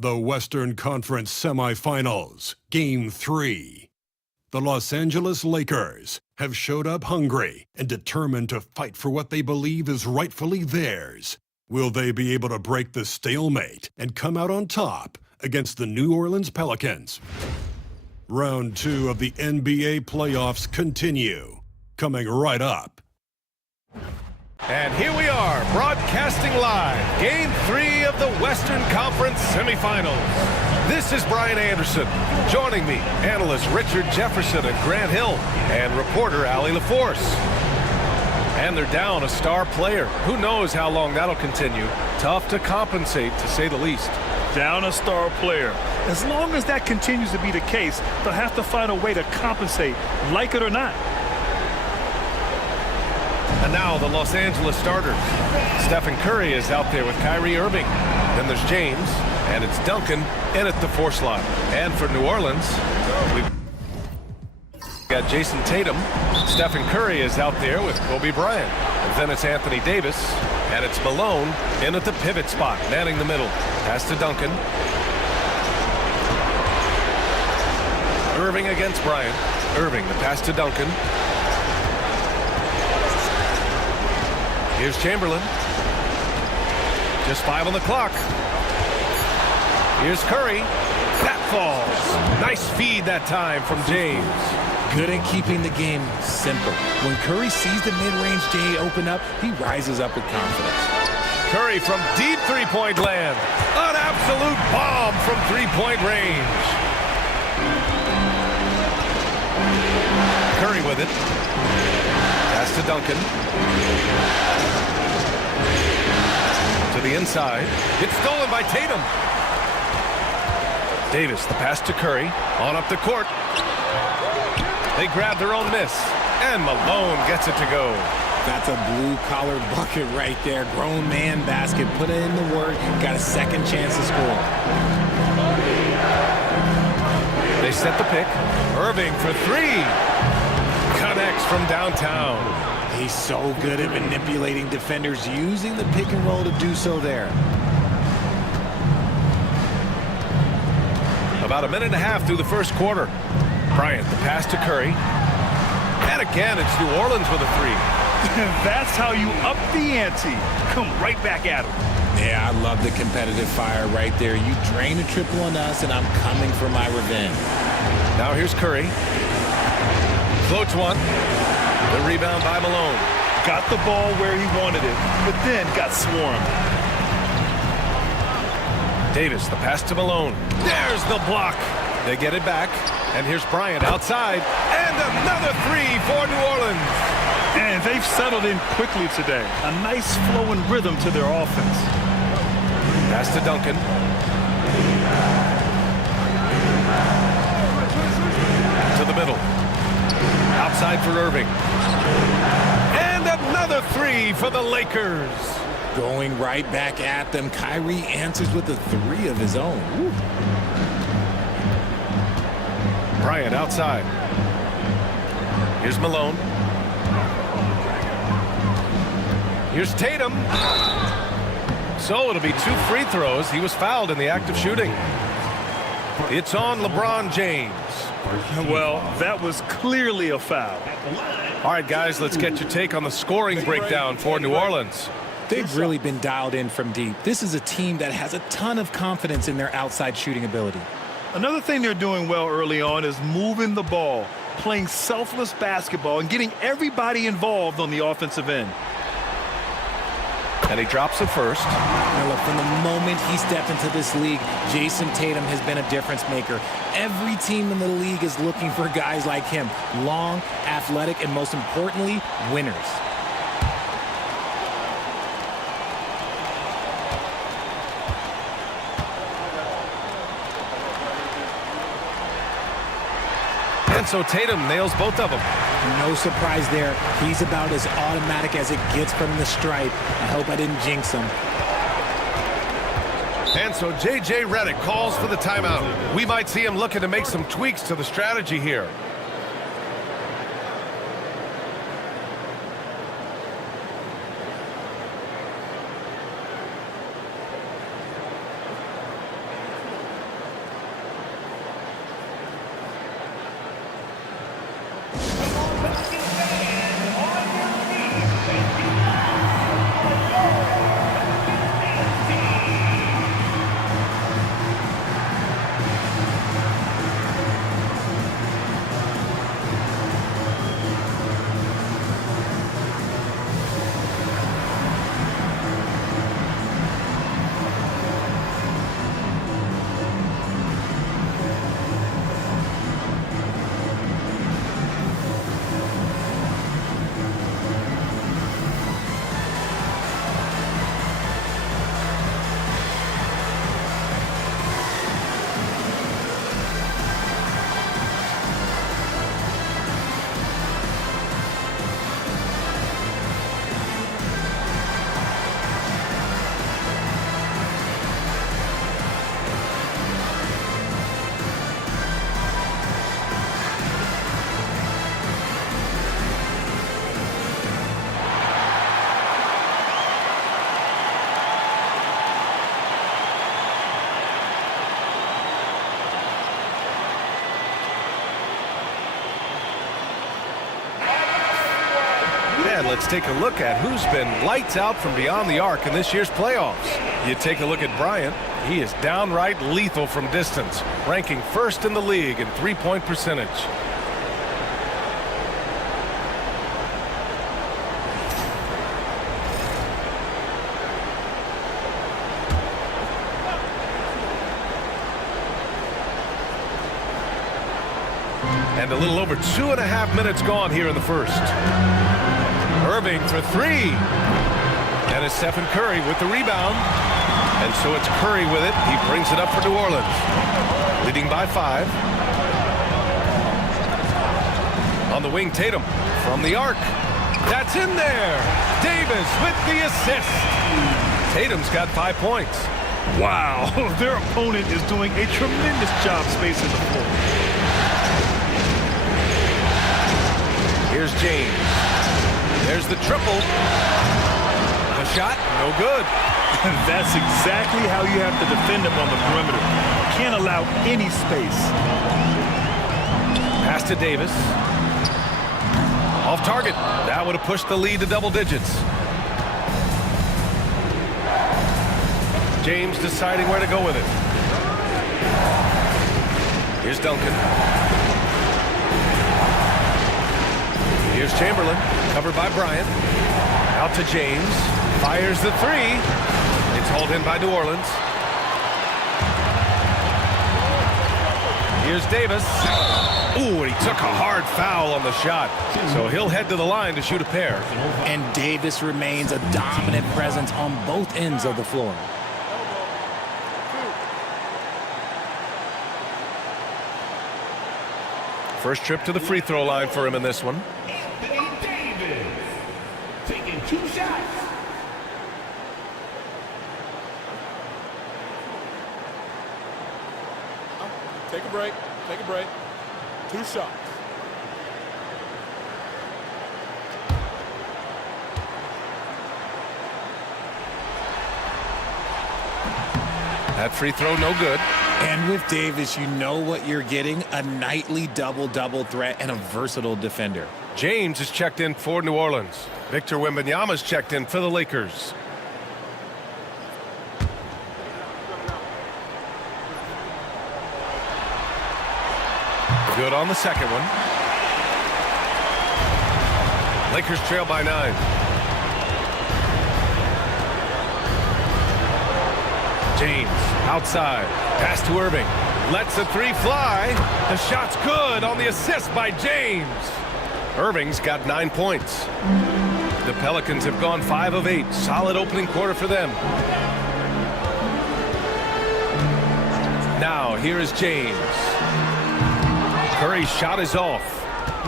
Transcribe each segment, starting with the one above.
The Western Conference Semifinals, Game 3. The Los Angeles Lakers have showed up hungry and determined to fight for what they believe is rightfully theirs. Will they be able to break the stalemate and come out on top against the New Orleans Pelicans? Round 2 of the NBA playoffs continue, coming right up. And here we are, broadcasting live, Game 3 of the Western Conference Semifinals. This is Brian Anderson. Joining me, analysts Richard Jefferson and Grant Hill, and reporter Allie LaForce. And they're down a star player. Who knows how long that'll continue? Tough to compensate, to say the least. Down a star player. As long as that continues to be the case, they'll have to find a way to compensate, like it or not. And now the Los Angeles starters. Stephen Curry is out there with Kyrie Irving. Then there's James, and it's Duncan in at the 4 slot. And for New Orleans, we've got Jason Tatum. Stephen Curry is out there with Kobe Bryant. And then it's Anthony Davis, and it's Malone in at the pivot spot, manning the middle. Pass to Duncan. Irving against Bryant. Irving, the pass to Duncan. Here's Chamberlain. Just 5 on the clock. Here's Curry. That falls. Nice feed that time from James. Good at keeping the game simple. When Curry sees the mid-range J open up, he rises up with confidence. Curry from deep three-point land. An absolute bomb from three-point range. Curry with it. Pass to Duncan. To the inside. It's stolen by Tatum. Davis, the pass to Curry. On up the court. They grab their own miss. And Malone gets it to go. That's a blue-collar bucket right there. Grown man basket. Put in the work. Got a second chance to score. They set the pick. Irving for 3. Connects from downtown. He's so good at manipulating defenders, using the pick and roll to do so there. About a minute and a half through the first quarter. Bryant, the pass to Curry. And again, it's New Orleans with a 3. That's how you up the ante. Come right back at him. Yeah, I love the competitive fire right there. You drain a triple on us, and I'm coming for my revenge. Now here's Curry. Floats one. The rebound by Malone. Got the ball where he wanted it, but then got swarmed. Davis, the pass to Malone. There's the block. They get it back. And here's Bryant outside. And another 3 for New Orleans. And they've settled in quickly today. A nice flow and rhythm to their offense. Pass to Duncan. To the middle. Outside for Irving. And another 3 for the Lakers. Going right back at them. Kyrie answers with a 3 of his own. Woo. Bryant outside. Here's Malone. Here's Tatum. So it'll be 2 free throws. He was fouled in the act of shooting. It's on LeBron James. Well, that was clearly a foul. All right, guys, let's get your take on the scoring breakdown for New Orleans. They've really been dialed in from deep. This is a team that has a ton of confidence in their outside shooting ability. Another thing they're doing well early on is moving the ball, playing selfless basketball, and getting everybody involved on the offensive end. And he drops it first. Now look, from the moment he stepped into this league, Jason Tatum has been a difference maker. Every team in the league is looking for guys like him. Long, athletic, and most importantly, winners. And so Tatum nails both of them. No surprise there. He's about as automatic as it gets from the stripe. I hope I didn't jinx him. And so J.J. Redick calls for the timeout. We might see him looking to make some tweaks to the strategy here. And let's take a look at who's been lights out from beyond the arc in this year's playoffs. You take a look at Bryant. He is downright lethal from distance, ranking first in the league in three-point percentage. And a little over 2.5 minutes gone here in the first. Irving for three. And it's Stephen Curry with the rebound. And so it's Curry with it. He brings it up for New Orleans. Leading by 5. On the wing, Tatum from the arc. That's in there. Davis with the assist. Tatum's got 5 points. Wow, their opponent is doing a tremendous job spacing the floor. Here's James. There's the triple. The shot, no good. That's exactly how you have to defend him on the perimeter. Can't allow any space. Pass to Davis. Off target. That would have pushed the lead to double digits. James deciding where to go with it. Here's Duncan. Here's Chamberlain, covered by Bryant. Out to James. Fires the three. It's hauled in by New Orleans. Here's Davis. Ooh, and he took a hard foul on the shot. So he'll head to the line to shoot a pair. And Davis remains a dominant presence on both ends of the floor. First trip to the free throw line for him in this one. Taking 2 shots. Take a break. Take a break. 2 shots. That free throw, no good. And with Davis, you know what you're getting, a nightly double-double threat and a versatile defender. James is checked in for New Orleans. Victor Wembanyama's checked in for the Lakers. Good on the second one. Lakers trail by 9. James outside. Pass to Irving. Lets the three fly. The shot's good on the assist by James. Irving's got 9 points. The Pelicans have gone 5 of 8. Solid opening quarter for them. Now here is James. Curry's shot is off.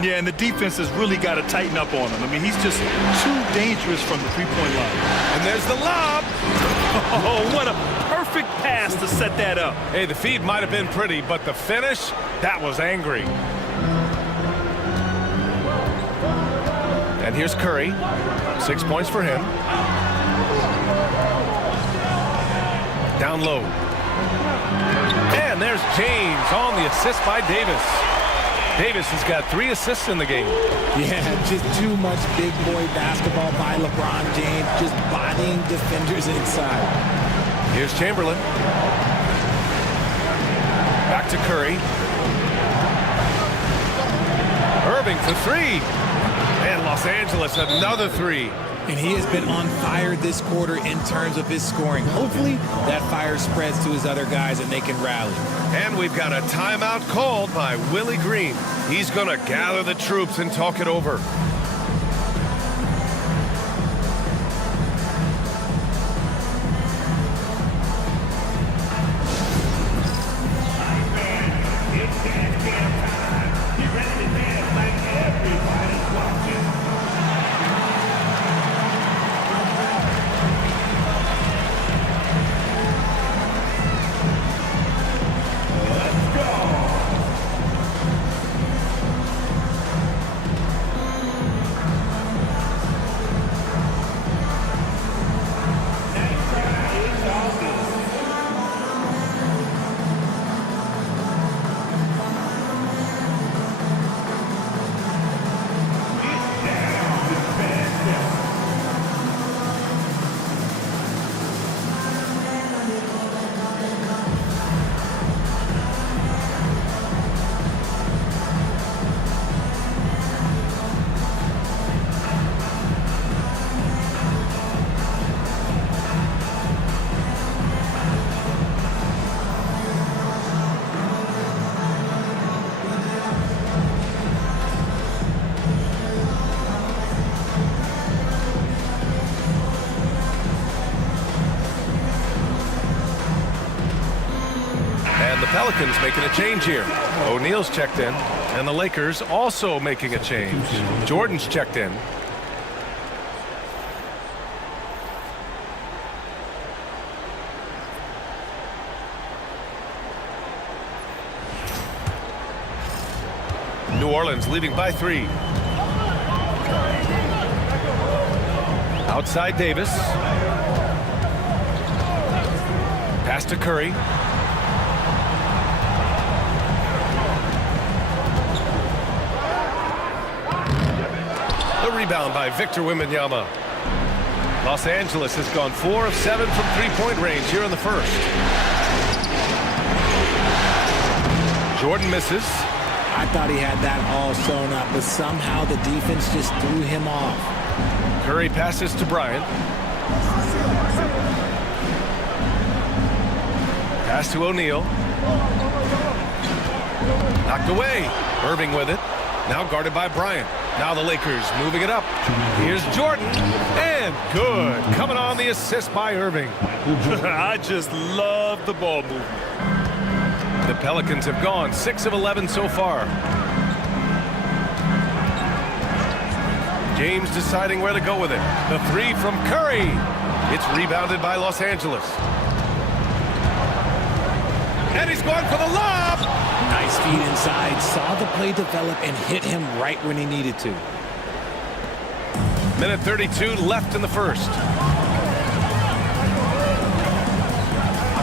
Yeah, and the defense has really got to tighten up on him. I mean, he's just too dangerous from the three-point line. And there's the lob. Oh, what a perfect pass to set that up. Hey, the feed might have been pretty, but the finish, that was angry. And here's Curry. 6 points for him. Down low. And there's James on the assist by Davis. Davis has got 3 assists in the game. Yeah, just too much big boy basketball by LeBron James, just bodying defenders inside. Here's Chamberlain. Back to Curry. Irving for 3. And Los Angeles another 3. And he has been on fire this quarter in terms of his scoring. Hopefully that fire spreads to his other guys and they can rally. And we've got a timeout called by Willie Green. He's going to gather the troops and talk it over. Pelicans making a change here. O'Neal's checked in, and the Lakers also making a change. Jordan's checked in. New Orleans leading by 3. Outside Davis. Pass to Curry. The rebound by Victor Wembanyama. Los Angeles has gone 4 of 7 from three-point range here in the first. Jordan misses. I thought he had that all sewn up, but somehow the defense just threw him off. Curry passes to Bryant. Pass to O'Neal. Knocked away. Irving with it. Now guarded by Bryant. Now the Lakers moving it up. Here's Jordan. And good. Coming on the assist by Irving. I just love the ball movement. The Pelicans have gone 6 of 11 so far. James deciding where to go with it. The 3 from Curry. It's rebounded by Los Angeles. And he's going for the lob. Nice feed inside. Saw the play develop and hit him right when he needed to. Minute 32 left in the first.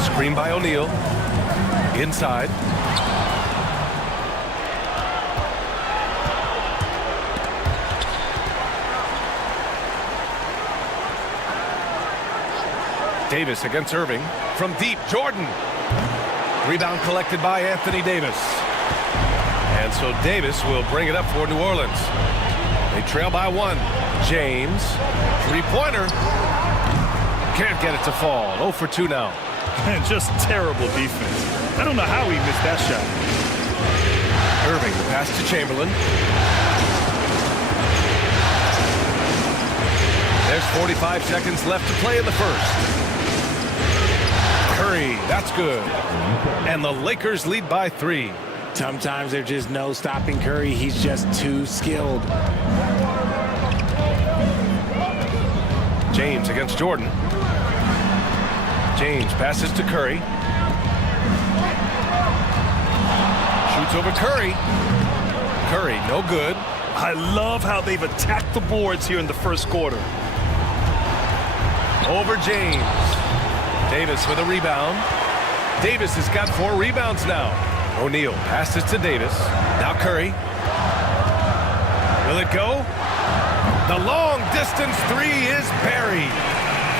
Screen by O'Neal. Inside. Davis against Irving. From deep, Jordan. Rebound collected by Anthony Davis. And so Davis will bring it up for New Orleans. They trail by 1. James. Three-pointer. Can't get it to fall. 0 for 2 now. And just terrible defense. I don't know how he missed that shot. Irving, the pass to Chamberlain. There's 45 seconds left to play in the first. Curry, that's good. And the Lakers lead by 3. Sometimes there's just no stopping Curry. He's just too skilled. James against Jordan. James passes to Curry. Shoots over Curry. Curry, no good. I love how they've attacked the boards here in the first quarter. Over James. Davis with a rebound. Davis has got 4 rebounds now. O'Neal passes to Davis. Now Curry. Will it go? The long distance 3 is buried.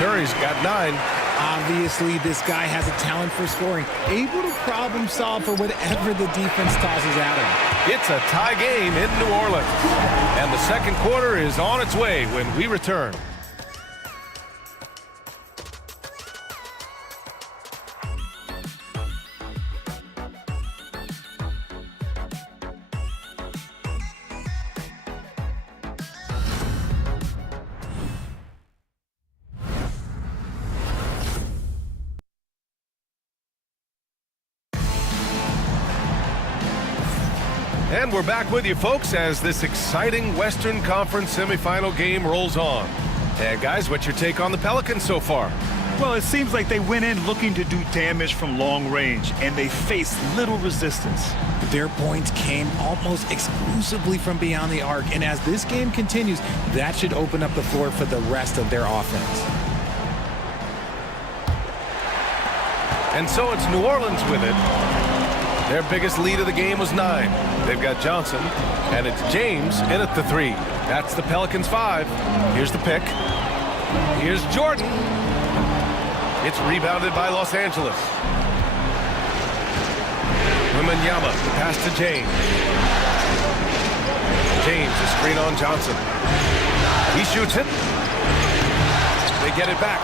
Curry's got 9. Obviously, this guy has a talent for scoring, able to problem solve for whatever the defense tosses at him. It's a tie game in New Orleans. And the second quarter is on its way when we return. And we're back with you, folks, as this exciting Western Conference semifinal game rolls on. And guys, what's your take on the Pelicans so far? Well, it seems like they went in looking to do damage from long range, and they faced little resistance. Their points came almost exclusively from beyond the arc, and as this game continues, that should open up the floor for the rest of their offense. And so it's New Orleans with it. Their biggest lead of the game was 9. They've got Johnson, and it's James in at the 3. That's the Pelicans 5. Here's the pick. Here's Jordan. It's rebounded by Los Angeles. Wembanyama, the pass to James. James, a screen on Johnson. He shoots it. They get it back.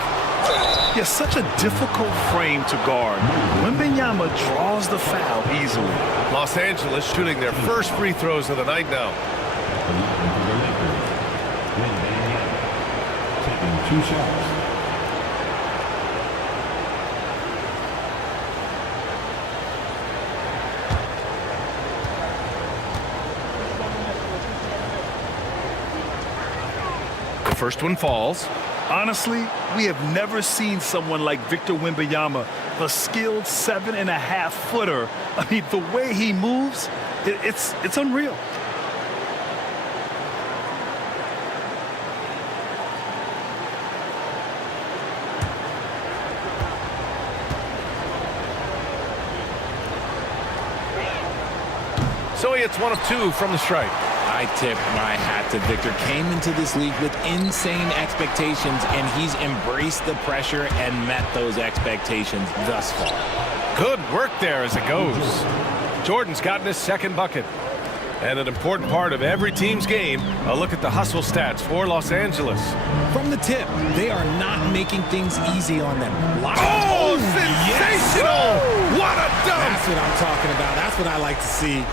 Yeah, such a difficult frame to guard. Wembanyama draws the foul easily. Los Angeles shooting their first free throws of the night now. Taking 2 shots. first one falls. Honestly, we have never seen someone like Victor Wembanyama, the skilled 7.5-footer. I mean, the way he moves, it's unreal. So he hits 1 of 2 from the strike. I tip my hat to Victor. Came into this league with insane expectations, and he's embraced the pressure and met those expectations thus far. Good work there as it goes. Jordan's gotten his second bucket. And an important part of every team's game, a look at the hustle stats for Los Angeles. From the tip, they are not making things easy on them. Oh, sensational! Yes. What a dunk! That's what I'm talking about. That's what I like to see.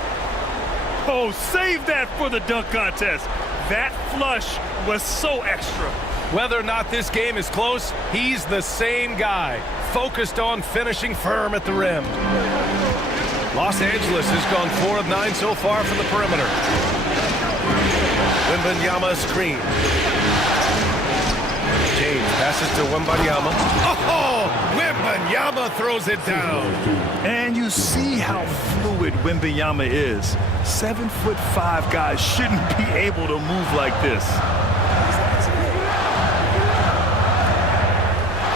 Oh, save that for the dunk contest. That flush was so extra. Whether or not this game is close, he's the same guy, focused on finishing firm at the rim. Los Angeles has gone 4 of 9 so far from the perimeter. Wembanyama screen. James passes to Wembanyama. Oh, Wembanyama throws it down. And you see how fluid Wembanyama is. 7'5" guys shouldn't be able to move like this.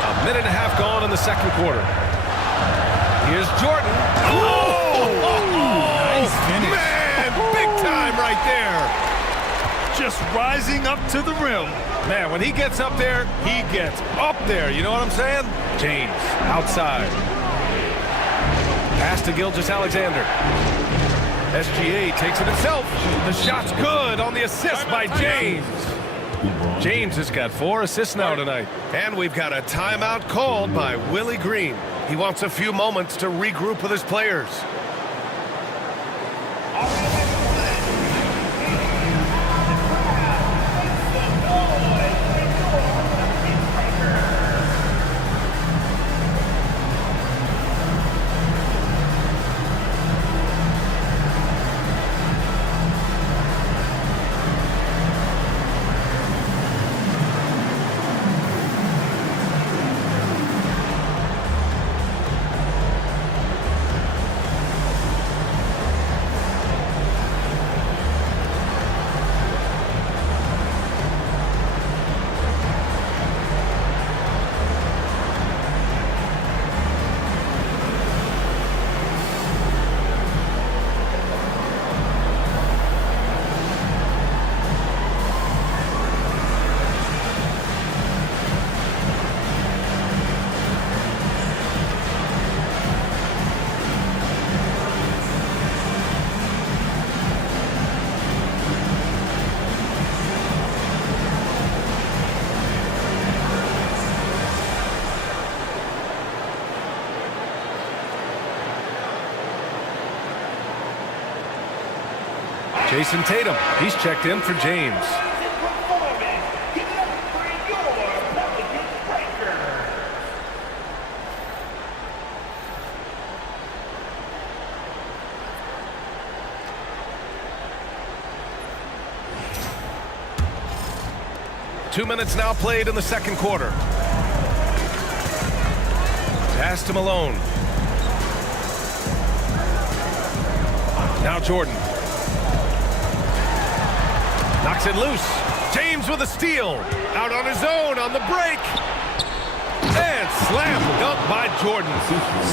A minute and a half gone in the second quarter. Here's Jordan. Nice finish. Man, big time right there. Just rising up to the rim. Man, when he gets up there, he gets up there. You know what I'm saying? James, outside. Pass to Gilgeous-Alexander. SGA takes it himself. The shot's good on the assist by James. James has got 4 assists now tonight. And we've got a timeout called by Willie Green. He wants a few moments to regroup with his players. Jason Tatum, he's checked in for James. Two minutes now played in the second quarter. Pass to Malone. Now Jordan. Knocks it loose. James with a steal. Out on his own on the break. And slam dunk by Jordan.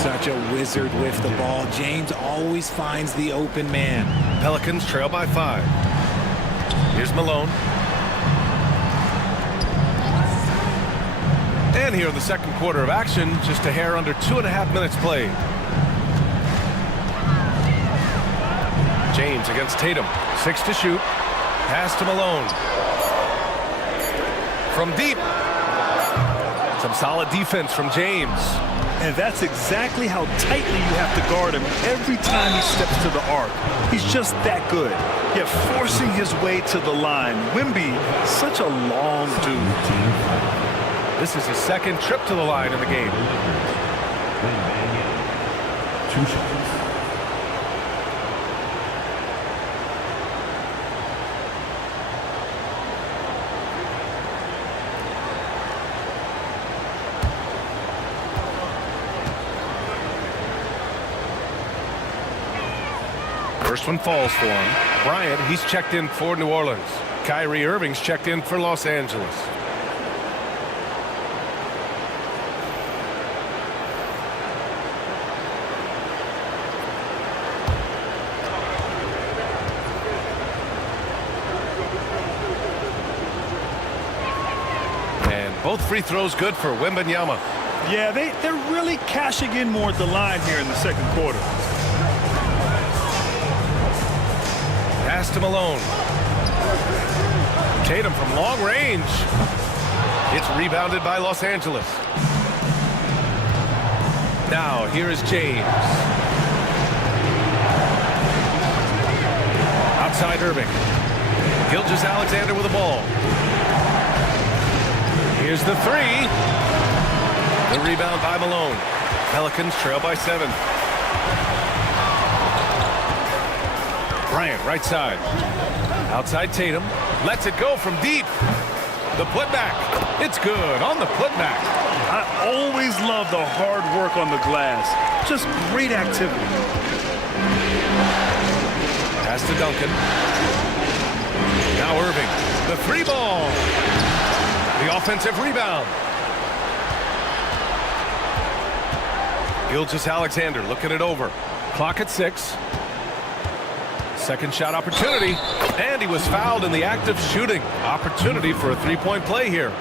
Such a wizard with the ball. James always finds the open man. Pelicans trail by 5. Here's Malone. And here in the second quarter of action, just a hair under 2.5 minutes played. James against Tatum. 6 to shoot. Pass to Malone. From deep. Some solid defense from James. And that's exactly how tightly you have to guard him every time he steps to the arc. He's just that good. Yet forcing his way to the line. Wemby, such a long dude. This is his second trip to the line in the game. 2 shots. First one falls for him. Bryant, he's checked in for New Orleans. Kyrie Irving's checked in for Los Angeles. And both free throws good for Wembanyama. Yeah, they're really cashing in more at the line here in the second quarter. Pass to Malone. Tatum from long range. It's rebounded by Los Angeles. Now here is James. Outside Irving. Gilgeous-Alexander with the ball. Here's the three. The rebound by Malone. Pelicans trail by 7. Bryant, right side. Outside Tatum. Lets it go from deep. The putback. It's good on the putback. I always love the hard work on the glass. Just great activity. Pass to Duncan. Now Irving. The three ball. The offensive rebound. Gilgeous-Alexander looking it over. Clock at 6. Second shot opportunity. And he was fouled in the act of shooting. Opportunity for a three-point play here.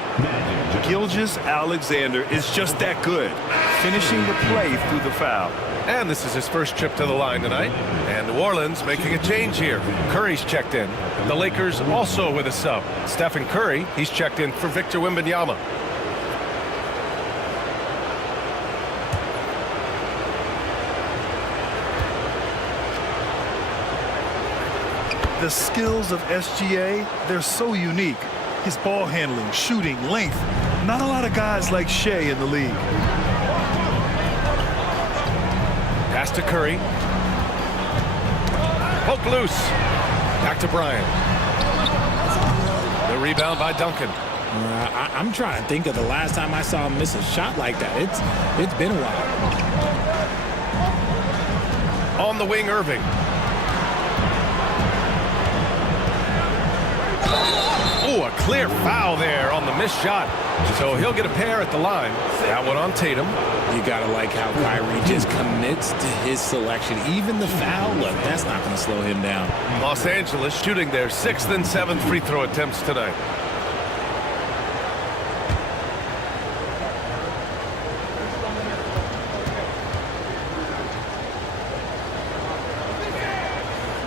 Gilgeous-Alexander is just that good, finishing the play through the foul. And this is his first trip to the line tonight. And New Orleans making a change here. Curry's checked in. The Lakers also with a sub. Stephen Curry, he's checked in for Victor Wembanyama. The skills of SGA, they're so unique. His ball handling, shooting, length. Not a lot of guys like Shea in the league. Pass to Curry. Poke loose. Back to Bryant. The rebound by Duncan. I'm trying to think of the last time I saw him miss a shot like that. It's been a while. On the wing, Irving. Oh, a clear foul there on the missed shot. So he'll get a pair at the line. That one on Tatum. You gotta like how Kyrie just commits to his selection. Even the foul, look, that's not gonna slow him down. Los Angeles shooting their 6th and 7th free throw attempts tonight.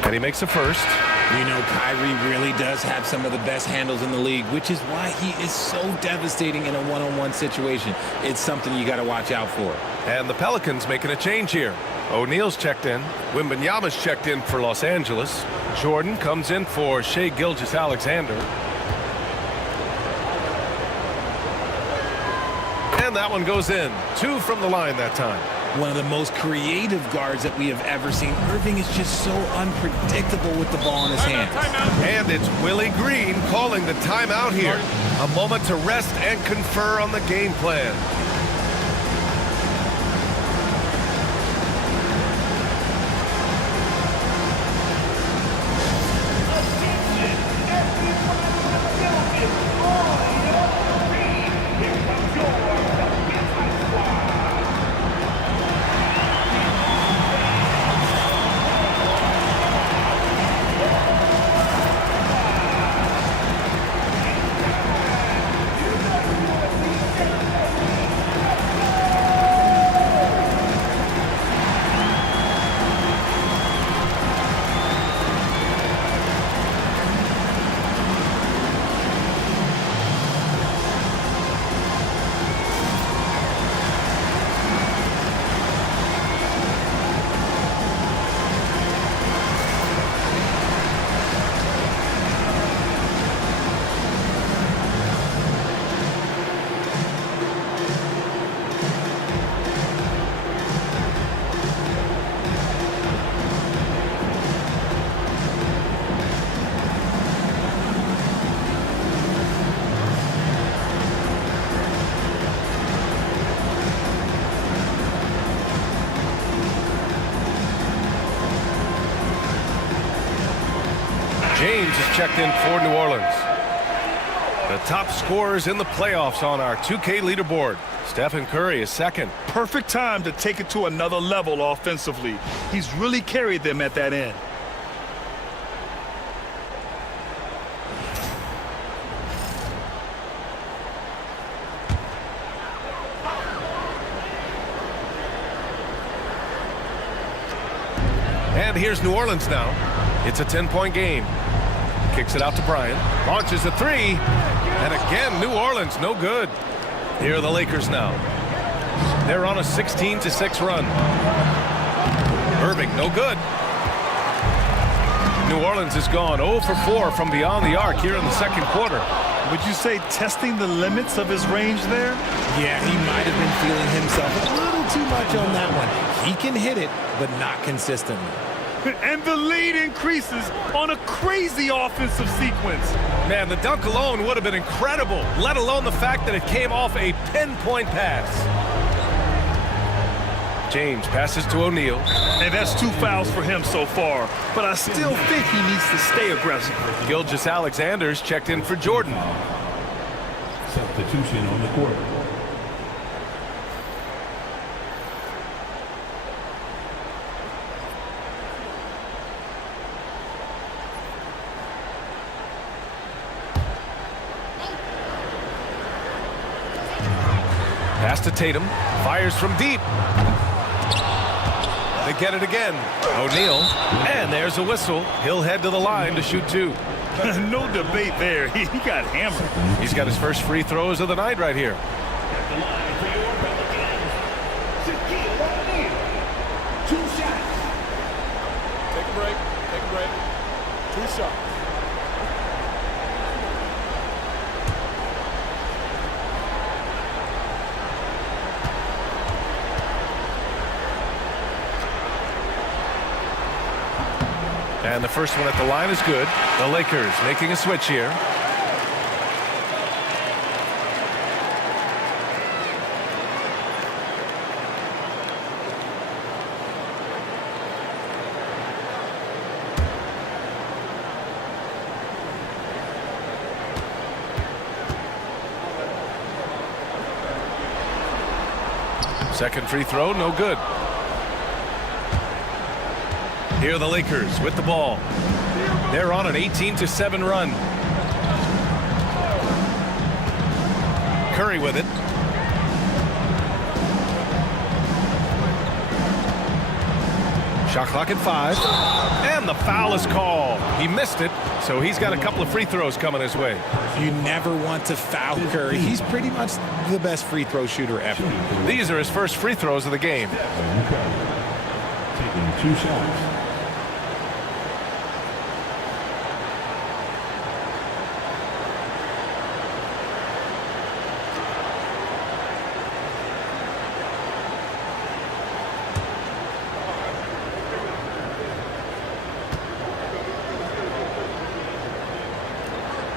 And he makes the first. You know, Kyrie really does have some of the best handles in the league, which is why he is so devastating in a one-on-one situation. It's something you got to watch out for. And the Pelicans making a change here. O'Neal's checked in. Wembanyama's checked in for Los Angeles. Jordan comes in for Shai Gilgeous-Alexander. And that one goes in. 2 from the line that time. One of the most creative guards that we have ever seen. Irving is just so unpredictable with the ball in his hands. And it's Willie Green calling the timeout here. A moment to rest and confer on the game plan. checked in for New Orleans. The top scorers in the playoffs on our 2K leaderboard. Stephen Curry is second. Perfect time to take it to another level offensively. He's really carried them at that end. And here's New Orleans now. It's a 10-point game. Kicks it out to Bryant. Launches a three. And again, New Orleans, no good. Here are the Lakers now. They're on a 16-6 run. Irving, no good. New Orleans has gone 0 for 4 from beyond the arc here in the second quarter. Would you say testing the limits of his range there? Yeah, he might have been feeling himself a little too much on that one. He can hit it, but not consistently. And the lead increases on a crazy offensive sequence. Man, the dunk alone would have been incredible, let alone the fact that it came off a pinpoint pass. James passes to O'Neal. And that's 2 fouls for him so far. But I still think he needs to stay aggressive. Gilgeous-Alexander's checked in for Jordan. Substitution on the court. Pass to Tatum. Fires from deep. They get it again. O'Neal. And there's a whistle. He'll head to the line to shoot 2. No debate there. He got hammered. He's got his first free throws of the night right here. At the line for your Pelicans, Shaquille O'Neal. 2 shots. Take a break. Take a break. 2 shots. And the first one at the line is good. The Lakers making a switch here. Second free throw, no good. Here are the Lakers with the ball. They're on an 18-7 run. Curry with it. Shot clock at 5. And the foul is called. He missed it, so he's got a couple of free throws coming his way. You never want to foul Curry. He's pretty much the best free throw shooter ever. These are his first free throws of the game. Taking 2 shots.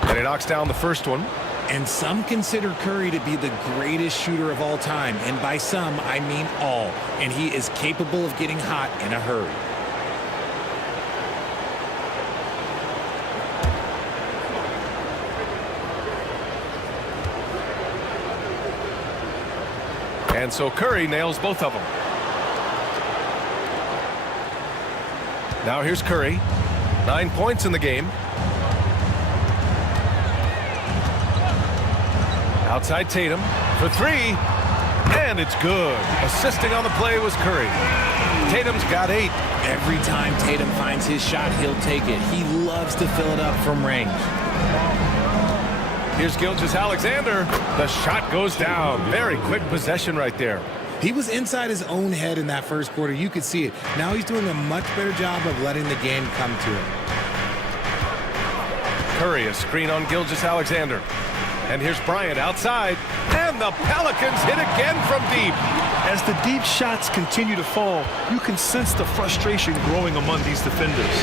And he knocks down the first one. And some consider Curry to be the greatest shooter of all time. And by some, I mean all. And he is capable of getting hot in a hurry. And so Curry nails both of them. Now here's Curry. 9 points in the game. Outside Tatum for 3. And it's good. Assisting on the play was Curry. Tatum's got 8. Every time Tatum finds his shot, he'll take it. He loves to fill it up from range. Here's Gilgeous-Alexander. The shot goes down. Very quick possession right there. He was inside his own head in that first quarter. You could see it. Now he's doing a much better job of letting the game come to him. Curry, a screen on Gilgeous-Alexander. And here's Bryant outside. And the Pelicans hit again from deep. As the deep shots continue to fall, you can sense the frustration growing among these defenders.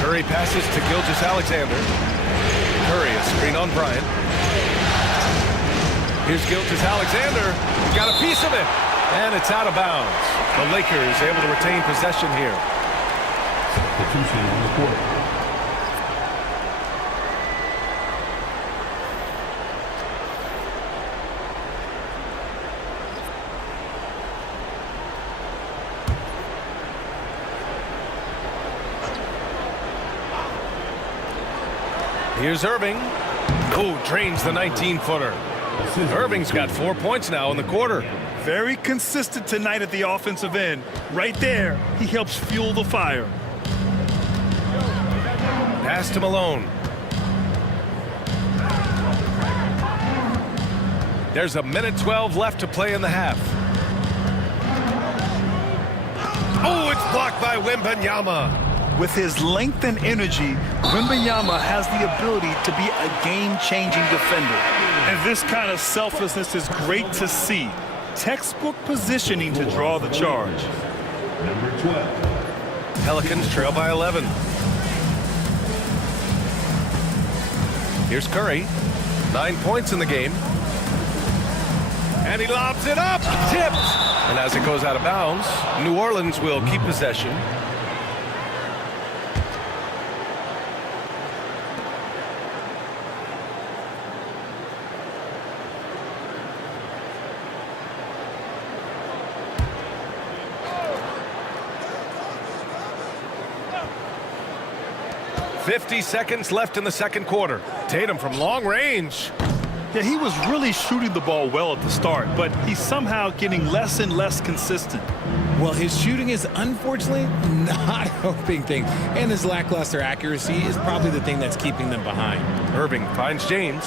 Curry passes to Gilgeous-Alexander. Curry, a screen on Bryant. Here's Gilgeous-Alexander. Got a piece of it. And it's out of bounds. The Lakers able to retain possession here. Substitution on the court. Here's Irving. Oh, drains the 19-footer. Irving's got 4 points now in the quarter. Very consistent tonight at the offensive end. Right there, he helps fuel the fire. Pass to Malone. There's a minute 12 left to play in the half. Oh, it's blocked by Wembanyama. With his length and energy, Wembanyama has the ability to be a game-changing defender. And this kind of selflessness is great to see. Textbook positioning to draw the charge. Number 12. Pelicans trail by 11. Here's Curry. 9 points in the game. And he lobs it up. Tipped. And as it goes out of bounds, New Orleans will keep possession. .50 seconds left in the second quarter. Tatum from long range. Yeah, he was really shooting the ball well at the start, but he's somehow getting less and less consistent. Well, his shooting is unfortunately not helping things, and his lackluster accuracy is probably the thing that's keeping them behind. Irving finds James.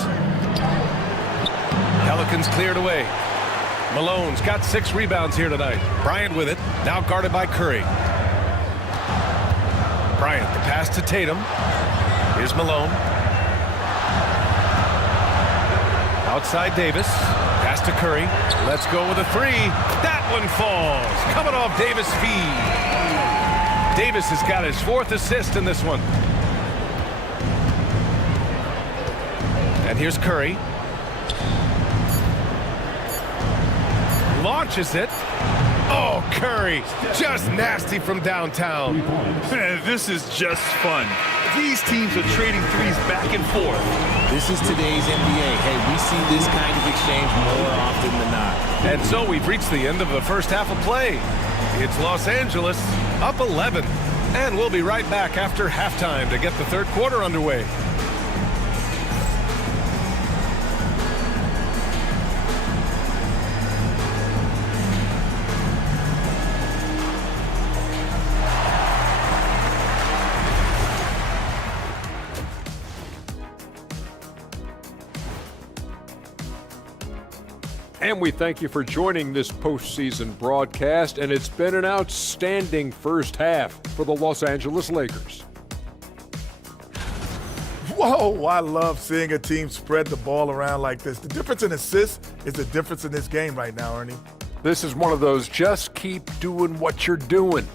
Pelicans cleared away. Malone's got 6 rebounds here tonight. Bryant with it, now guarded by Curry. Bryant, the pass to Tatum. Here's Malone. Outside Davis. Pass to Curry. Let's go with a 3. That one falls. Coming off Davis' feed. Davis has got his 4th assist in this one. And here's Curry. Launches it. Oh, Curry, just nasty from downtown. Man, this is just fun. These teams are trading threes back and forth. This is today's NBA. Hey, we see this kind of exchange more often than not. And so we've reached the end of the first half of play. It's Los Angeles up 11. And we'll be right back after halftime to get the third quarter underway. And we thank you for joining this postseason broadcast, and it's been an outstanding first half for the Los Angeles Lakers. Whoa, I love seeing a team spread the ball around like this. The difference in assists is the difference in this game right now, Ernie. This is one of those just keep doing what you're doing.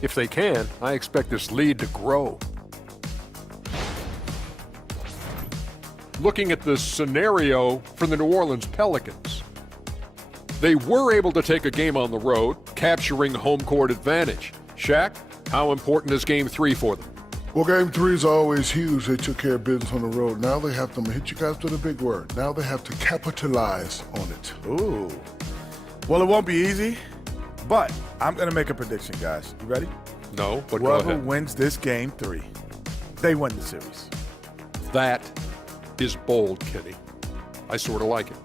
If they can, I expect this lead to grow. Looking at the scenario for the New Orleans Pelicans, they were able to take a game on the road, capturing home court advantage. Shaq, how important is Game 3 for them? Well, Game 3 is always huge. They took care of business on the road. Now they have to hit you guys with a big word. Now they have to capitalize on it. Ooh. Well, it won't be easy, but I'm going to make a prediction, guys. You ready? No, but go Whoever ahead. wins this Game 3, they win the series. That is bold, Kenny. I sort of like it.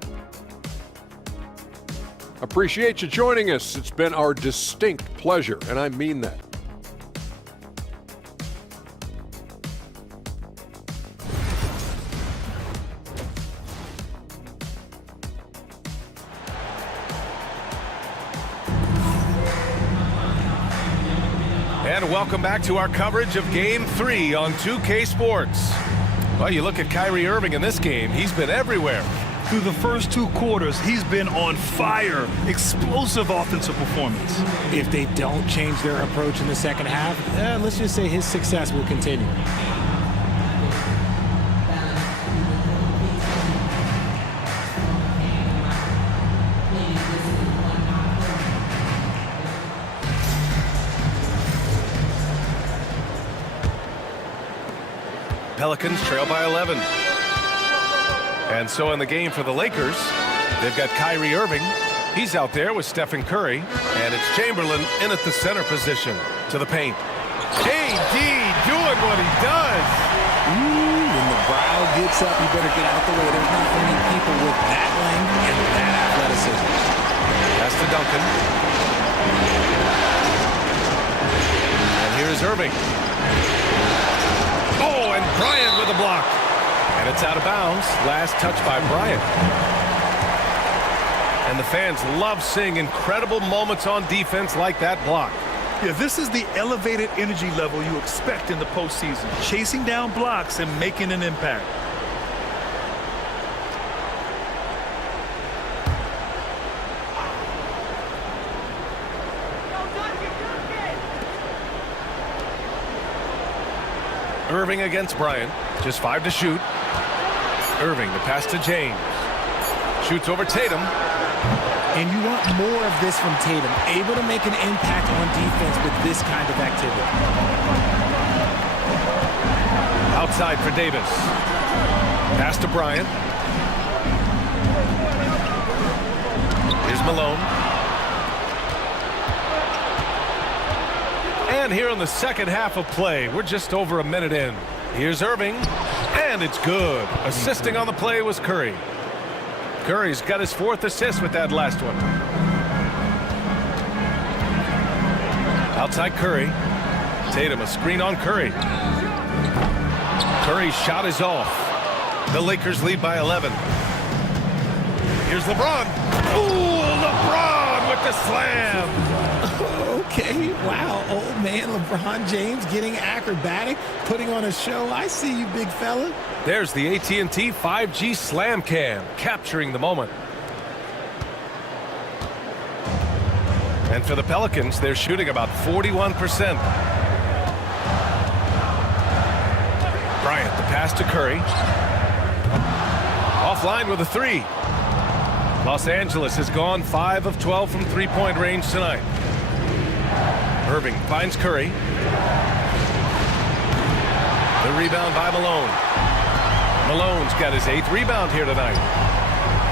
Appreciate you joining us. It's been our distinct pleasure, and I mean that. And welcome back to our coverage of Game 3 on 2K Sports. Well, you look at Kyrie Irving in this game, he's been everywhere. Through the first 2 quarters, he's been on fire. Explosive offensive performance. If they don't change their approach in the second half, let's just say his success will continue. Pelicans trail by 11. And so in the game for the Lakers, they've got Kyrie Irving. He's out there with Stephen Curry. And it's Chamberlain in at the center position to the paint. KD doing what he does. Ooh, when the Brow gets up, you better get out the way. There's not many people with that length and that athleticism. Pass to Duncan. And here's Irving. Oh, and Bryant with a block. And it's out of bounds. Last touch by Bryant. And the fans love seeing incredible moments on defense like that block. Yeah, this is the elevated energy level you expect in the postseason. Chasing down blocks and making an impact. Irving against Bryant. Just 5 to shoot. Irving, the pass to James. Shoots over Tatum. And you want more of this from Tatum, able to make an impact on defense with this kind of activity. Outside for Davis. Pass to Bryant. Here's Malone. And here in the second half of play, we're just over a minute in. Here's Irving, and it's good. Assisting on the play was Curry. Curry's got his 4th assist with that last one. Outside Curry. Tatum, a screen on Curry. Curry's shot is off. The Lakers lead by 11. Here's LeBron. Ooh, LeBron with the slam. Okay, wow, old man LeBron James getting acrobatic, putting on a show. I see you, big fella. There's the AT&T 5G Slam Cam, capturing the moment. And for the Pelicans, they're shooting about 41%. Bryant, the pass to Curry. Offline with a 3. Los Angeles has gone 5 of 12 from three-point range tonight. Irving finds Curry. The rebound by Malone. Malone's got his 8th rebound here tonight.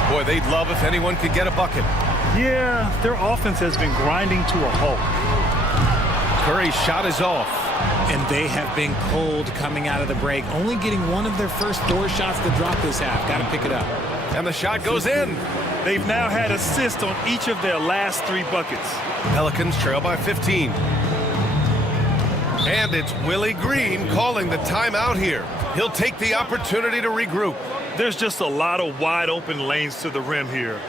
Boy, they'd love if anyone could get a bucket. Yeah, their offense has been grinding to a halt. Curry's shot is off. And they have been cold coming out of the break, only getting one of their first 4 shots to drop this half. Got to pick it up. And the shot goes in. They've now had assists on each of their last 3 buckets. Pelicans trail by 15. And it's Willie Green calling the timeout here. He'll take the opportunity to regroup. There's just a lot of wide open lanes to the rim here.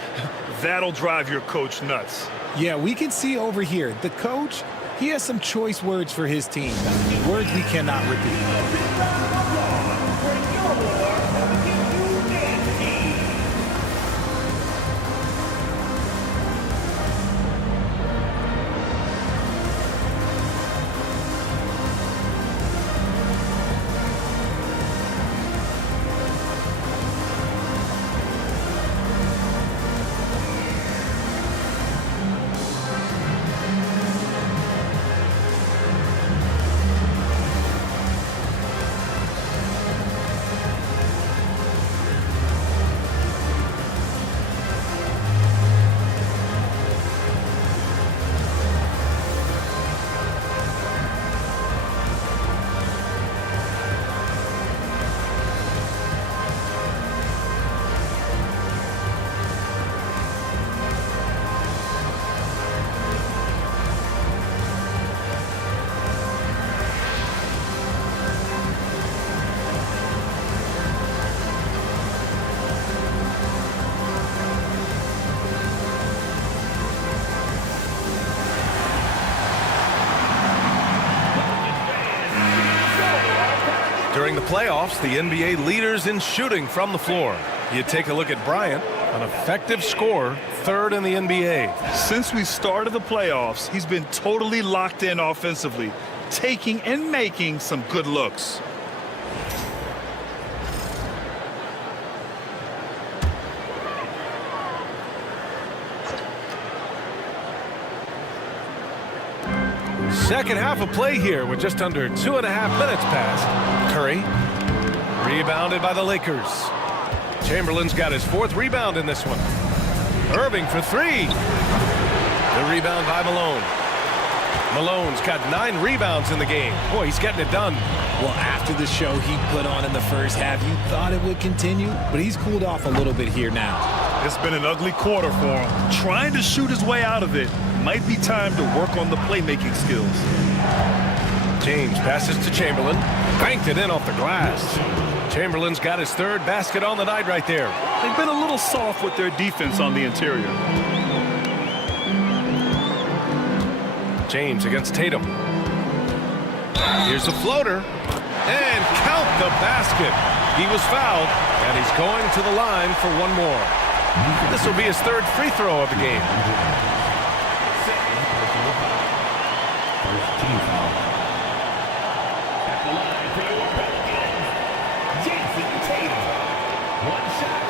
That'll drive your coach nuts. Yeah, we can see over here, the coach, he has some choice words for his team. Words we cannot repeat. During the playoffs, the NBA leaders in shooting from the floor. You take a look at Bryant, an effective scorer, 3rd in the NBA. Since we started the playoffs, he's been totally locked in offensively, taking and making some good looks. Second half of play here with just under 2.5 minutes passed. Curry, rebounded by the Lakers. Chamberlain's got his 4th rebound in this one. Irving for 3. The rebound by Malone. Malone's got 9 rebounds in the game. Boy, he's getting it done. Well, after the show he put on in the first half, you thought it would continue, but he's cooled off a little bit here now. It's been an ugly quarter for him. Trying to shoot his way out of it. Might be time to work on the playmaking skills. James passes to Chamberlain. Banked it in off the glass. Chamberlain's got his 3rd basket on the night right there. They've been a little soft with their defense on the interior. James against Tatum. Here's a floater. And count the basket. He was fouled, and he's going to the line for one more. This will be his 3rd free throw of the game. First team foul. At the line for your Pelicans, Jason Tatum. One shot.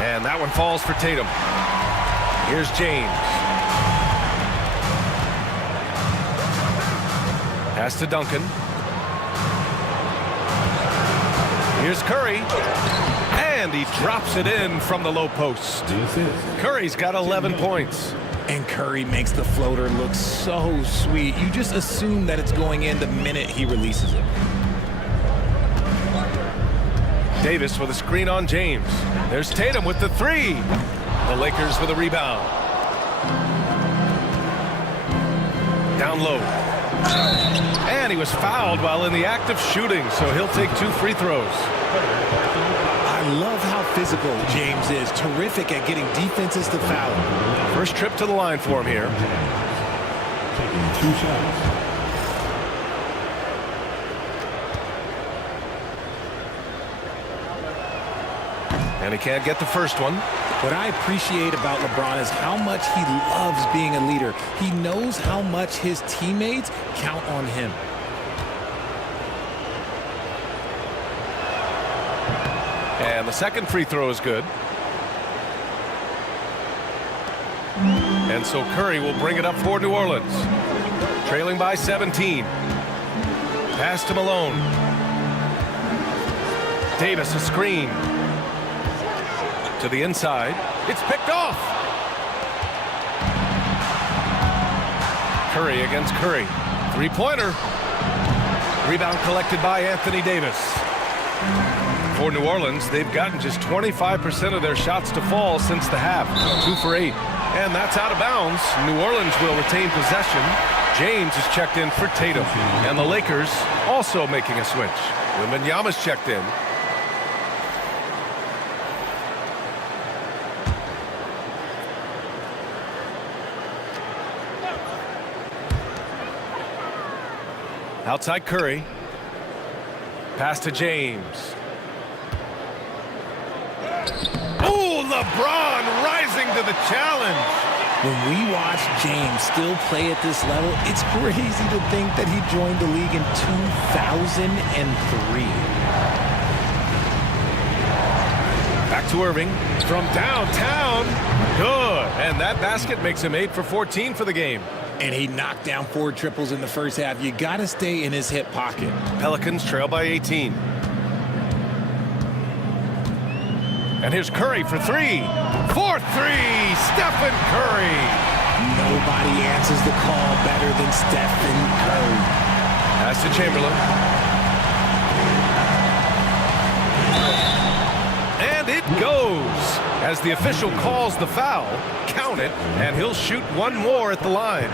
And that one falls for Tatum. Here's James. Pass to Duncan. Here's Curry. And he drops it in from the low post. Curry's got 11 points. And Curry makes the floater look so sweet. You just assume that it's going in the minute he releases it. Davis with a screen on James. There's Tatum with the 3. The Lakers with a rebound. Down low. And he was fouled while in the act of shooting, so he'll take 2 free throws. I love how physical James is. Terrific at getting defenses to foul him. First trip to the line for him here. Taking 2 shots. And he can't get the first one. What I appreciate about LeBron is how much he loves being a leader. He knows how much his teammates count on him. And the second free throw is good. And so Curry will bring it up for New Orleans. Trailing by 17. Pass to Malone. Davis a screen. To the inside. It's picked off. Curry against Curry. 3-pointer. Rebound collected by Anthony Davis. For New Orleans, they've gotten just 25% of their shots to fall since the half. 2 for 8. And that's out of bounds. New Orleans will retain possession. James is checked in for Tatum. And the Lakers also making a switch. Wembanyama's checked in. Outside Curry. Pass to James. Oh, LeBron rising to the challenge. When we watch James still play at this level, it's crazy to think that he joined the league in 2003. Back to Irving from downtown. Good. And that basket makes him 8 for 14 for the game. And he knocked down 4 triples in the first half. You got to stay in his hip pocket. Pelicans trail by 18. And here's Curry for 3. 4-3, Stephen Curry. Nobody answers the call better than Stephen Curry. Pass to Chamberlain. And it goes. As the official calls the foul, count it, and he'll shoot one more at the line.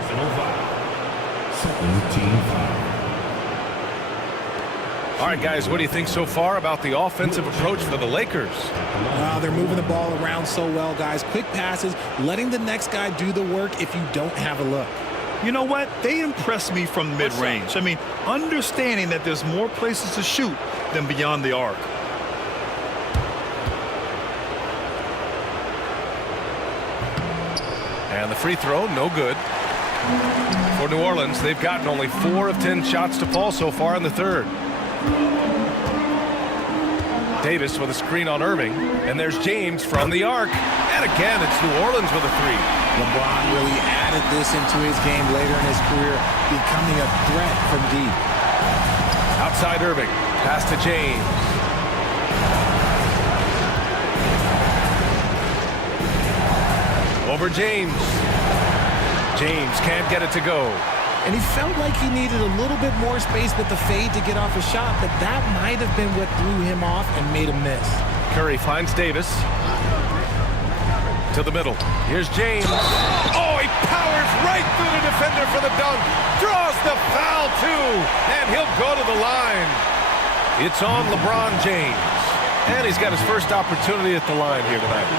Second team foul. All right, guys, what do you think so far about the offensive approach for the Lakers? They're moving the ball around so well, guys. Quick passes, letting the next guy do the work if you don't have a look. You know what? They impress me from mid-range. I mean, understanding that there's more places to shoot than beyond the arc. And the free throw, no good. For New Orleans, they've gotten only 4 of 10 shots to fall so far in the third. Davis with a screen on Irving. And there's James from the arc. And again, it's New Orleans with a 3. LeBron really added this into his game later in his career, becoming a threat from deep. Outside Irving. Pass to James. Over James. James can't get it to go. And he felt like he needed a little bit more space with the fade to get off a shot, but that might have been what threw him off and made him miss. Curry finds Davis. To the middle. Here's James. Oh, he powers right through the defender for the dunk. Draws the foul, too. And he'll go to the line. It's on LeBron James. And he's got his first opportunity at the line here tonight.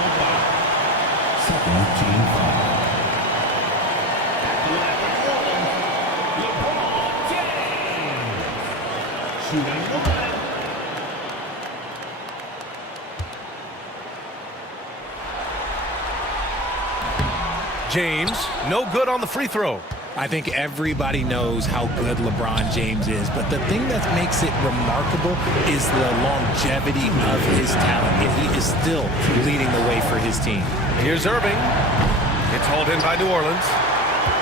James, no good on the free throw. I think everybody knows how good LeBron James is, but the thing that makes it remarkable is the longevity of his talent, and he is still leading the way for his team. Here's Irving. It's hauled in by New Orleans.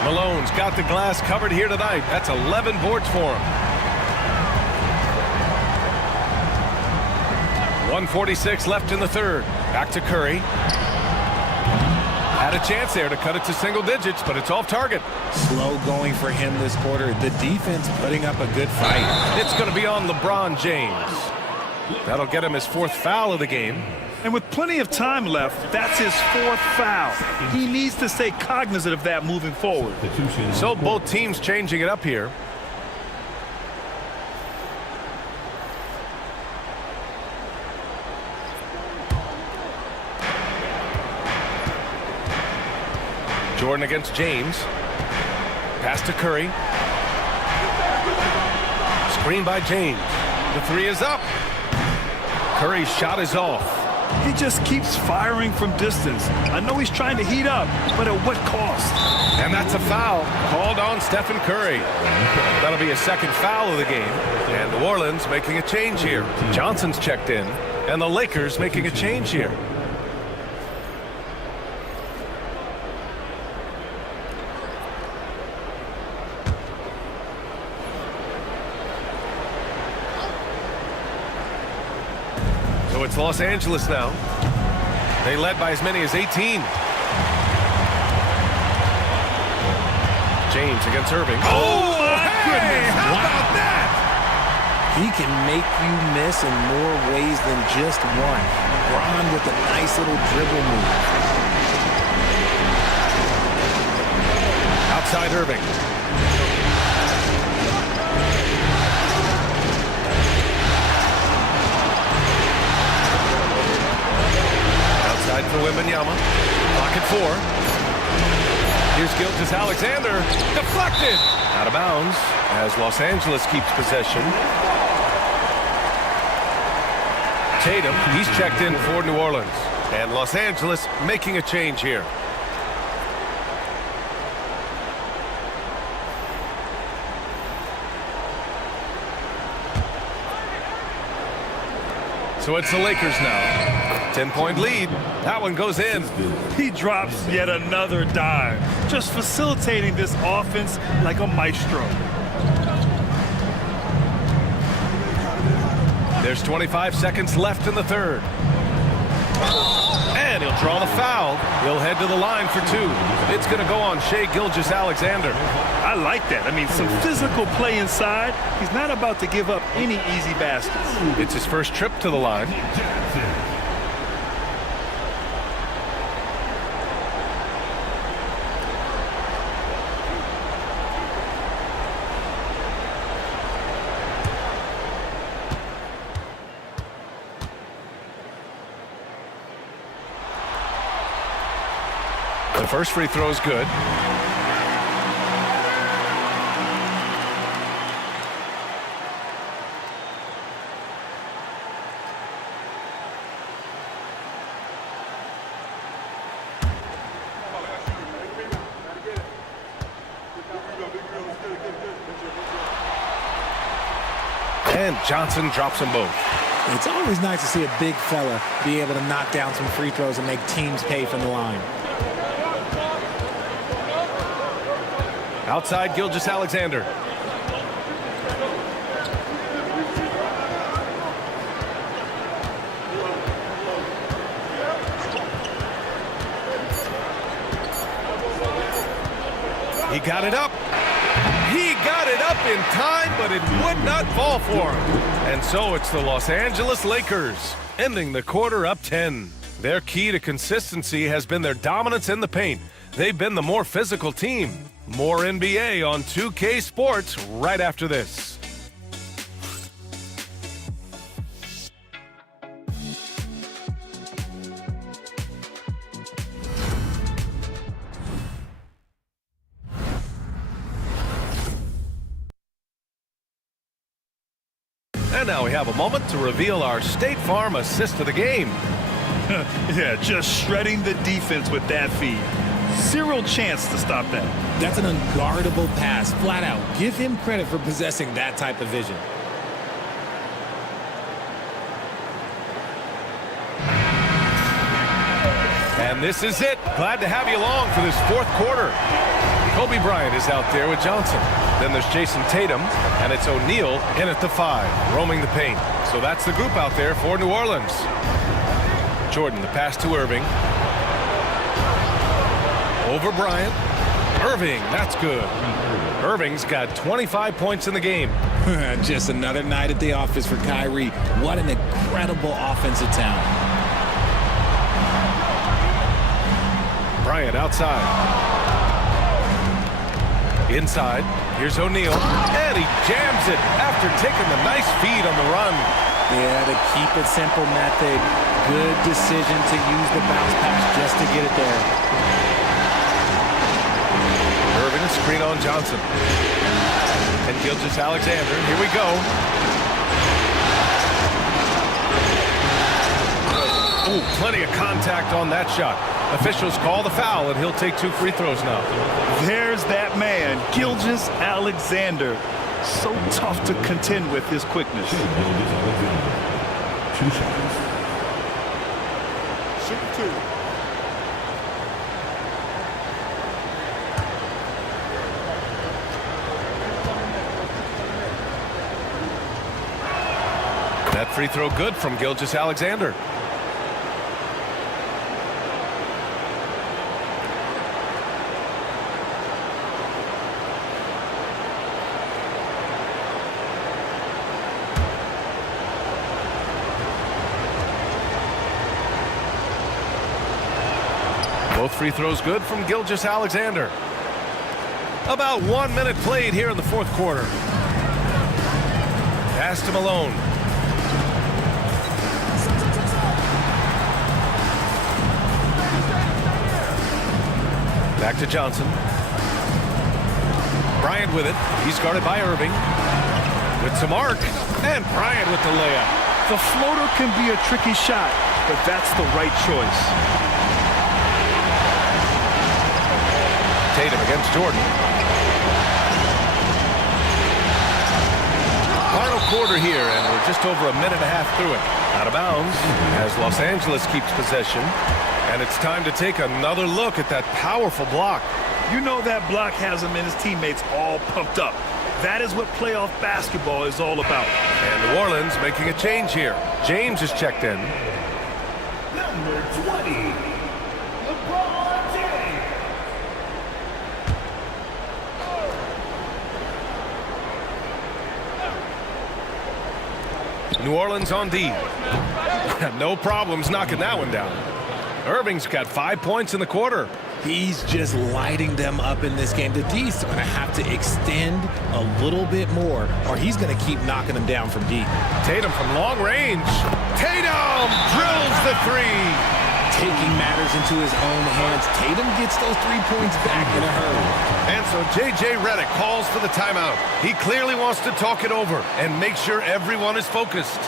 Malone's got the glass covered here tonight. That's 11 boards for him. 1:46 left in the third. Back to Curry. Had a chance there to cut it to single digits, but it's off target. Slow going for him this quarter. The defense putting up a good fight. It's going to be on LeBron James. That'll get him his fourth foul of the game. And with plenty of time left, that's his fourth foul. He needs to stay cognizant of that moving forward. So both teams changing it up here. Jordan against James. Pass to Curry. Screen by James. The three is up. Curry's shot is off. He just keeps firing from distance. I know he's trying to heat up, but at what cost? And that's a foul called on Stephen Curry. That'll be a second foul of the game. And New Orleans making a change here. Johnson's checked in, and the Lakers making a change here. So it's Los Angeles now. They led by as many as 18. James against Irving. Oh, my goodness. How about that? He can make you miss in more ways than just one. Bron with a nice little dribble move. Outside Irving. Outside for Wembanyama. Clock at 4. Here's Gilgeous-Alexander. Deflected. Out of bounds as Los Angeles keeps possession. Tatum, he's checked in for New Orleans. And Los Angeles making a change here. So it's the Lakers now. 10-point lead. That one goes in. He drops yet another dime, just facilitating this offense like a maestro. There's 25 seconds left in the third. And he'll draw the foul. He'll head to the line for 2. It's going to go on Shai Gilgeous-Alexander. I like that. I mean, some physical play inside. He's not about to give up any easy baskets. It's his first trip to the line. The first free throw is good. And Johnson drops them both. It's always nice to see a big fella be able to knock down some free throws and make teams pay from the line. Outside Gilgeous-Alexander. He got it up. He got it up in time, but it would not fall for him. And so it's the Los Angeles Lakers ending the quarter up 10. Their key to consistency has been their dominance in the paint. They've been the more physical team. More NBA on 2K Sports right after this. And now we have a moment to reveal our State Farm assist of the game. Yeah, just shredding the defense with that feed. Zero chance to stop that. That's an unguardable pass, flat out. Give him credit for possessing that type of vision. And this is it. Glad to have you along for this fourth quarter. Kobe Bryant is out there with Johnson. Then there's Jason Tatum, and it's O'Neal in at the 5, roaming the paint. So that's the group out there for New Orleans. Jordan, the pass to Irving. Over Bryant. Irving, that's good. Irving's got 25 points in the game. Just another night at the office for Kyrie. What an incredible offensive talent. Bryant outside. Inside, here's O'Neal, and he jams it after taking the nice feed on the run. Yeah, the keep it simple method. Good decision to use the bounce pass just to get it there. Irving, screen on Johnson. And Gilgeous-Alexander, here we go. Ooh, plenty of contact on that shot. Officials call the foul, and he'll take 2 free throws now. There's that man, Gilgeous-Alexander. So tough to contend with his quickness. 2 seconds. Shoot 2. That free throw good from Gilgeous-Alexander. Both free throws good from Gilgeous-Alexander. About 1 minute played here in the fourth quarter. Pass to Malone. Back to Johnson. Bryant with it. He's guarded by Irving. With some arc. And Bryant with the layup. The floater can be a tricky shot, but that's the right choice. Tatum against Jordan. Final quarter here, and we're just over a minute and a half through it. Out of bounds as Los Angeles keeps possession. And it's time to take another look at that powerful block. You know that block has him and his teammates all pumped up. That is what playoff basketball is all about. And New Orleans making a change here. James is checked in. Number 20, LeBron James. New Orleans on D. No problems knocking that one down. Irving's got 5 points in the quarter. He's just lighting them up in this game. The D's going to have to extend a little bit more, or he's going to keep knocking them down from deep. Tatum from long range. Tatum drills the 3. Taking matters into his own hands. Tatum gets those 3 points back in a hurry. And so J.J. Redick calls for the timeout. He clearly wants to talk it over and make sure everyone is focused.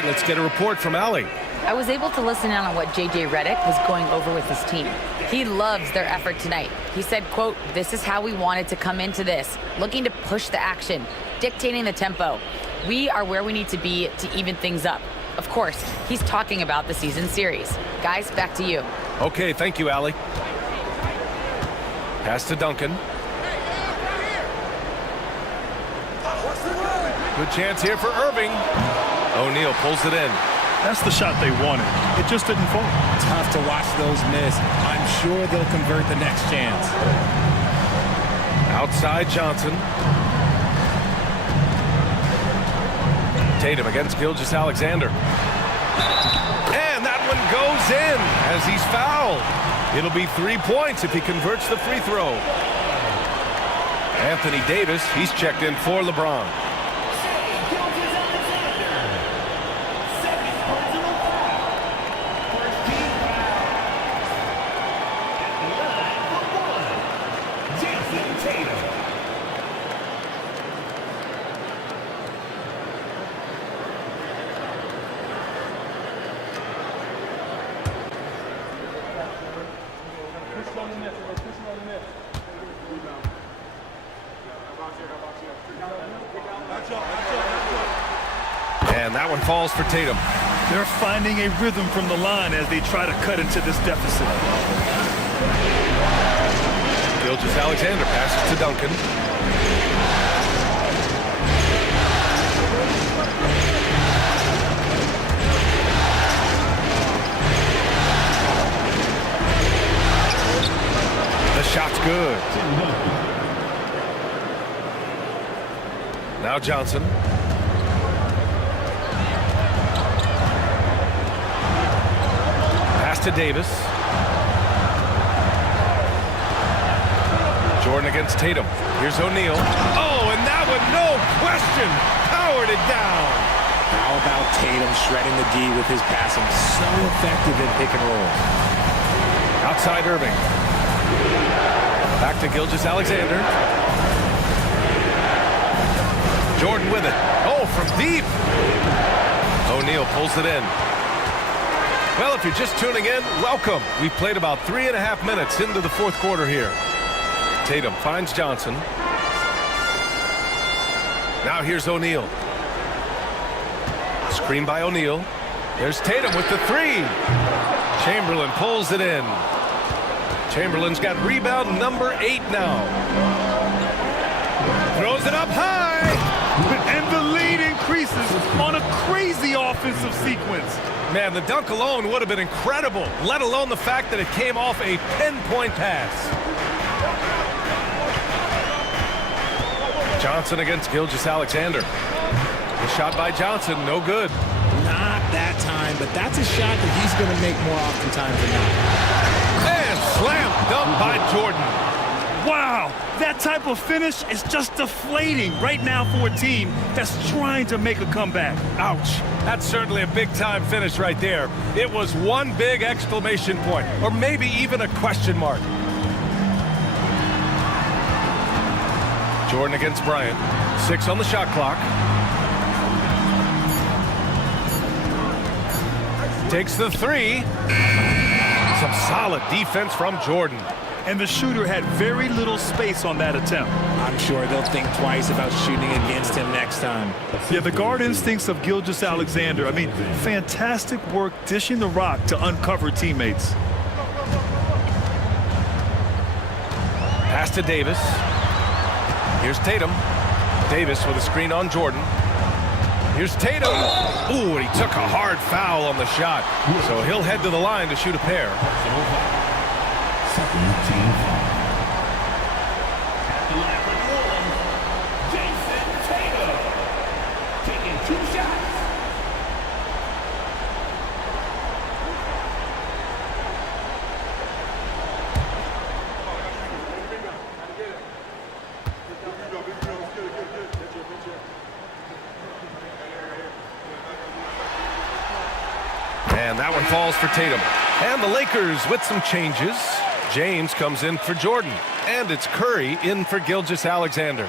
right, let's get a report from Allie. I was able to listen in on what J.J. Redick was going over with his team. He loves their effort tonight. He said, quote, "This is how we wanted to come into this, looking to push the action, dictating the tempo. We are where we need to be to even things up." Of course, he's talking about the season series. Guys, back to you. Okay, thank you, Allie. Pass to Duncan. Good chance here for Irving. O'Neal pulls it in. That's the shot they wanted. It just didn't fall. Tough to watch those miss. I'm sure they'll convert the next chance. Outside Johnson. Tatum against Gilgeous-Alexander. And that one goes in as he's fouled. It'll be 3 points if he converts the free throw. Anthony Davis, he's checked in for LeBron. And that one falls for Tatum. They're finding a rhythm from the line as they try to cut into this deficit. Gilgeous-Alexander passes to Duncan. The shot's good. Now Johnson. Pass to Davis. Jordan against Tatum. Here's O'Neal. Oh, and that one, no question, powered it down. How about Tatum shredding the D with his passing? So effective in pick and roll. Outside Irving. Back to Gilgeous-Alexander. Jordan with it. Oh, from deep. O'Neal pulls it in. Well, if you're just tuning in, welcome. We played about 3.5 minutes into the fourth quarter here. Tatum finds Johnson. Now here's O'Neal. Screen by O'Neal. There's Tatum with the three. Chamberlain pulls it in. Chamberlain's got rebound number 8 now. Throws it up high. And the lead increases on a crazy offensive sequence. Man, the dunk alone would have been incredible, let alone the fact that it came off a pinpoint pass. Johnson against Gilgeous-Alexander. The shot by Johnson, no good. Not that time, but that's a shot that he's going to make more oftentimes than not. And slam dunk by Jordan. Wow, that type of finish is just deflating right now for a team that's trying to make a comeback. Ouch. That's certainly a big-time finish right there. It was one big exclamation point, or maybe even a question mark. Jordan against Bryant. 6 on the shot clock. Takes the three. Some solid defense from Jordan. And the shooter had very little space on that attempt. I'm sure they'll think twice about shooting against him next time. Yeah, the guard instincts of Gilgeous-Alexander. I mean, fantastic work dishing the rock to uncover teammates. Pass to Davis. Here's Tatum. Davis with a screen on Jordan. Here's Tatum. Ooh, and he took a hard foul on the shot. So he'll head to the line to shoot a pair. Second team foul. At the line for New Orleans, Jason Tatum. Taking 2 shots. And that one falls for Tatum. And the Lakers with some changes. James comes in for Jordan. And it's Curry in for Gilgeous-Alexander.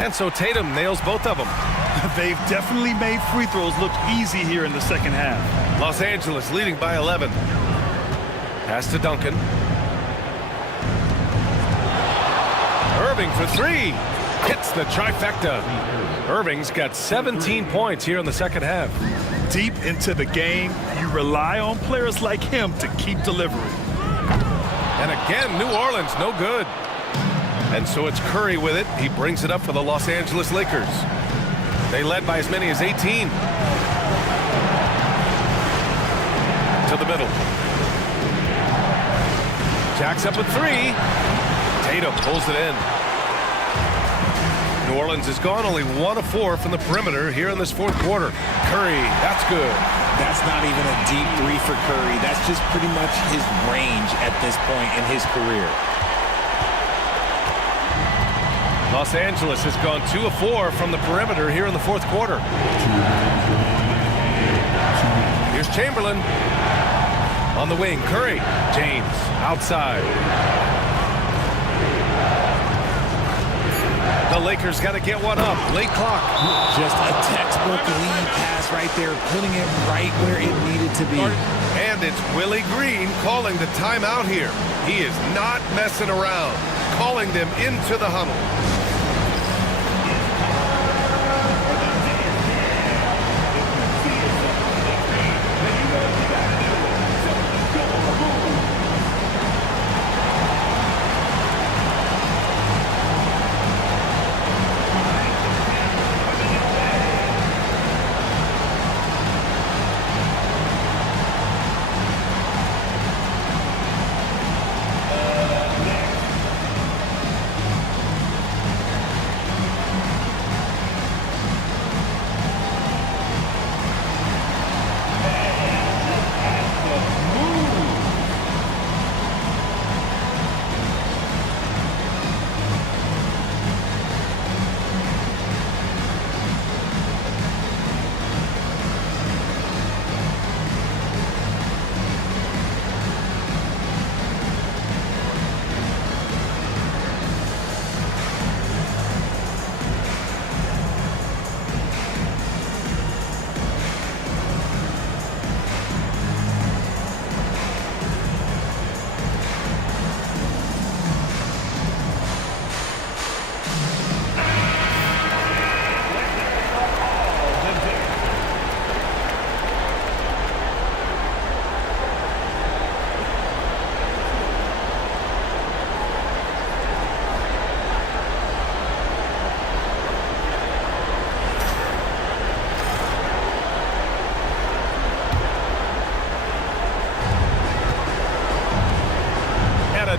And so Tatum nails both of them. They've definitely made free throws look easy here in the second half. Los Angeles leading by 11. Pass to Duncan. Irving for three. Hits the trifecta. Irving's got 17 points here in the second half. Deep into the game, you rely on players like him to keep delivering. And again, New Orleans, no good. And so it's Curry with it. He brings it up for the Los Angeles Lakers. They led by as many as 18. To the middle. Jacks up with three. Tatum pulls it in. New Orleans has gone only 1 of 4 from the perimeter here in this fourth quarter. Curry, that's good. That's not even a deep three for Curry. That's just pretty much his range at this point in his career. Los Angeles has gone 2 of 4 from the perimeter here in the fourth quarter. Here's Chamberlain. On the wing, Curry. James, outside. The Lakers got to get one up. Late clock. Just a textbook lead pass right there, putting it right where it needed to be. And it's Willie Green calling the timeout here. He is not messing around, calling them into the huddle.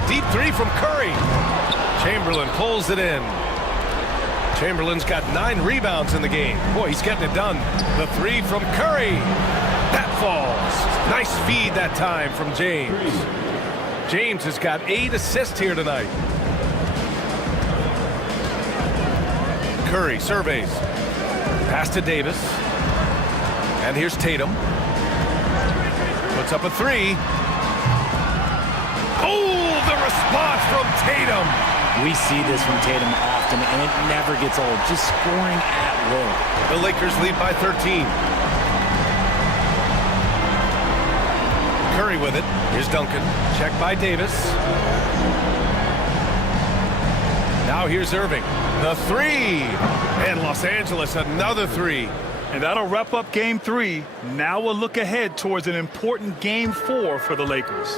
Deep three from Curry. Chamberlain pulls it in. Chamberlain's got 9 rebounds in the game. Boy, he's getting it done. The three from Curry. That falls. Nice feed that time from James. James has got 8 assists here tonight. Curry surveys. Pass to Davis. And here's Tatum. Puts up a three. Oh, the response from Tatum. We see this from Tatum often, and it never gets old. Just scoring at will. The Lakers lead by 13. Curry with it. Here's Duncan. Check by Davis. Now here's Irving. The three. And Los Angeles another three. And that'll wrap up Game 3. Now we'll look ahead towards an important Game 4 for the Lakers.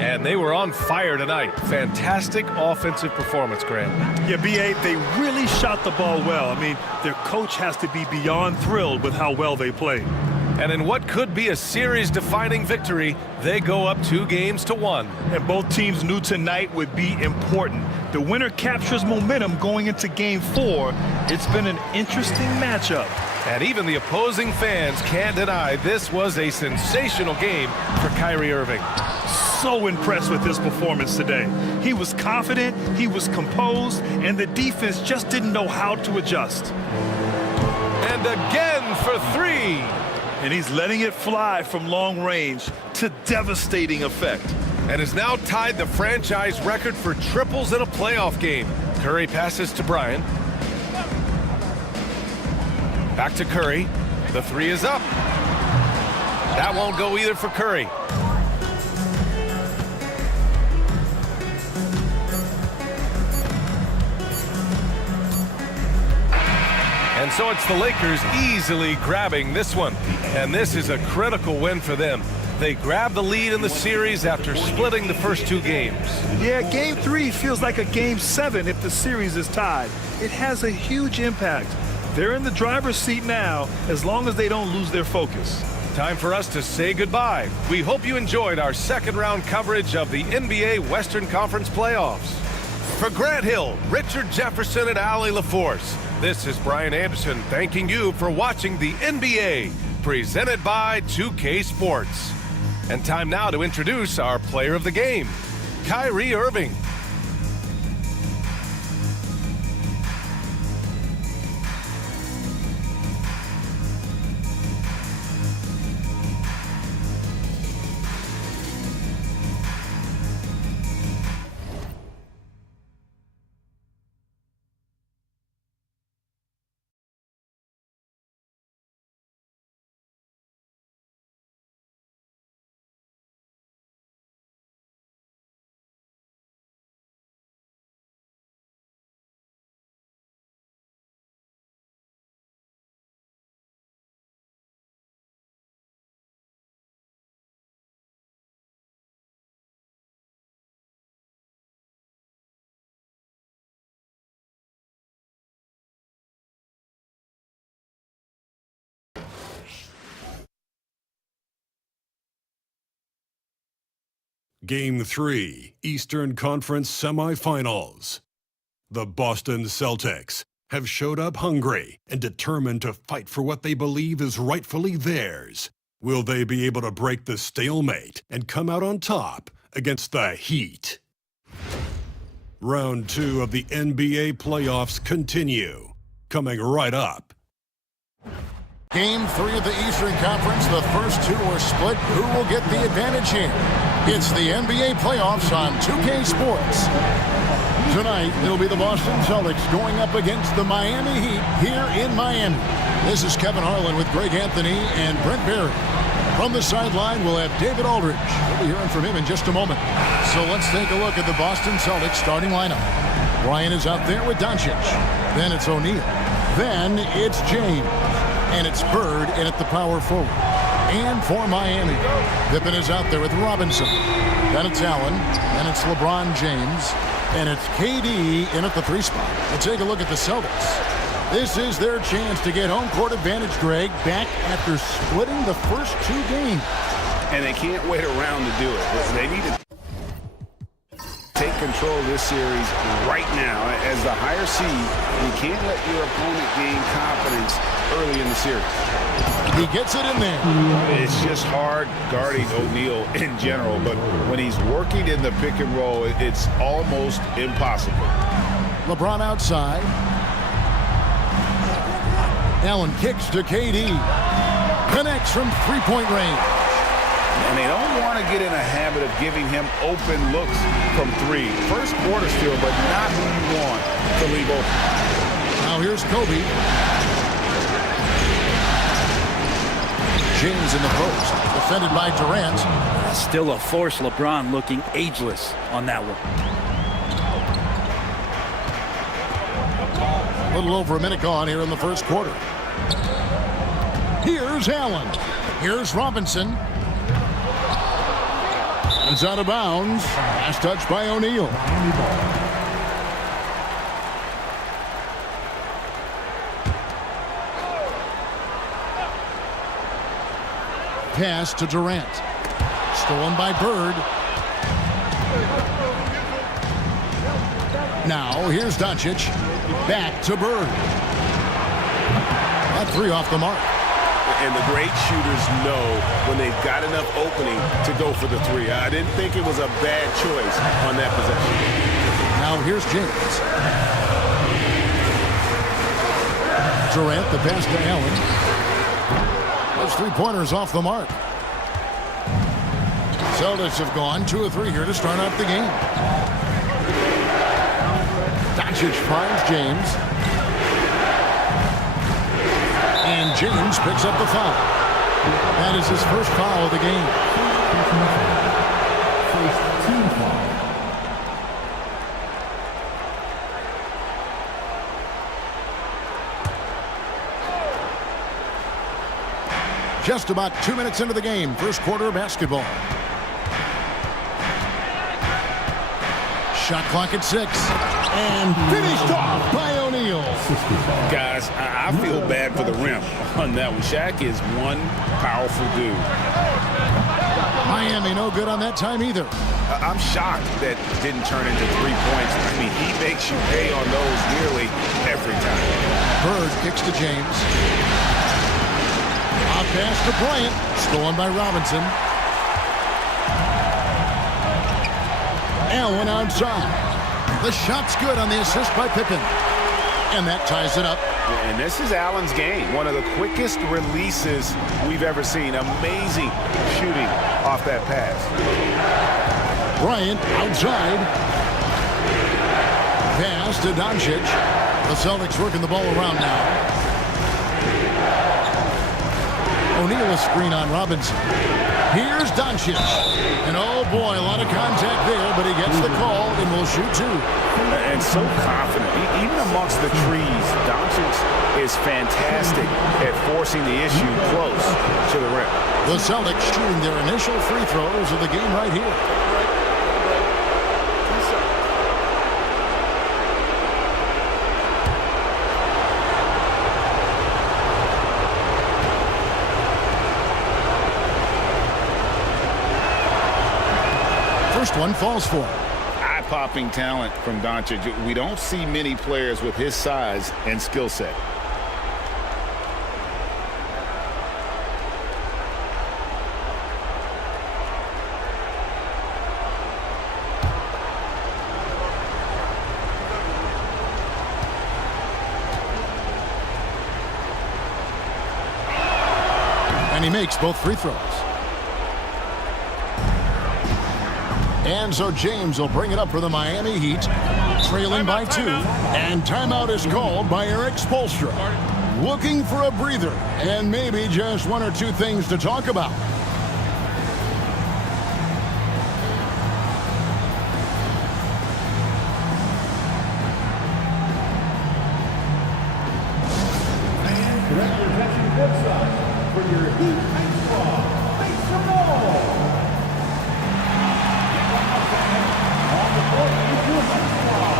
And they were on fire tonight. Fantastic offensive performance, Grant. Yeah, B.A., they really shot the ball well. I mean, their coach has to be beyond thrilled with how well they played. And in what could be a series-defining victory, they go up 2-1. And both teams knew tonight would be important. The winner captures momentum going into Game 4. It's been an interesting matchup. And even the opposing fans can't deny this was a sensational game for Kyrie Irving. So impressed with his performance today. He was confident, he was composed, and the defense just didn't know how to adjust. And again for three. And he's letting it fly from long range to devastating effect. And has now tied the franchise record for triples in a playoff game. Curry passes to Bryant. Back to Curry. The three is up. That won't go either for Curry. And so it's the Lakers easily grabbing this one. And this is a critical win for them. They grab the lead in the series after splitting the first two games. Yeah, Game 3 feels like a Game 7 if the series is tied. It has a huge impact. They're in the driver's seat now as long as they don't lose their focus. Time for us to say goodbye. We hope you enjoyed our second round coverage of the NBA Western Conference playoffs. For Grant Hill, Richard Jefferson, and Allie LaForce, this is Brian Anderson thanking you for watching the NBA, presented by 2K Sports. And time now to introduce our player of the game, Kyrie Irving. Game 3, Eastern Conference Semifinals. The Boston Celtics have showed up hungry and determined to fight for what they believe is rightfully theirs. Will they be able to break the stalemate and come out on top against the Heat? Round 2 of the NBA playoffs continue, coming right up. Game 3 of the Eastern Conference. The first two are split. Who will get the advantage here? It's the NBA playoffs on 2K Sports. Tonight, it'll be the Boston Celtics going up against the Miami Heat here in Miami. This is Kevin Harlan with Greg Anthony and Brent Barry. From the sideline, we'll have David Aldridge. We'll be hearing from him in just a moment. So let's take a look at the Boston Celtics starting lineup. Ryan is out there with Doncic. Then it's O'Neal. Then it's James. And it's Bird in at the power forward. And for Miami, Pippen is out there with Robinson. Then it's Allen. Then it's LeBron James. And it's KD in at the 3 spot. Let's take a look at the Celtics. This is their chance to get home court advantage, Greg, back after splitting the first 2 games. And they can't wait around to do it. They need to take control of this series right now. As the higher seed, you can't let your opponent gain confidence early in the series. He gets it in there. It's just hard guarding O'Neal in general, but when he's working in the pick and roll, it's almost impossible. LeBron outside. Allen kicks to KD. Connects from three-point range. And they don't want to get in a habit of giving him open looks from 3. First quarter still, but not who you want to leave open. Now here's Kobe. James in the post, defended by Durant. Still a force. LeBron looking ageless on that one. A little over a minute gone here in the first quarter. Here's Allen. Here's Robinson. It's out of bounds. Last touch by O'Neal. Pass to Durant. Stolen by Bird. Now here's Doncic. Back to Bird. That 3 off the mark. And the great shooters know when they've got enough opening to go for the 3. I didn't think it was a bad choice on that possession. Now here's James. Durant, the pass to Allen. Those 3-pointers off the mark. Celtics have gone 2 of 3 here to start out the game. Doncic finds James. And James picks up the foul. That is his first foul of the game. First team foul. Just about 2 minutes into the game, first quarter of basketball. Shot clock at 6. And finished off by O'Neal. Guys, I feel bad for the rim on that one. Shaq is one powerful dude. Miami no good on that time either. I'm shocked that didn't turn into 3 points. I mean, he makes you pay on those nearly every time. Bird kicks to James. Off pass to Bryant. Stolen by Robinson. Allen outside. The shot's good on the assist by Pippen. And that ties it up. And this is Allen's game. One of the quickest releases we've ever seen. Amazing shooting off that pass. Bryant outside. Pass to Doncic. The Celtics working the ball around now. O'Neal a screen on Robinson. Here's Doncic. And oh boy, a lot of contact there, but he gets the call and will shoot 2. And so confident. Even amongst the trees, Doncic is fantastic at forcing the issue close to the rim. The Celtics shooting their initial free throws of the game right here. First one falls for him. Eye-popping talent from Doncic. We don't see many players with his size and skill set. And he makes both free throws. And so James will bring it up for the Miami Heat, trailing by 2. And timeout is called by Eric Spoelstra. Looking for a breather and maybe just 1 or 2 things to talk about. And director catching courtside for your Heat baseball. Face the ball. On the court is your baseball.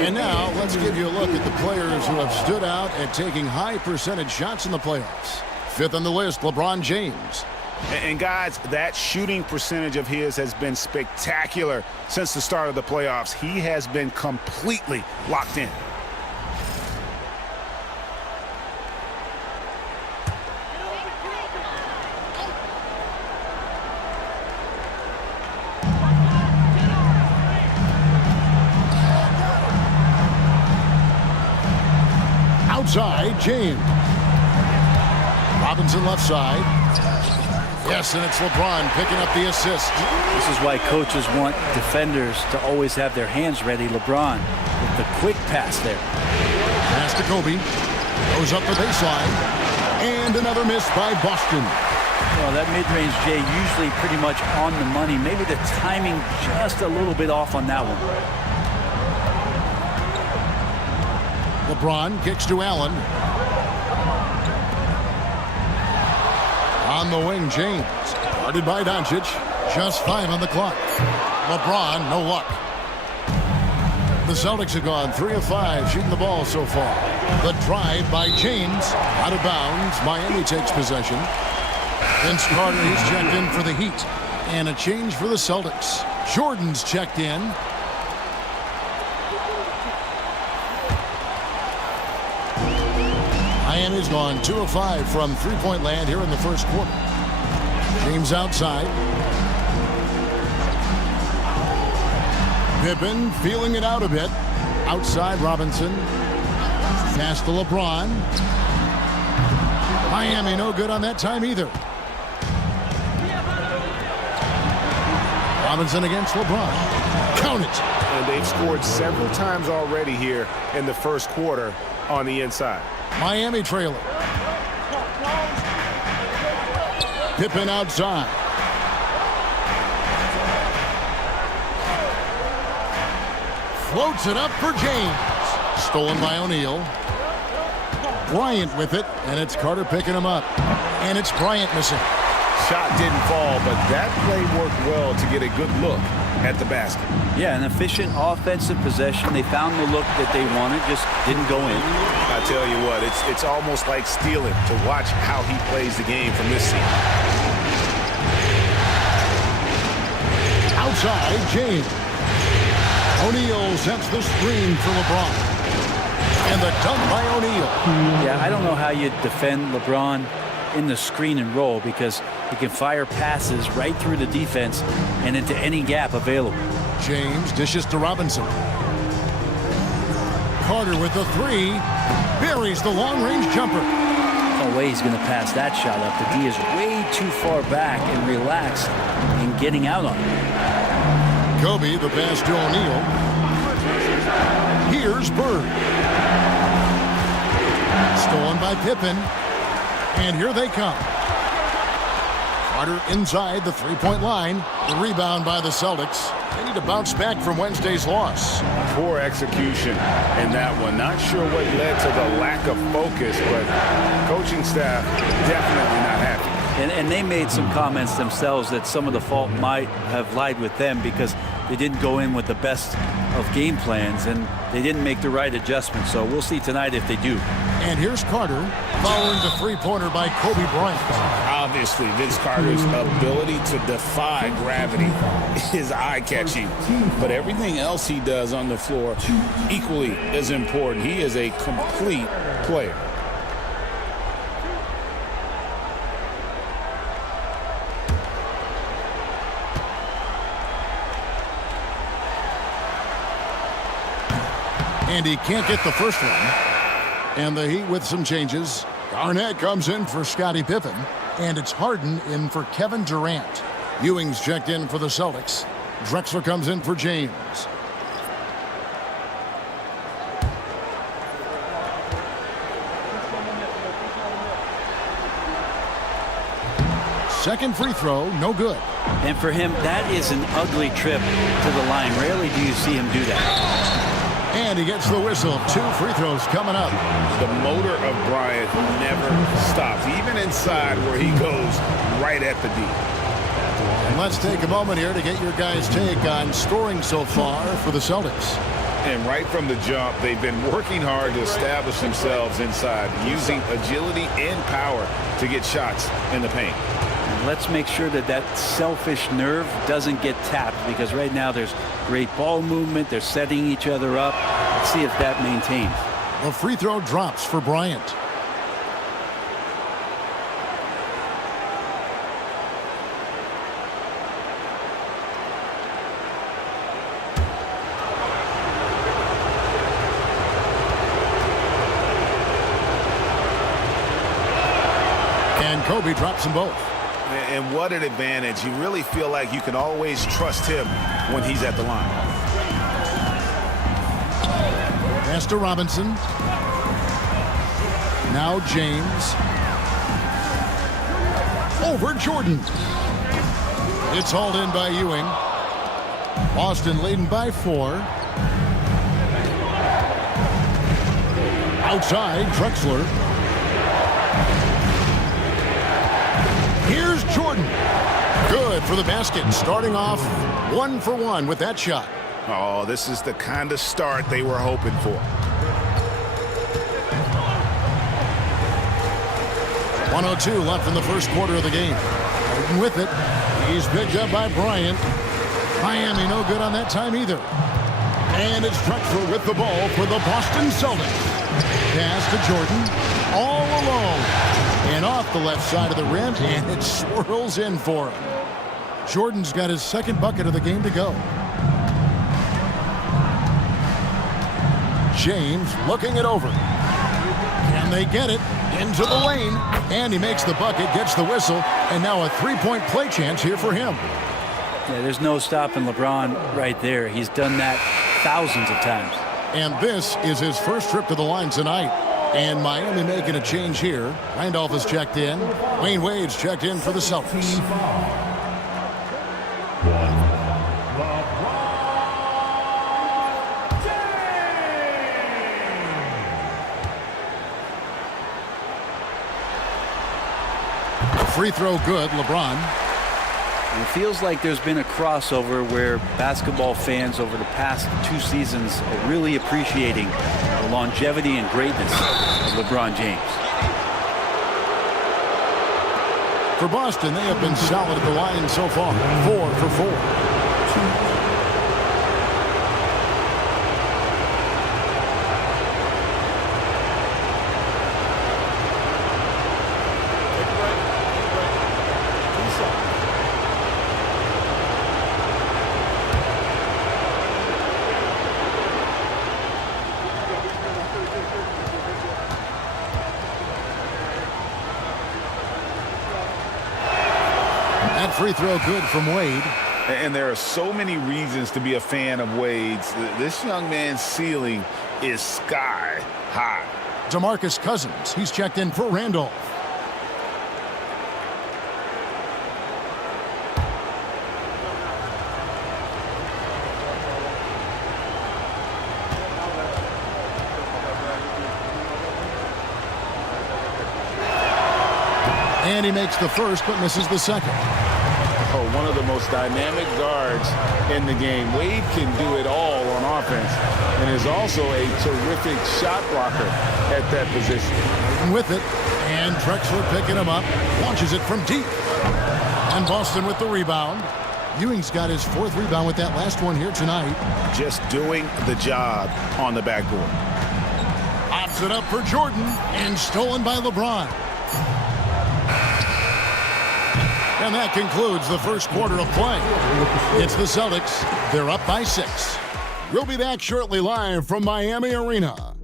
And now let's give you a look at the players who have stood out at taking high percentage shots in the playoffs. 5th on the list, LeBron James. And guys, that shooting percentage of his has been spectacular since the start of the playoffs. He has been completely locked in. Outside, James. Robinson left side. Yes, and it's LeBron picking up the assist. This is why coaches want defenders to always have their hands ready. LeBron with the quick pass there. Pass to Kobe. Goes up the baseline. And another miss by Boston. Well, that mid-range, Jay, usually pretty much on the money. Maybe the timing just a little bit off on that one. LeBron kicks to Allen. On the wing, James. Guarded by Doncic. Just 5 on the clock. LeBron, no luck. The Celtics have gone 3 of 5 shooting the ball so far. The drive by James. Out of bounds. Miami takes possession. Vince Carter, he's checked in for the Heat. And a change for the Celtics. Jordan's checked in. Miami's gone 2 of 5 from three-point land here in the first quarter. James outside. Pippen feeling it out a bit. Outside Robinson. Pass to LeBron. Miami no good on that time either. Robinson against LeBron. Count it. And they've scored several times already here in the first quarter on the inside. Miami trailer. Pippen outside. Floats it up for James. Stolen by O'Neal. Bryant with it, and it's Carter picking him up. And it's Bryant missing. Shot didn't fall, but that play worked well to get a good look at the basket. Yeah, an efficient offensive possession. They found the look that they wanted, just didn't go in. I tell you what, it's almost like stealing to watch how he plays the game from this scene. Outside, James. O'Neal sets the screen for LeBron. And the dunk by O'Neal. Yeah, I don't know how you defend LeBron in the screen and roll because he can fire passes right through the defense and into any gap available. James dishes to Robinson. Carter with the 3. Buries the long-range jumper. No way he's going to pass that shot up. The D is way too far back and relaxed in getting out on it. Kobe, the pass to O'Neal. Here's Bird. Stolen by Pippen. And here they come. Carter inside the three-point line. The rebound by the Celtics. They need to bounce back from Wednesday's loss. Poor execution in that one. Not sure what led to the lack of focus, but coaching staff definitely not happy. And they made some comments themselves that some of the fault might have lied with them because they didn't go in with the best of game plans and they didn't make the right adjustments. So we'll see tonight if they do. And here's Carter following the three-pointer by Kobe Bryant. Obviously, Vince Carter's ability to defy gravity is eye-catching. But everything else he does on the floor equally is important. He is a complete player. And he can't get the first one. And the Heat with some changes. Garnett comes in for Scottie Pippen. And it's Harden in for Kevin Durant. Ewing's checked in for the Celtics. Drexler comes in for James. Second free throw, no good. And for him, that is an ugly trip to the line. Rarely do you see him do that. And he gets the whistle. 2 free throws coming up. The motor of Bryant never stops, even inside where he goes right at the D. And let's take a moment here to get your guys' take on scoring so far for the Celtics. And right from the jump, they've been working hard to establish themselves inside, using agility and power to get shots in the paint. Let's make sure that that selfish nerve doesn't get tapped because right now there's great ball movement. They're setting each other up. Let's see if that maintains. The free throw drops for Bryant. And Kobe drops them both. And what an advantage. You really feel like you can always trust him when he's at the line. Pass to Robinson. Now James. Over Jordan. It's hauled in by Ewing. Boston leading by 4. Outside, Drexler. Here's Jordan. Good for the basket. Starting off 1 for 1 with that shot. Oh, this is the kind of start they were hoping for. 1:02 left in the first quarter of the game. Jordan with it. He's picked up by Bryant. Miami no good on that time either. And it's Drexler with the ball for the Boston Celtics. Pass to Jordan. All alone. And off the left side of the rim, and it swirls in for him. Jordan's got his second bucket of the game to go. James looking it over. Can they get it into the lane? And he makes the bucket, gets the whistle, and now a three-point play chance here for him. Yeah, there's no stopping LeBron right there. He's done that thousands of times. And this is his first trip to the line tonight. And Miami making a change here. Randolph has checked in. Wayne Wade's checked in for the Celtics. Free throw good, LeBron. It feels like there's been a crossover where basketball fans over the past 2 seasons are really appreciating the longevity and greatness of LeBron James. For Boston, they have been solid at the line so far. 4 for 4. Free throw good from Wade. And there are so many reasons to be a fan of Wade's. This young man's ceiling is sky high. DeMarcus Cousins, he's checked in for Randolph. And he makes the first but misses the second. Oh, one of the most dynamic guards in the game. Wade can do it all on offense and is also a terrific shot blocker at that position. With it, and Drexler picking him up, launches it from deep. And Boston with the rebound. Ewing's got his 4th rebound with that last one here tonight. Just doing the job on the backboard. Pops it up for Jordan, and stolen by LeBron. And that concludes the first quarter of play. It's the Celtics. They're up by 6. We'll be back shortly live from Miami Arena.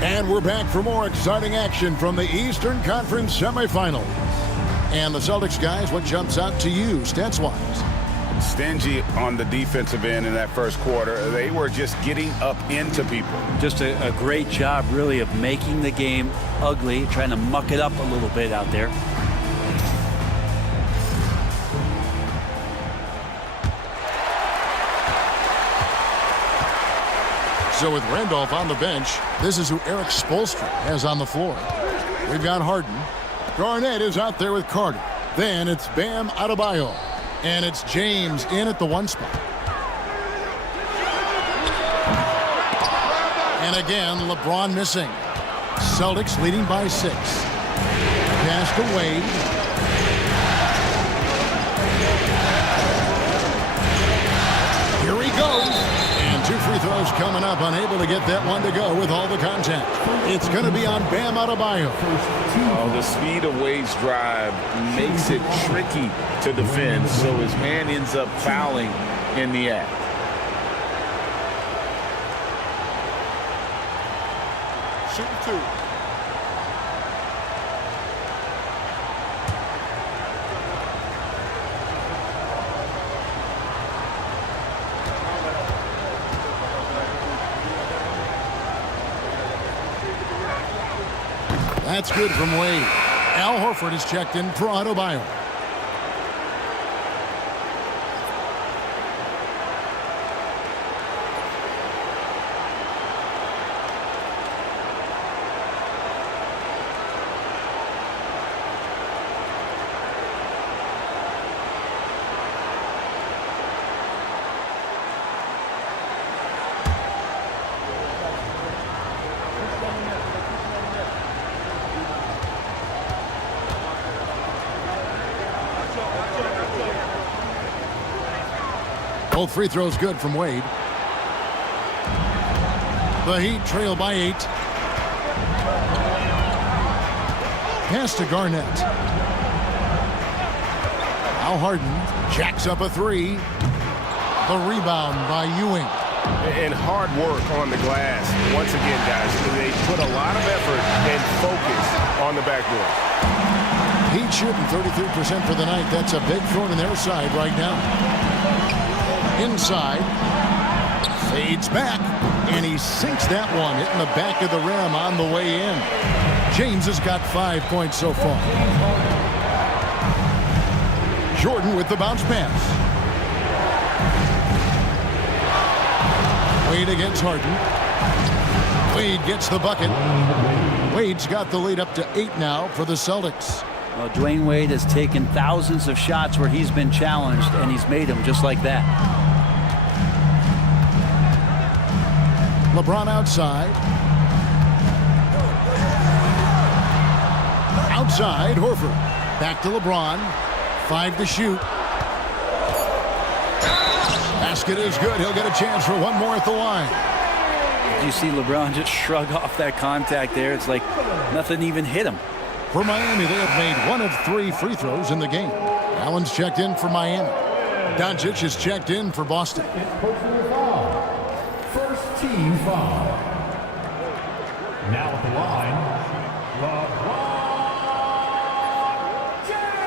And we're back for more exciting action from the Eastern Conference semifinals. And the Celtics guys, what jumps out to you stats-wise? Stingy on the defensive end in that first quarter. They were just getting up into people. Just a great job, really, of making the game ugly, trying to muck it up a little bit out there. So with Randolph on the bench, this is who Eric Spoelstra has on the floor. We've got Harden. Garnett is out there with Carter. Then it's Bam Adebayo. And it's James in at the 1 spot. And again, LeBron missing. Celtics leading by 6. Pass to Wade. Here he goes. And 2 free throws coming up. Unable to get that one to go with all the contact. It's going to be on Bam Adebayo. Oh, the speed of Wade's drive makes it tricky to defend, so his man ends up fouling in the act. Shooting 2. That's good from Wade. Al Horford is checked in for Adebayo. Both free throws good from Wade. The Heat trail by 8. Pass to Garnett. Al Harden jacks up a 3. The rebound by Ewing. And hard work on the glass. Once again, guys, they put a lot of effort and focus on the backboard. Heat shooting 33% for the night. That's a big thorn in their side right now. Inside, fades back, and he sinks that one, hitting the back of the rim on the way in. James has got 5 points so far. Jordan with the bounce pass. Wade against Harden. Wade gets the bucket. Wade's got the lead up to 8 now for the Celtics. Well, Dwayne Wade has taken thousands of shots where he's been challenged, and he's made them just like that. LeBron outside. Outside, Horford. Back to LeBron. 5 to shoot. Basket is good. He'll get a chance for one more at the line. You see LeBron just shrug off that contact there. It's like nothing even hit him. For Miami, they have made 1 of 3 free throws in the game. Allen's checked in for Miami. Doncic is checked in for Boston. First team foul. Now at the line, LeBron James.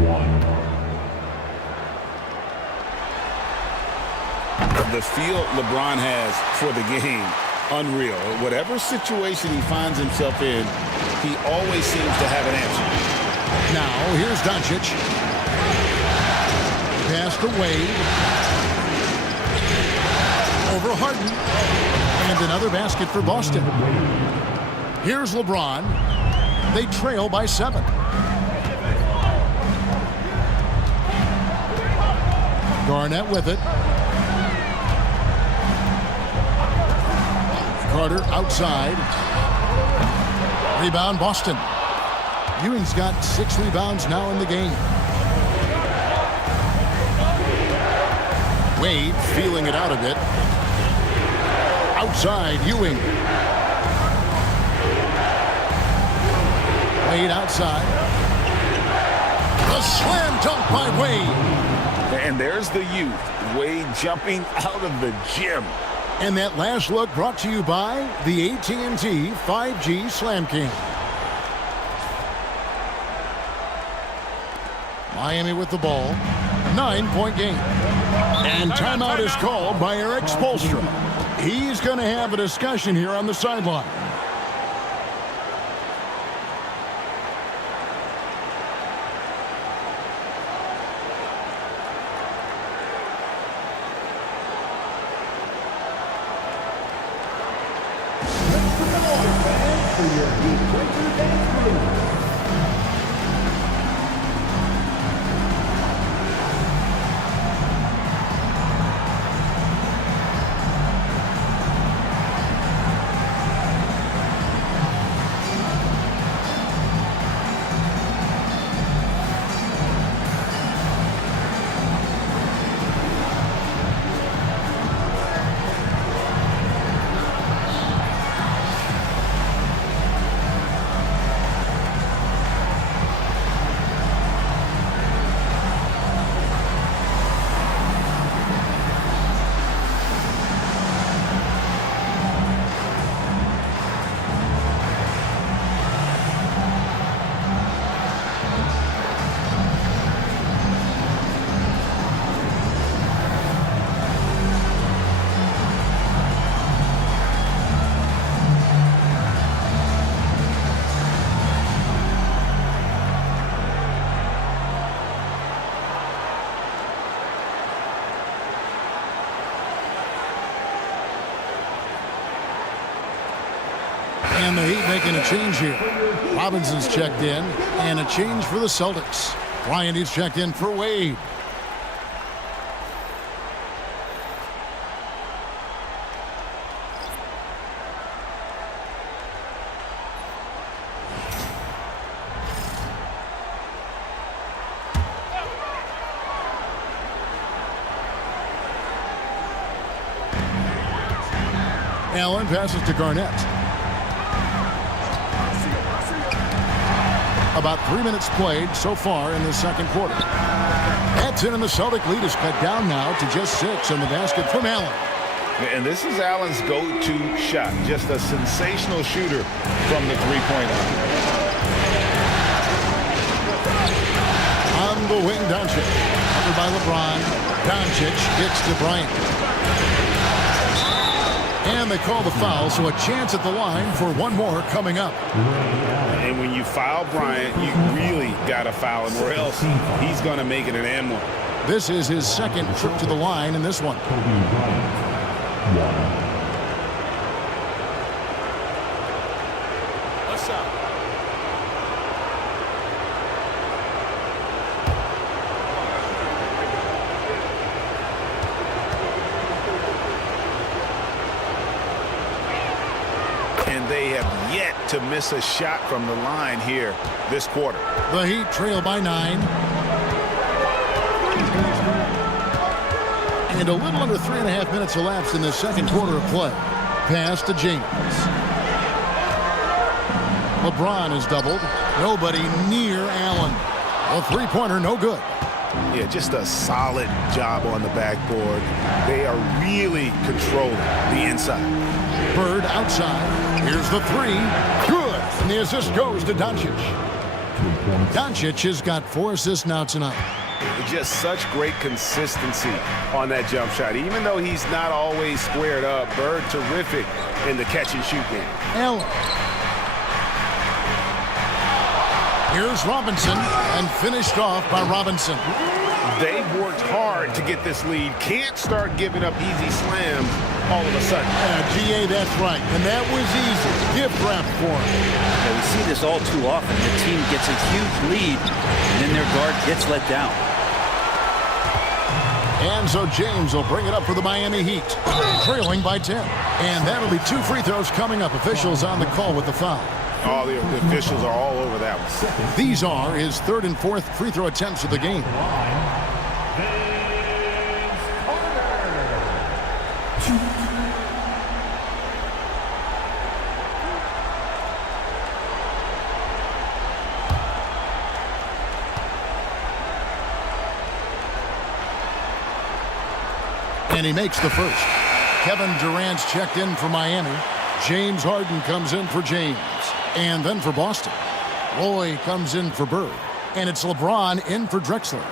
1. The feel LeBron has for the game, unreal. Whatever situation he finds himself in, he always seems to have an answer. Now, here's Doncic. Pass to Wade. Over Harden. And another basket for Boston. Here's LeBron. They trail by 7. Garnett with it. Carter outside. Rebound Boston. Ewing's got 6 rebounds now in the game. Wade feeling it out a bit. Outside, Ewing. Wade outside. The slam dunk by Wade. And there's the youth, Wade jumping out of the gym. And that last look brought to you by the AT&T 5G Slam King. Miami with the ball. 9-point game. And timeout is called by Eric Spoelstra. He's going to have a discussion here on the sideline. And the Heat making a change here. Robinson's checked in, and a change for the Celtics. Bryant is checked in for Wade. Allen passes to Garnett. About 3 minutes played so far in the second quarter. That's in, and the Celtic lead is cut down now to just 6 in the basket from Allen. And this is Allen's go-to shot. Just a sensational shooter from the three-point line. On the wing, Doncic. Covered by LeBron. Doncic gets to Bryant. And they call the foul, so a chance at the line for one more coming up. And when you foul Bryant, you really got to foul him, or else he's going to make it an and one. This is his second trip to the line in this one. Let's out. And they have yet to miss a shot from the line here this quarter. The Heat trail by 9. And a little under 3.5 minutes elapsed in the second quarter of play. Pass to James. LeBron is doubled. Nobody near Allen. A three-pointer, no good. Yeah, just a solid job on the backboard. They are really controlling the inside. Bird outside. Here's the three. Good. And the assist goes to Doncic. Doncic has got 4 assists now tonight. Just such great consistency on that jump shot. Even though he's not always squared up, Bird terrific in the catch-and-shoot game. Allen. Here's Robinson, and finished off by Robinson. They've worked hard to get this lead. Can't start giving up easy slams all of a sudden. GA, that's right. And that was easy. Gift wrap for him. Yeah, we see this all too often. The team gets a huge lead, and then their guard gets let down. And so James will bring it up for the Miami Heat, trailing by 10. And that'll be 2 free throws coming up. Officials on the call with the foul. Oh, the officials are all over that one. These are his 3rd and 4th free throw attempts of the game. And he makes the first. Kevin Durant's checked in for Miami. James Harden comes in for James. And then for Boston, Roy comes in for Bird. And it's LeBron in for Drexler.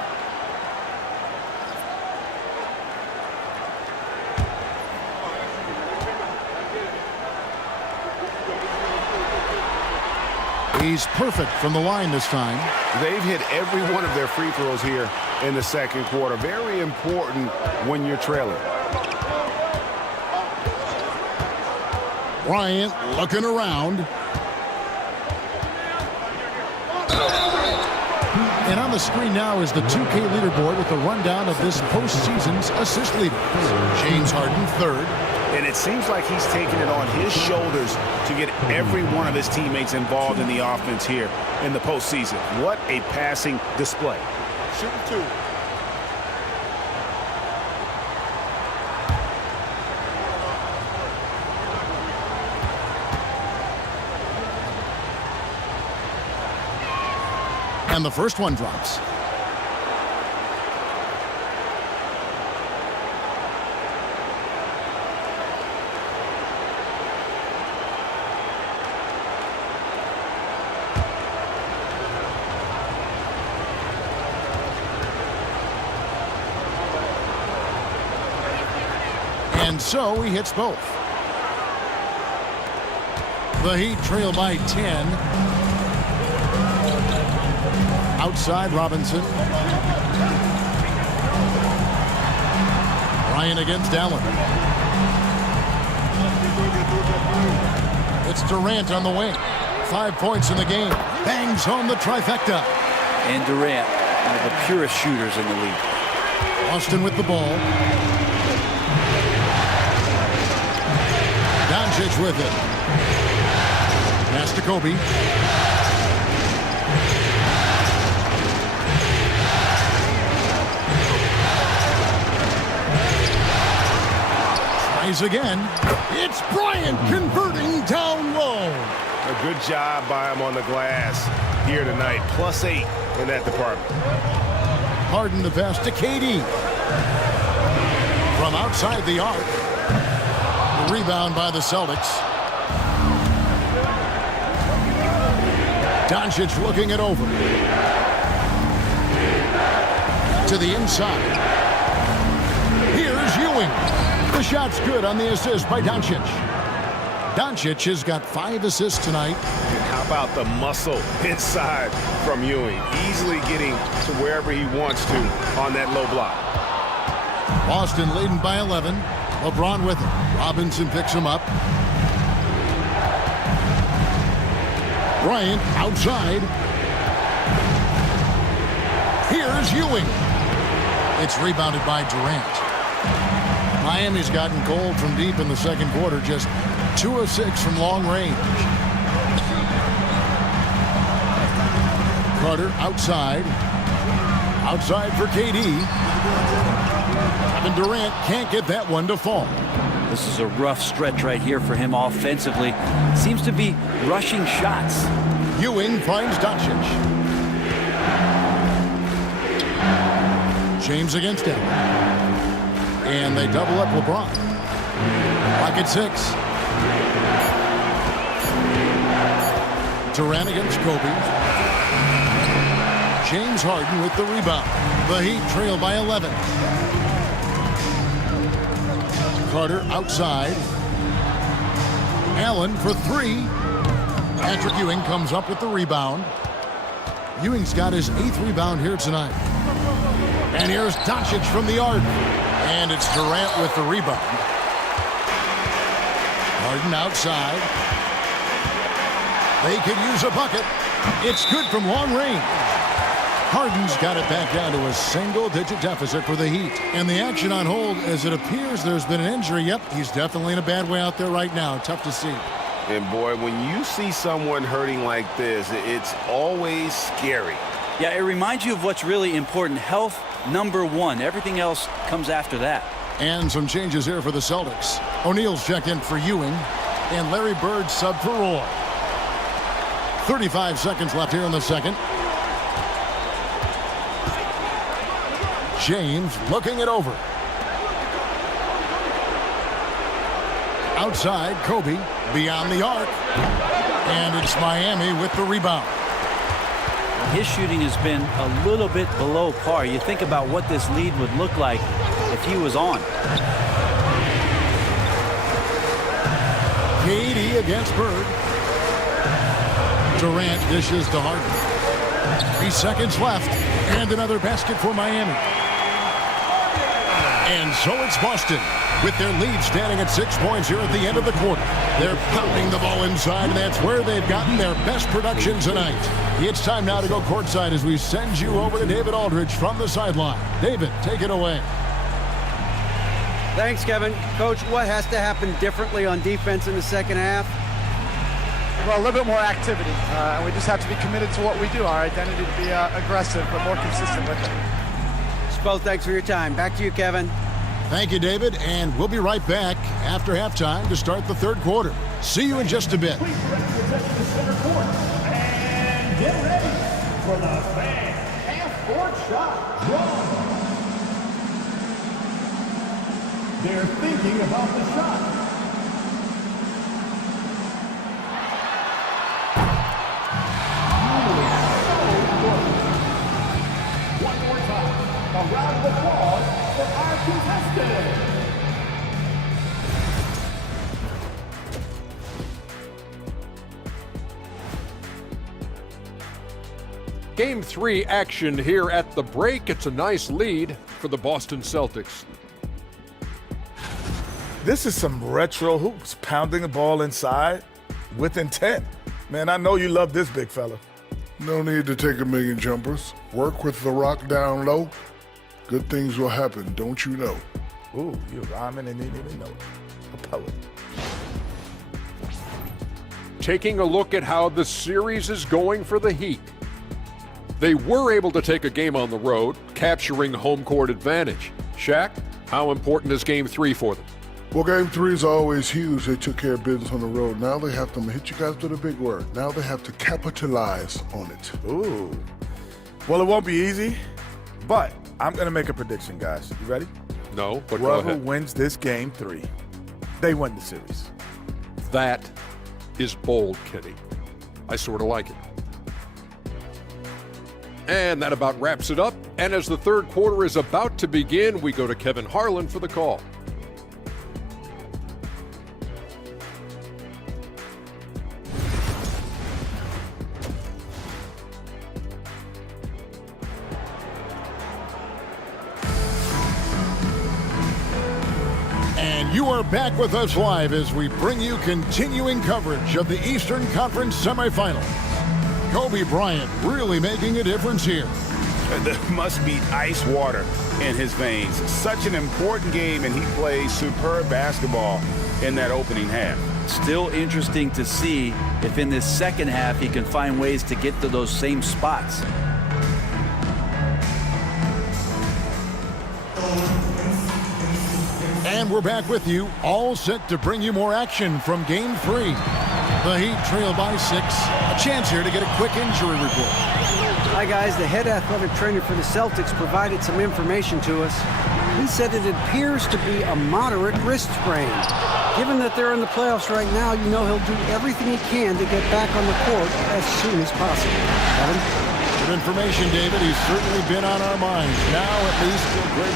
He's perfect from the line this time. They've hit every one of their free throws here in the second quarter. Very important when you're trailing. Bryant looking around. And on the screen now is the 2K leaderboard with a rundown of this postseason's assist leaders. James Harden, 3rd. And it seems like he's taking it on his shoulders to get every one of his teammates involved in the offense here in the postseason. What a passing display. Shooting 2. And the first one drops. And so he hits both. The Heat trail by 10. Outside Robinson. Bryant against Allen. It's Durant on the wing. 5 points in the game. Bangs home the trifecta. And Durant, one of the purest shooters in the league. Boston with the ball. Doncic with it. Pass to Kobe. Tries again. It's Bryant converting down low. A good job by him on the glass here tonight. +8 in that department. Harden the pass to KD. From outside the arc. The rebound by the Celtics. Doncic looking it over. To the inside. Here's Ewing. The shot's good on the assist by Doncic. Doncic has got 5 assists tonight. And how about the muscle inside from Ewing? Easily getting to wherever he wants to on that low block. Boston leading by 11. LeBron with it. Robinson picks him up. Bryant outside. Here's Ewing. It's rebounded by Durant. Miami's gotten cold from deep in the second quarter. Just 2 of 6 from long range. Carter outside. Outside for KD. Kevin Durant can't get that one to fall. This is a rough stretch right here for him offensively. Seems to be rushing shots. Ewing finds Doncic. James against him. And they double up LeBron. Clock at 6. Durant against Kobe. James Harden with the rebound. The Heat trail by 11. Carter outside. Allen for 3. Patrick Ewing comes up with the rebound. Ewing's got his 8th rebound here tonight. And here's Doncic from the arc. And it's Durant with the rebound. Harden outside. They could use a bucket. It's good from long range. Harden's got it back down to a single-digit deficit for the Heat. And the action on hold as it appears there's been an injury. Yep, he's definitely in a bad way out there right now. Tough to see. And boy, when you see someone hurting like this, it's always scary. Yeah, it reminds you of what's really important. Health, #1. Everything else comes after that. And some changes here for the Celtics. O'Neal's checked in for Ewing. And Larry Bird sub for Roy. 35 seconds left here in the second. James looking it over. Outside, Kobe beyond the arc. And it's Miami with the rebound. His shooting has been a little bit below par. You think about what this lead would look like if he was on. KD against Bird. Durant dishes to Harden. 3 seconds left. And another basket for Miami. And so it's Boston, with their lead standing at 6 points here at the end of the quarter. They're pounding the ball inside, and that's where they've gotten their best production tonight. It's time now to go courtside as we send you over to David Aldridge from the sideline. David, take it away. Thanks, Kevin. Coach, what has to happen differently on defense in the second half? Well, a little bit more activity. We just have to be committed to what we do. Our identity to be aggressive, but more consistent with it. Both, thanks for your time. Back to you, Kevin. Thank you, David, and we'll be right back after halftime to start the third quarter. See you in just a bit. And get ready for the fan half-court shot draw. They're thinking about the shot. One more time. A round of applause for our contestants. Game 3 action here at the break. It's a nice lead for the Boston Celtics. This is some retro hoops, pounding the ball inside. with intent. Man, I know you love this big fella. No need to take a million jumpers. Work with the rock down low. Good things will happen, don't you know? Ooh, you're rhyming and didn't even know it. A poet. Taking a look at how the series is going for the Heat. They were able to take a game on the road, capturing home court advantage. Shaq, how important is Game 3 for them? Well, Game 3 is always huge. They took care of business on the road. Now they have to hit you guys with a big word. Now they have to capitalize on it. Ooh. Well, it won't be easy, but I'm going to make a prediction, guys. You ready? No, but go Whoever ahead. wins this Game 3, they win the series. That is bold, Kenny. I sort of like it. And that about wraps it up. And as the third quarter is about to begin, we go to Kevin Harlan for the call. And you are back with us live as we bring you continuing coverage of the Eastern Conference semifinals. Kobe Bryant really making a difference here. There must be ice water in his veins. Such an important game, and he plays superb basketball in that opening half. Still interesting to see if in this second half he can find ways to get to those same spots. And we're back with you, all set to bring you more action from Game 3. The Heat trail by 6. A chance here to get a quick injury report. Hi, guys. The head athletic trainer for the Celtics provided some information to us. He said it appears to be a moderate wrist sprain. Given that they're in the playoffs right now, you know he'll do everything he can to get back on the court as soon as possible. Kevin? Good information, David. He's certainly been on our minds. Now, at least,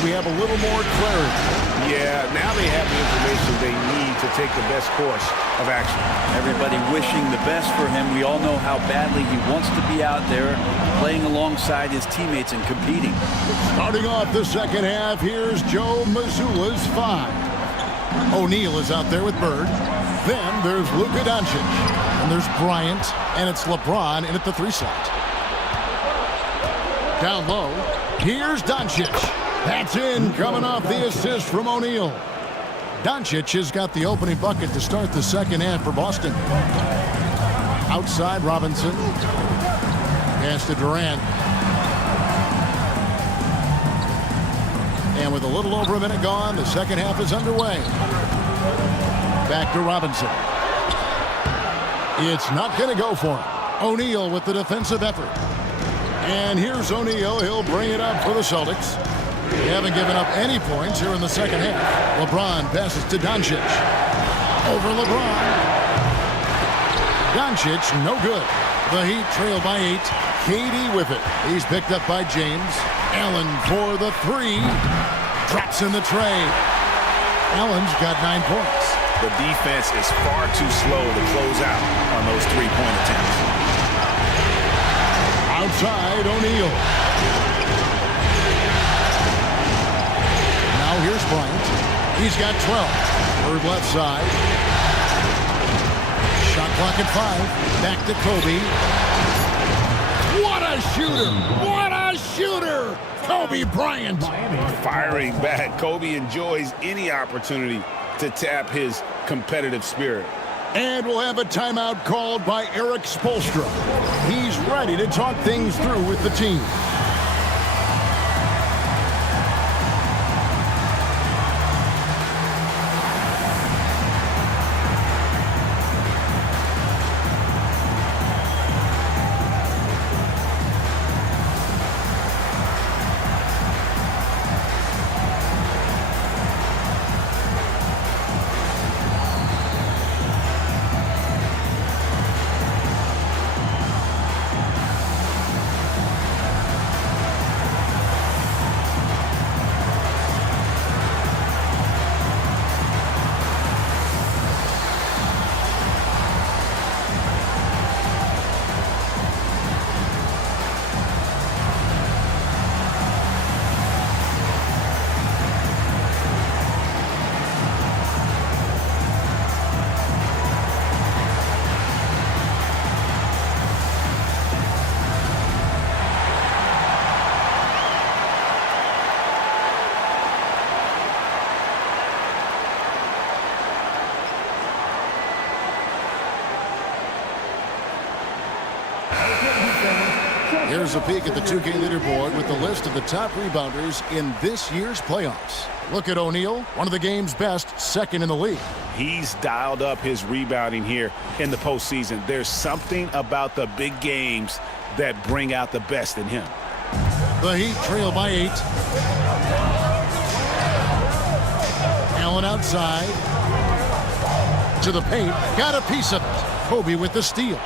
we have a little more clarity. Yeah, now they have the information they need to take the best course of action. Everybody wishing the best for him. We all know how badly he wants to be out there playing alongside his teammates and competing. Starting off the second half, here's Joe Mazzulla's 5. O'Neal is out there with Bird. Then there's Luka Doncic. And there's Bryant. And it's LeBron in at the 3 slot. Down low, here's Doncic. That's in, coming off the assist from O'Neal. Doncic has got the opening bucket to start the second half for Boston. Outside, Robinson. Pass to Durant. And with a little over a minute gone, the second half is underway. Back to Robinson. It's not going to go for him. O'Neal with the defensive effort. And here's O'Neal. He'll bring it up for the Celtics. They haven't given up any points here in the second half. LeBron passes to Doncic. Over LeBron. Doncic, no good. The Heat trail by 8. KD with it. He's picked up by James. Allen for the 3. Drops in the tray. Allen's got 9 points. The defense is far too slow to close out on those three-point attempts. Outside, O'Neal. Now here's Bryant. He's got 12. Third left side. Shot clock at 5. Back to Kobe. What a shooter! What a shooter! Kobe Bryant. Firing back. Kobe enjoys any opportunity to tap his competitive spirit. And we'll have a timeout called by Eric Spoelstra. He's ready to talk things through with the team. Here's a peek at the 2K leaderboard with the list of the top rebounders in this year's playoffs. Look at O'Neal, one of the game's best, second in the league. He's dialed up his rebounding here in the postseason. There's something about the big games that bring out the best in him. The Heat trail by 8. Allen outside. To the paint. Got a piece of it. Kobe with the steal.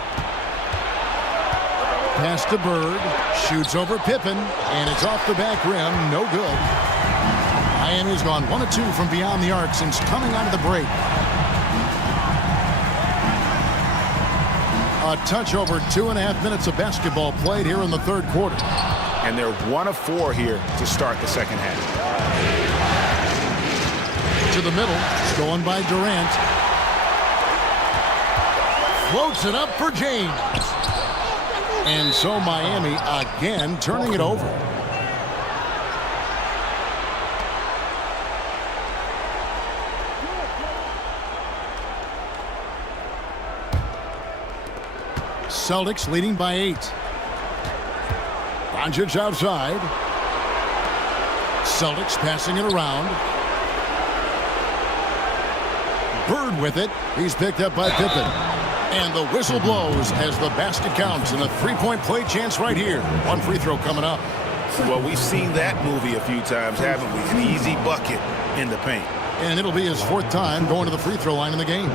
Pass to Bird. Shoots over Pippen. And it's off the back rim. No good. Miami's gone 1 of 2 from beyond the arc since coming out of the break. A touch over 2.5 minutes of basketball played here in the third quarter. And they're 1 of 4 here to start the second half. To the middle. Stolen by Durant. Floats it up for James. And so Miami again turning it over. Celtics leading by 8. Doncic outside. Celtics passing it around. Bird with it. He's picked up by Pippen. And the whistle blows as the basket counts, and a three-point play chance right here. One free throw coming up. Well, we've seen that movie a few times, haven't we? An easy bucket in the paint. And it'll be his 4th time going to the free throw line in the game.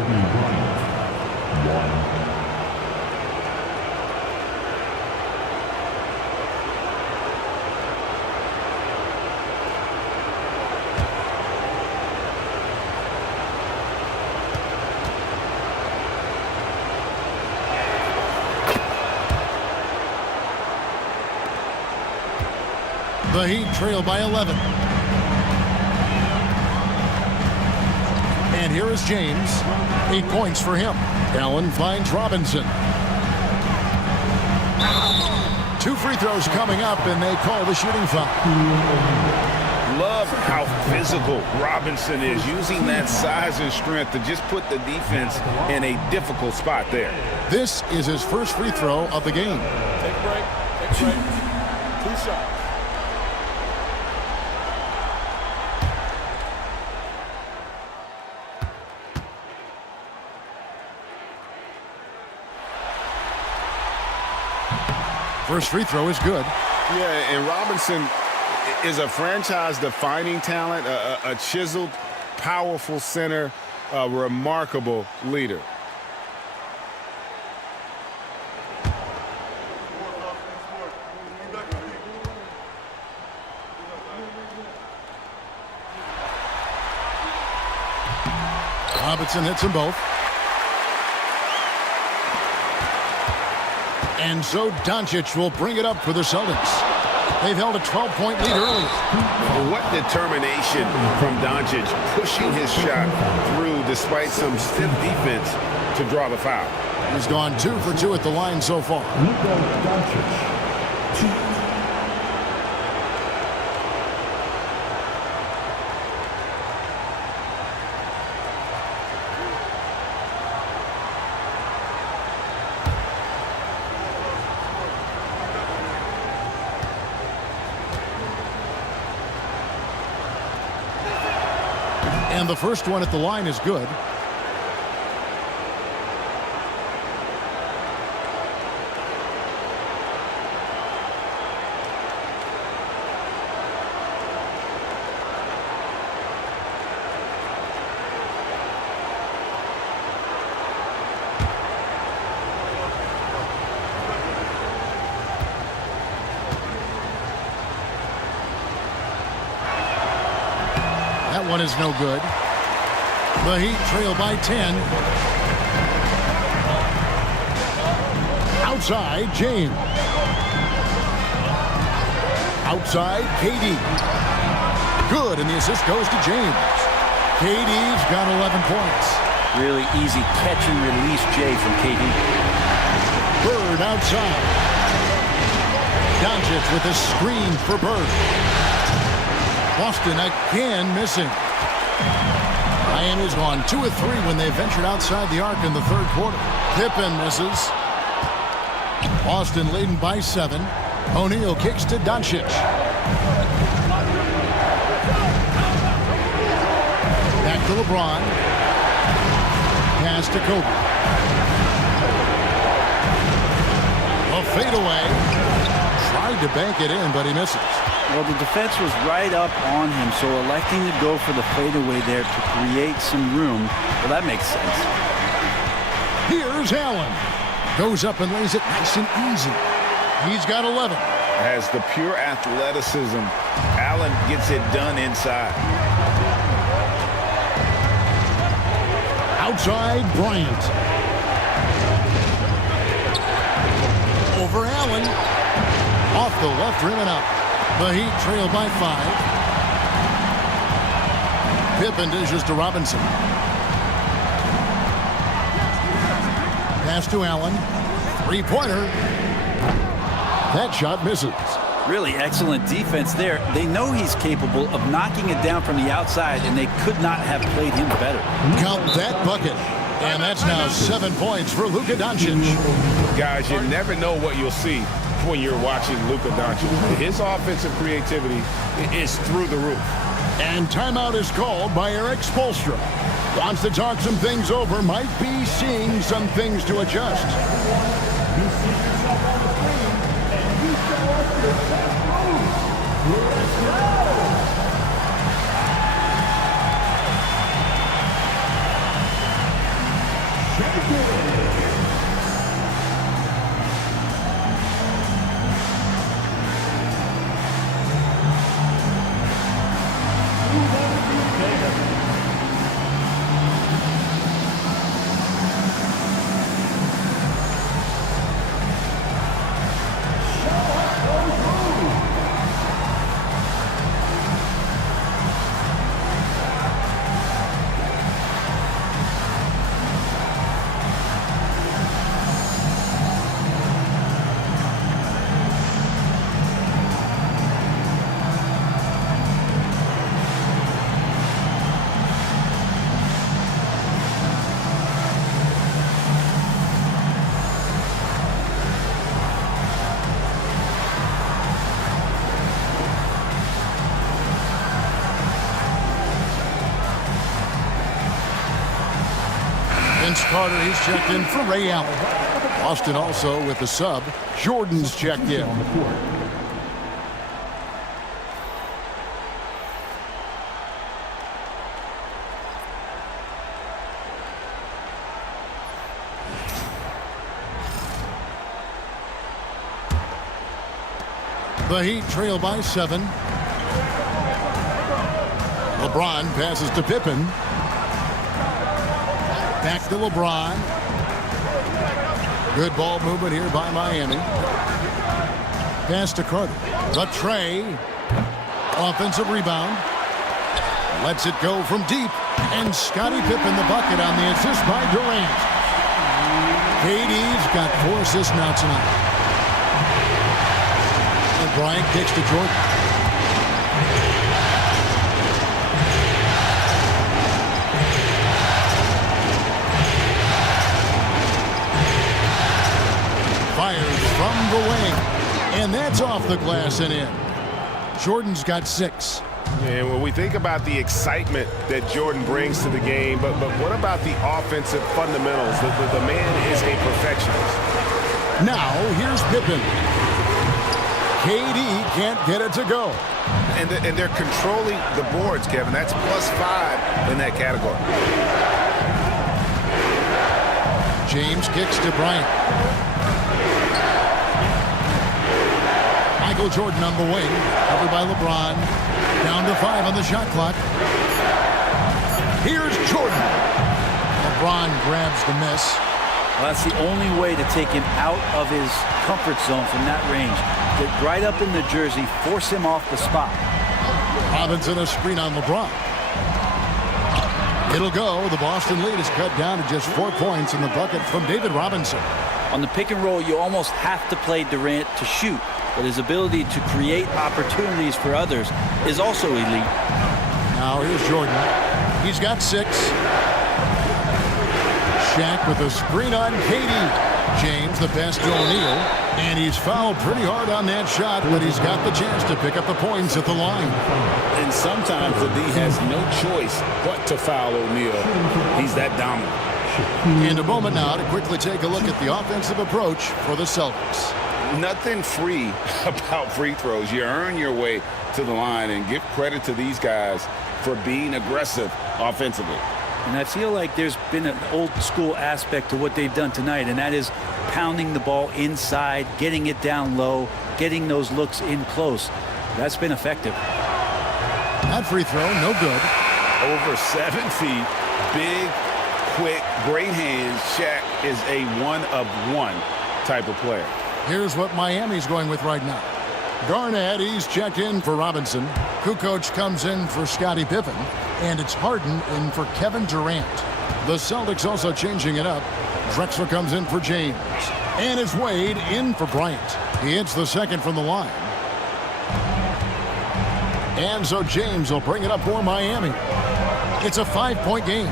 The Heat trail by 11. And here is James. 8 points for him. Allen finds Robinson. 2 free throws coming up, and they call the shooting foul. Love how physical Robinson is, using that size and strength to just put the defense in a difficult spot there. This is his first free throw of the game. Take a break. Take a break. 2 shots. First free throw is good. Yeah, and Robinson is a franchise-defining talent, a chiseled, powerful center, a remarkable leader. Robinson hits them both. And so Doncic will bring it up for the Celtics. They've held a 12-point lead early. What determination from Doncic, pushing his shot through despite some stiff defense to draw the foul. He's gone 2 for 2 at the line so far. And the first one at the line is good. That one is no good. The Heat trail by 10. Outside, James. Outside, KD. Good, and the assist goes to James. KD's got 11 points. Really easy catch and release, Jay, from KD. Bird outside. Doncic with a screen for Bird. Boston again missing. Miami's gone 2 of 3 when they ventured outside the arc in the third quarter. Pippen misses. Boston leading by 7. O'Neal kicks to Doncic. Back to LeBron. Pass to Kobe. A fadeaway. Tried to bank it in, but he misses. Well, the defense was right up on him, so electing to go for the fadeaway there to create some room, well, that makes sense. Here's Allen. Goes up and lays it nice and easy. He's got 11. Has the pure athleticism. Allen gets it done inside. Outside, Bryant. Over Allen. Off the left rim and out. The Heat trail by 5. Pippen dishes to Robinson. Pass to Allen. Three-pointer. That shot misses. Really excellent defense there. They know he's capable of knocking it down from the outside, and they could not have played him better. Count that bucket. And that's now 7 points for Luka Doncic. Guys, you never know what you'll see when you're watching Luka Doncic. His offensive creativity is through the roof. And timeout is called by Eric Spoelstra. Wants to talk some things over, might be seeing some things to adjust. Vince Carter, he's checked in for Ray Allen. Austin also with the sub. Jordan's checked in. The Heat trail by 7. LeBron passes to Pippen. Back to LeBron. Good ball movement here by Miami. Pass to Carter. The tray. Offensive rebound. Lets it go from deep. And Scottie Pippen the bucket on the assist by Durant. KD's got 4 assists now tonight. And Bryant kicks to Jordan. Fires from the wing. And that's off the glass and in. Jordan's got 6. And when we think about the excitement that Jordan brings to the game, but what about the offensive fundamentals? The man is a perfectionist. Now, here's Pippen. KD can't get it to go. And they're controlling the boards, Kevin. That's +5 in that category. James kicks to Bryant. Michael Jordan on the wing. Covered by LeBron. Down to 5 on the shot clock. Here's Jordan. LeBron grabs the miss. Well, that's the only way to take him out of his comfort zone from that range. Get right up in the jersey, force him off the spot. Robinson a screen on LeBron. It'll go. The Boston lead is cut down to just 4 points in the bucket from David Robinson. On the pick and roll, you almost have to play Durant to shoot, but his ability to create opportunities for others is also elite. Now here's Jordan. He's got 6. Shaq with a screen on KD. James, the pass to O'Neal, and he's fouled pretty hard on that shot, but he's got the chance to pick up the points at the line. And sometimes the D has no choice but to foul O'Neal. He's that dominant. And a moment now to quickly take a look at the offensive approach for the Celtics. Nothing free about free throws. You earn your way to the line, and give credit to these guys for being aggressive offensively. And I feel like there's been an old school aspect to what they've done tonight, and that is pounding the ball inside, getting it down low, getting those looks in close. That's been effective. That free throw, no good. Over 7 feet, big, quick, great hands. Shaq is a one-of-one type of player. Here's what Miami's going with right now. Garnett, he's checked in for Robinson. Kukoc comes in for Scottie Pippen. And it's Harden in for Kevin Durant. The Celtics also changing it up. Drexler comes in for James. And it's Wade in for Bryant. He hits the second from the line. And so James will bring it up for Miami. It's a 5-point game.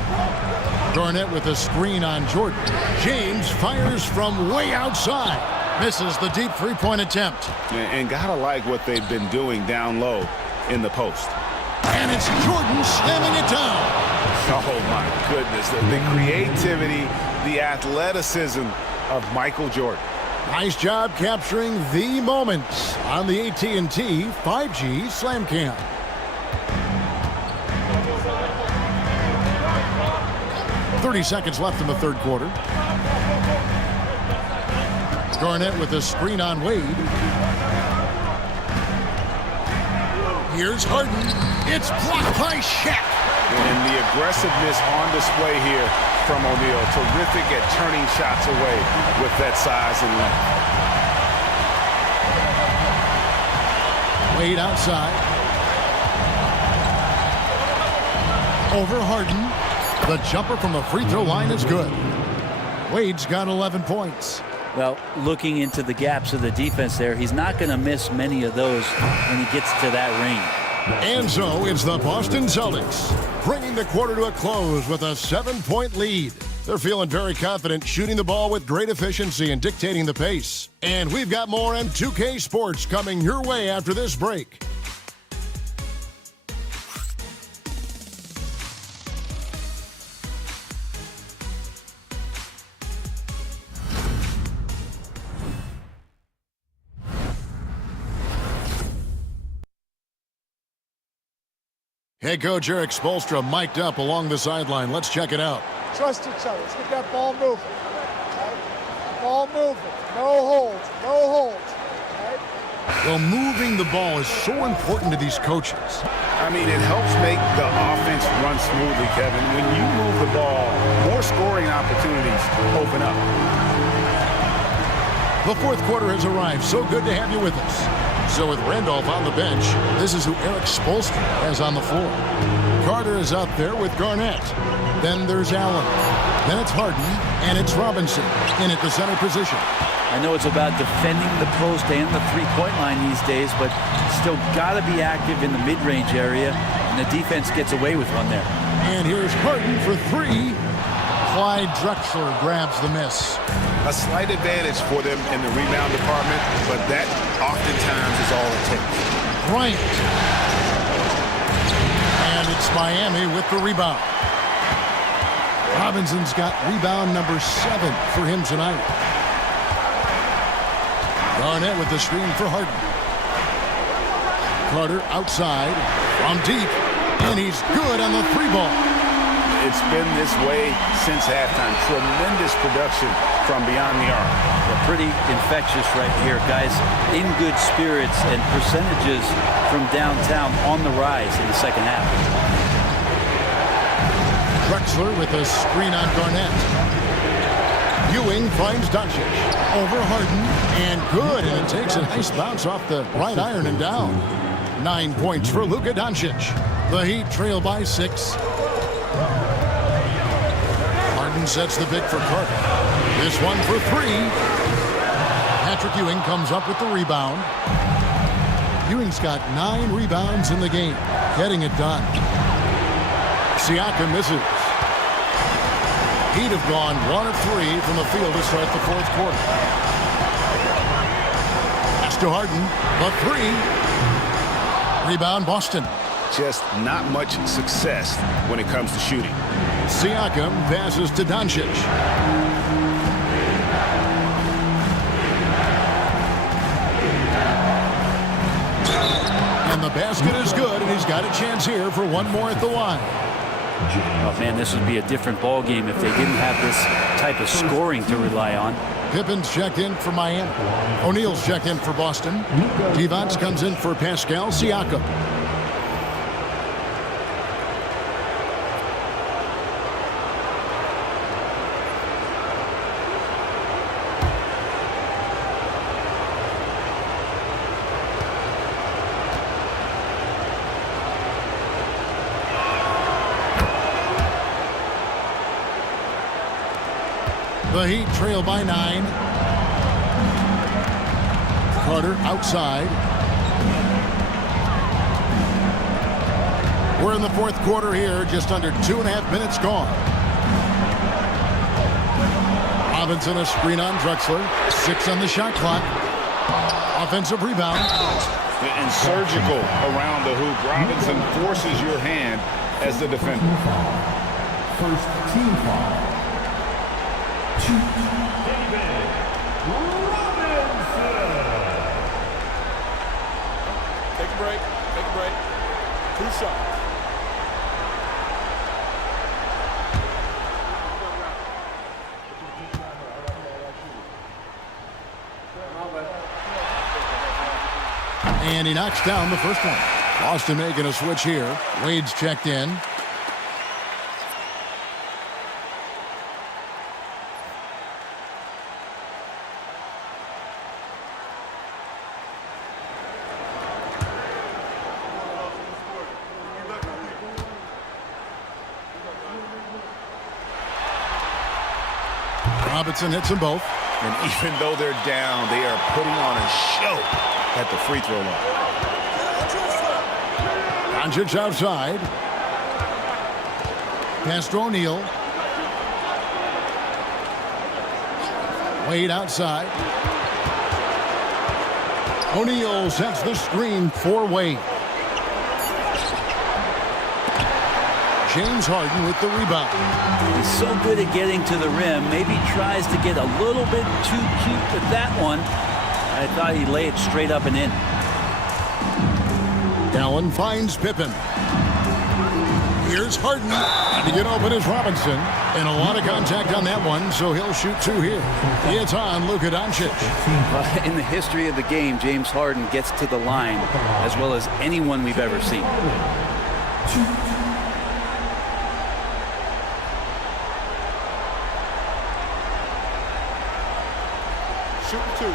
Garnett with a screen on Jordan. James fires from way outside. Misses the deep three-point attempt. And gotta like what they've been doing down low in the post. And it's Jordan slamming it down. Oh, my goodness. The creativity, the athleticism of Michael Jordan. Nice job capturing the moments on the AT&T 5G Slam Cam. "30 seconds left in the third quarter. Garnett with a screen on Wade. Here's Harden. It's blocked by Shaq. And the aggressiveness on display here from O'Neal. Terrific at turning shots away with that size and length. Wade outside. Over Harden. The jumper from the free throw line is good. Wade's got 11 points. Well, looking into the gaps of the defense there, he's not going to miss many of those when he gets to that range. And so it's the Boston Celtics bringing the quarter to a close with a 7-point lead. They're feeling very confident, shooting the ball with great efficiency and dictating the pace. And we've got more M2K Sports coming your way after this break. Head coach Eric Spoelstra mic'd up along the sideline. Let's check it out. Trust each other. Let's get that ball moving. Right? Ball moving. No holds. No holds. Right? Well, moving the ball is so important to these coaches. I mean, it helps make the offense run smoothly, Kevin. When you move the ball, more scoring opportunities open up. The fourth quarter has arrived. So good to have you with us. So with Randolph on the bench, this is who Eric Spoelstra has on the floor. Carter is out there with Garnett. Then there's Allen. Then it's Harden, and it's Robinson in at the center position. I know it's about defending the post and the three-point line these days, but still got to be active in the mid-range area, and the defense gets away with one there. And here's Harden for three. Clyde Drexler grabs the miss. A slight advantage for them in the rebound department, but that oftentimes is all it takes. Bryant. And it's Miami with the rebound. Robinson's got rebound number 7 for him tonight. Garnett with the screen for Harden. Carter outside from deep, and he's good on the three ball. It's been this way since halftime. Tremendous production from beyond the arc. They're pretty infectious right here, guys. In good spirits and percentages from downtown on the rise in the second half. Drexler with a screen on Garnett. Ewing finds Doncic. Over Harden, and good. And it takes a nice bounce off the right iron and down. 9 points for Luka Doncic. The Heat trail by 6. Harden sets the pick for Carter. This one for 3. Patrick Ewing comes up with the rebound. Ewing's got 9 rebounds in the game, getting it done. Siakam misses. Heat have gone 1 of 3 from the field to start the fourth quarter. Pass to Harden. The three. Rebound, Boston. Just not much success when it comes to shooting. Siakam passes to Doncic. And the basket is good, and he's got a chance here for one more at the line. Oh, man, this would be a different ball game if they didn't have this type of scoring to rely on. Pippen's checked in for Miami. O'Neal's checked in for Boston. Devon's comes in for Pascal Siakam. The Heat trail by 9. Carter outside. We're in the fourth quarter here, just under 2.5 minutes gone. Robinson a screen on Drexler. 6 on the shot clock. Offensive rebound. And surgical around the hoop. Robinson forces your hand as the defender. First team foul. David Robinson. Take a break. Take a break. 2 shots. And he knocks down the first one. Boston making a switch here. Wade's checked in. Robinson hits them both. And even though they're down, they are putting on a show at the free throw line. Doncic outside. Pass to O'Neal. Wade outside. O'Neal sets the screen for Wade. James Harden with the rebound. He's so good at getting to the rim. Maybe tries to get a little bit too cute with that one. I thought he'd lay it straight up and in. Allen finds Pippen. Here's Harden. To get open is Robinson. And a lot of contact on that one, so he'll shoot 2 here. It's on Luka Doncic. In the history of the game, James Harden gets to the line as well as anyone we've ever seen. Shoot 2.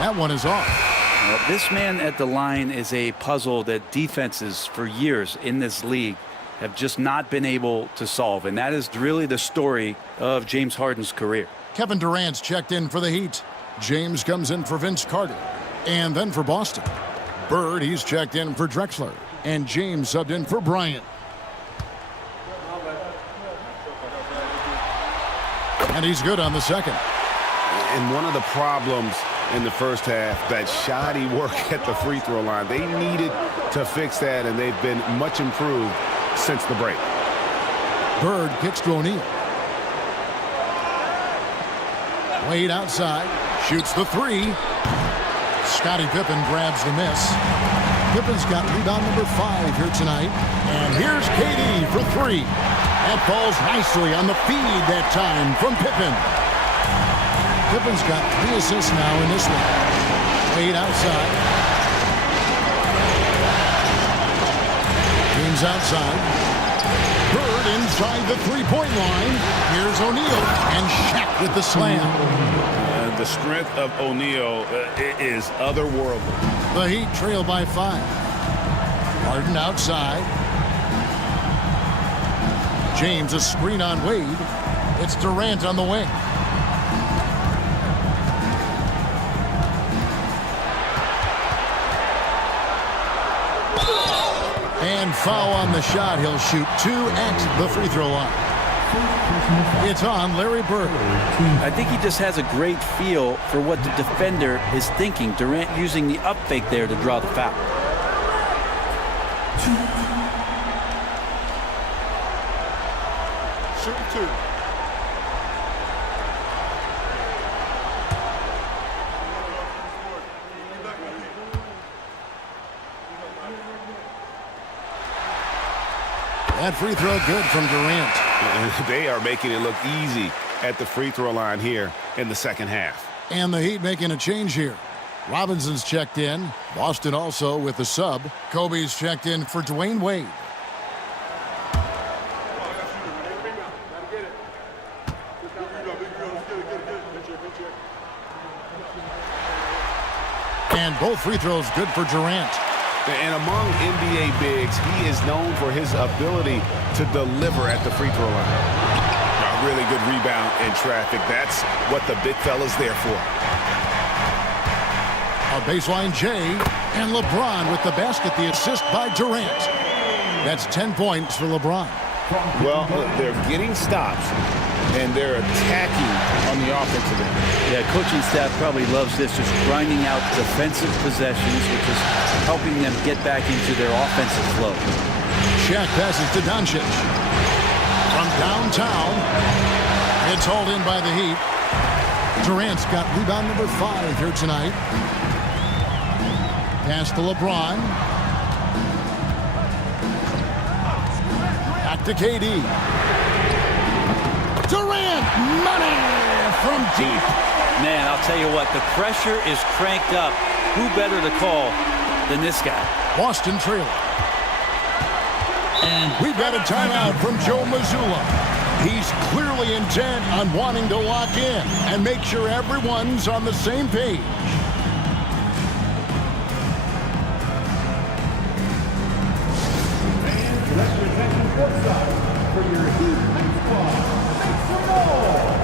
That one is off. Well, this man at the line is a puzzle that defenses for years in this league have just not been able to solve. And that is really the story of James Harden's career. Kevin Durant's checked in for the Heat. James comes in for Vince Carter. And then for Boston. Bird, he's checked in for Drexler. And James subbed in for Bryant. And he's good on the second. And one of the problems in the first half, that shoddy work at the free throw line. They needed to fix that, and they've been much improved since the break. Bird kicks to O'Neal. Wade outside, shoots the 3. Scottie Pippen grabs the miss. Pippen's got rebound number 5 here tonight. And here's KD for 3. That falls nicely on the feed that time from Pippen. Pippen's got 3 assists now in this one. Wade outside. James outside. Bird inside the three-point line. Here's O'Neal and Shaq with the slam. The strength of O'Neal is otherworldly. The Heat trail by 5. Harden outside. James a screen on Wade. It's Durant on the wing. And foul on the shot. He'll shoot 2 at the free throw line. It's on Larry Bird. I think he just has a great feel for what the defender is thinking. Durant using the up fake there to draw the foul. Shooting 2. That free throw good from Durant. They are making it look easy at the free throw line here in the second half. And the Heat making a change here. Robinson's checked in. Boston also with the sub. Kobe's checked in for Dwayne Wade. And both free throws good for Durant. And among NBA bigs, he is known for his ability to deliver at the free throw line. A really good rebound in traffic. That's what the big fella's there for. A baseline J, and LeBron with the basket, the assist by Durant. That's 10 points for LeBron. Well, they're getting stops, and they're attacking on the offensive end. Yeah, coaching staff probably loves this, just grinding out defensive possessions, which is helping them get back into their offensive flow. Shaq passes to Doncic. From downtown, it's hauled in by the Heat. Durant's got rebound number 5 here tonight. Pass to LeBron. Back to KD. Durant, money from deep. Man, I'll tell you what, the pressure is cranked up. Who better to call than this guy? Boston trailer. And we've got a timeout from Joe Mazzulla. He's clearly intent on wanting to lock in and make sure everyone's on the same page. For your Heat squad, make some noise!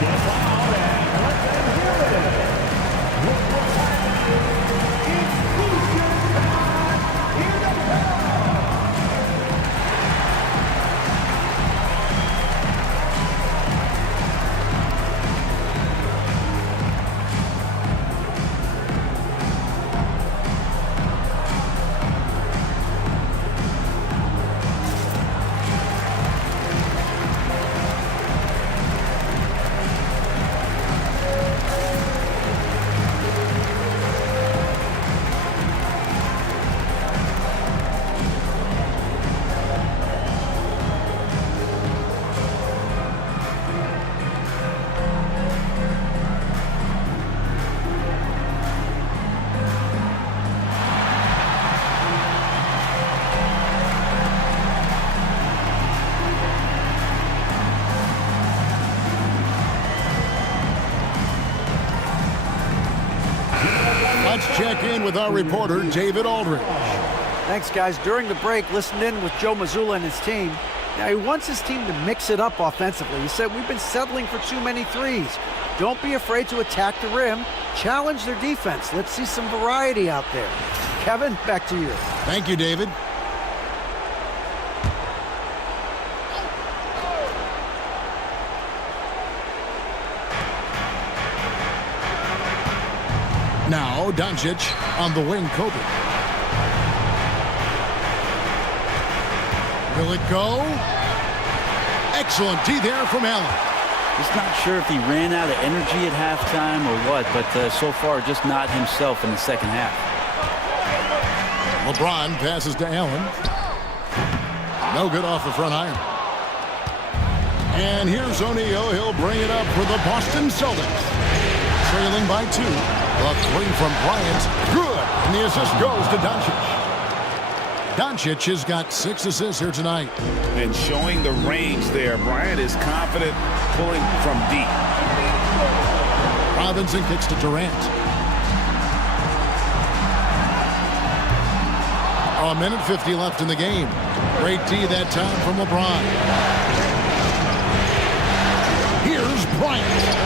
Get loud and let them hear it! Look what's happening! It's Houston time in the house! Let's check in with our reporter, David Aldridge. Thanks, guys. During the break, listened in with Joe Mazzulla and his team. Now, he wants his team to mix it up offensively. He said, we've been settling for too many threes. Don't be afraid to attack the rim. Challenge their defense. Let's see some variety out there. Kevin, back to you. Thank you, David. Now, Doncic on the wing, Kobe. Will it go? Excellent D there from Allen. Just not sure if he ran out of energy at halftime or what, but so far just not himself in the second half. LeBron passes to Allen. No good off the front iron. And here's O'Neal. He'll bring it up for the Boston Celtics. Trailing by 2. The 3 from Bryant. Good. And the assist goes to Doncic. Doncic has got 6 assists here tonight. And showing the range there. Bryant is confident pulling from deep. Robinson kicks to Durant. A minute 50 left in the game. Great D that time from LeBron. Here's Bryant.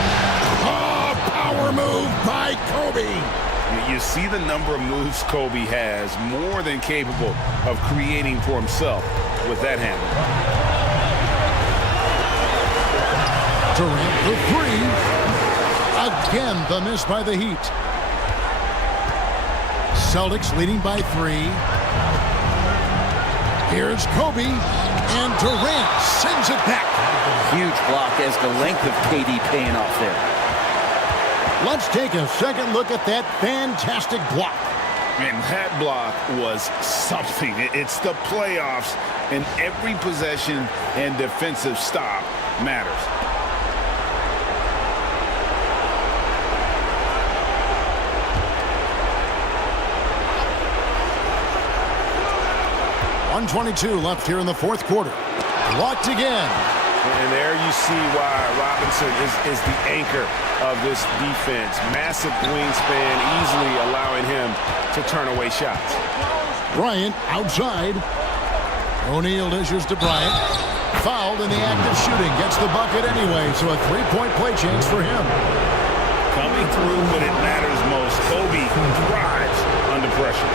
Oh, power move by Kobe. Kobe. You see the number of moves Kobe has, more than capable of creating for himself with that handle. Durant for three. Again, the miss by the Heat. Celtics leading by 3. Here's Kobe, and Durant sends it back. Huge block as the length of KD paying off there. Let's take a second look at that fantastic block. And that block was something. It's the playoffs, and every possession and defensive stop matters. .122 left here in the fourth quarter. Blocked again. And there you see why Robinson is the anchor of this defense. Massive wingspan, easily allowing him to turn away shots. Bryant outside. O'Neal dishes to Bryant. Fouled in the act of shooting. Gets the bucket anyway, so a three-point play chance for him. Coming through when it matters most. Kobe thrives under pressure.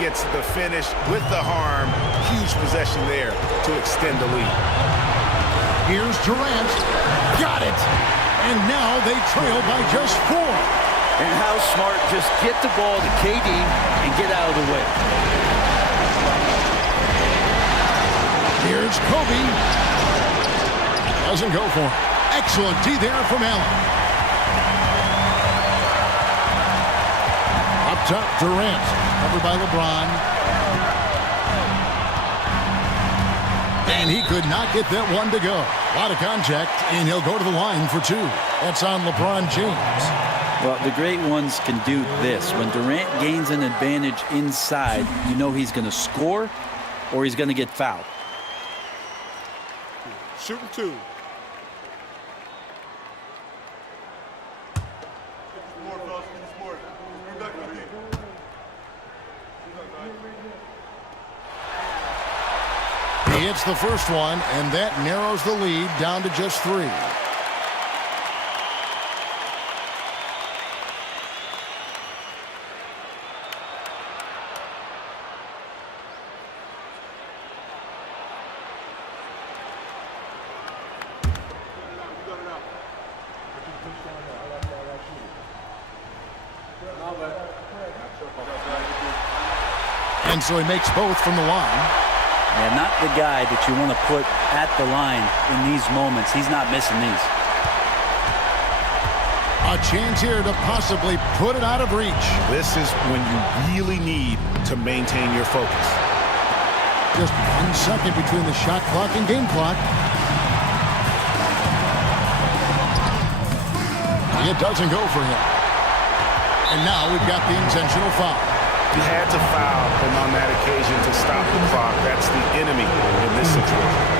Gets the finish with the harm. Huge possession there to extend the lead. Here's Durant. Got it. And now they trail by just 4. And how smart, just get the ball to KD and get out of the way. Here's Kobe. Doesn't go for it. Excellent D there from Allen. Up top, Durant. Covered by LeBron. And he could not get that one to go. A lot of contact, and he'll go to the line for 2. That's on LeBron James. Well, the great ones can do this. When Durant gains an advantage inside, you know he's going to score or he's going to get fouled. Shooting 2. He hits the first one, and that narrows the lead down to just 3. And so he makes both from the line. Yeah, not the guy that you want to put at the line in these moments. He's not missing these. A chance here to possibly put it out of reach. This is when you really need to maintain your focus. Just 1 second between the shot clock and game clock. It doesn't go for him. And now we've got the intentional foul. You had to foul him on that occasion to stop the clock. That's the enemy in this situation.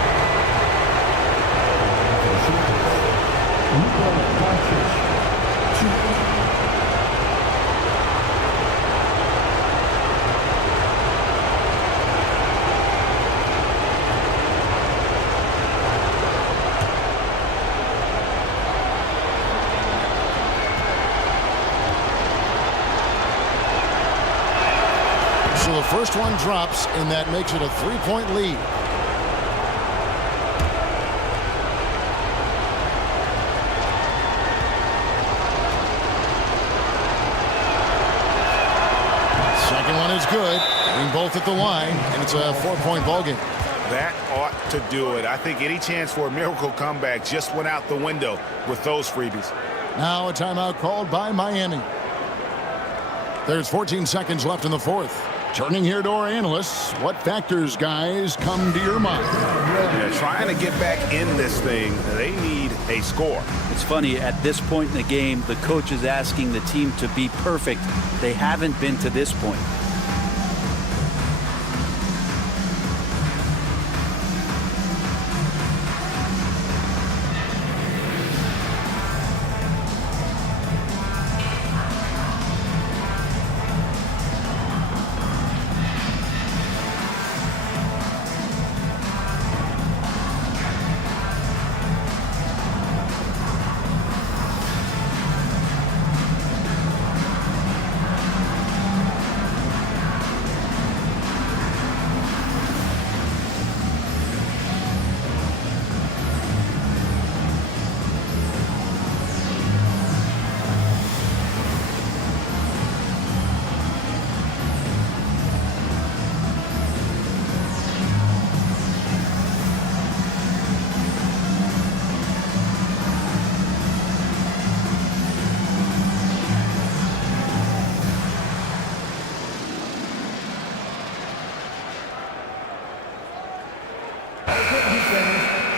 So the first one drops, and that makes it a 3-point lead. Second one is good. Getting both at the line, and it's a 4-point ball game. That ought to do it. I think any chance for a miracle comeback just went out the window with those freebies. Now a timeout called by Miami. There's 14 seconds left in the fourth. Turning here to our analysts, what factors, guys, come to your mind? Yeah, trying to get back in this thing, they need a score. It's funny, at this point in the game, the coach is asking the team to be perfect. They haven't been to this point.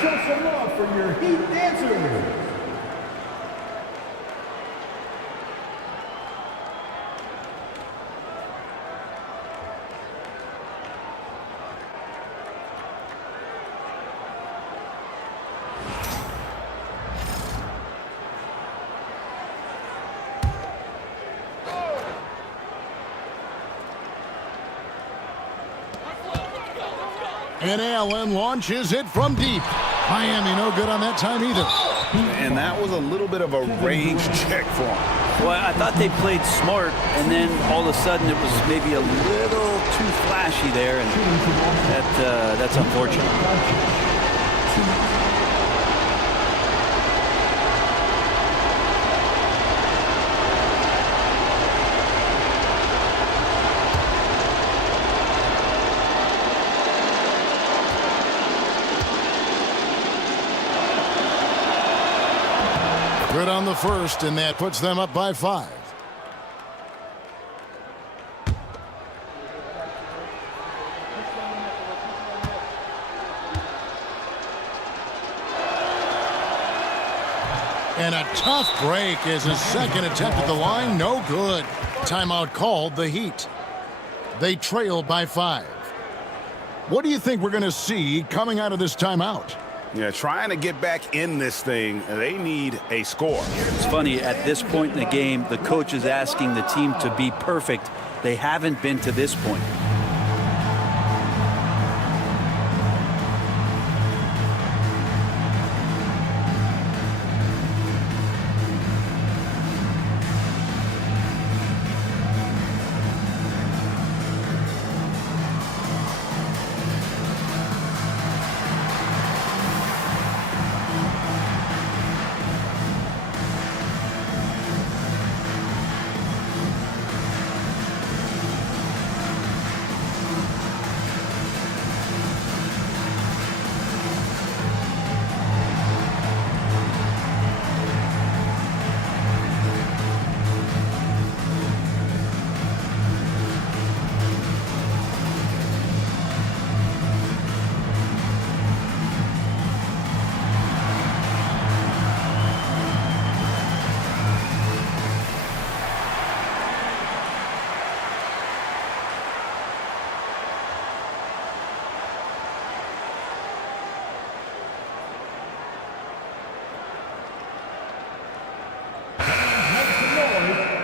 Show some love for your Heat dancers. And Allen launches it from deep. Miami no good on that time either. And that was a little bit of a range check for him. Well, I thought they played smart, and then all of a sudden it was maybe a little too flashy there, and that's unfortunate. Good on the first, and that puts them up by 5. And a tough break as a second attempt at the line. No good. Timeout called, the Heat. They trail by 5. What do you think we're going to see coming out of this timeout? Yeah, trying to get back in this thing, they need a score. It's funny, at this point in the game, the coach is asking the team to be perfect. They haven't been to this point.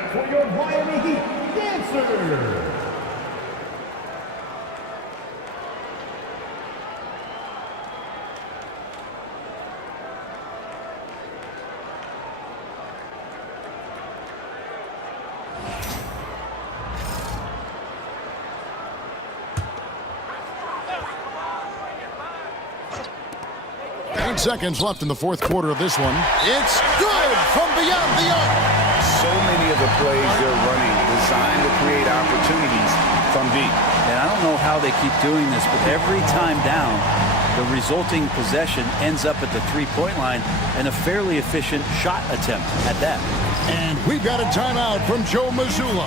For your Miami Heat dancers. Seconds left in the fourth quarter of this one. It's good from beyond the arc. So many of the plays they're running designed to create opportunities from deep. And I don't know how they keep doing this, but every time down, the resulting possession ends up at the three-point line and a fairly efficient shot attempt at that. And we've got a timeout from Joe Mazzulla.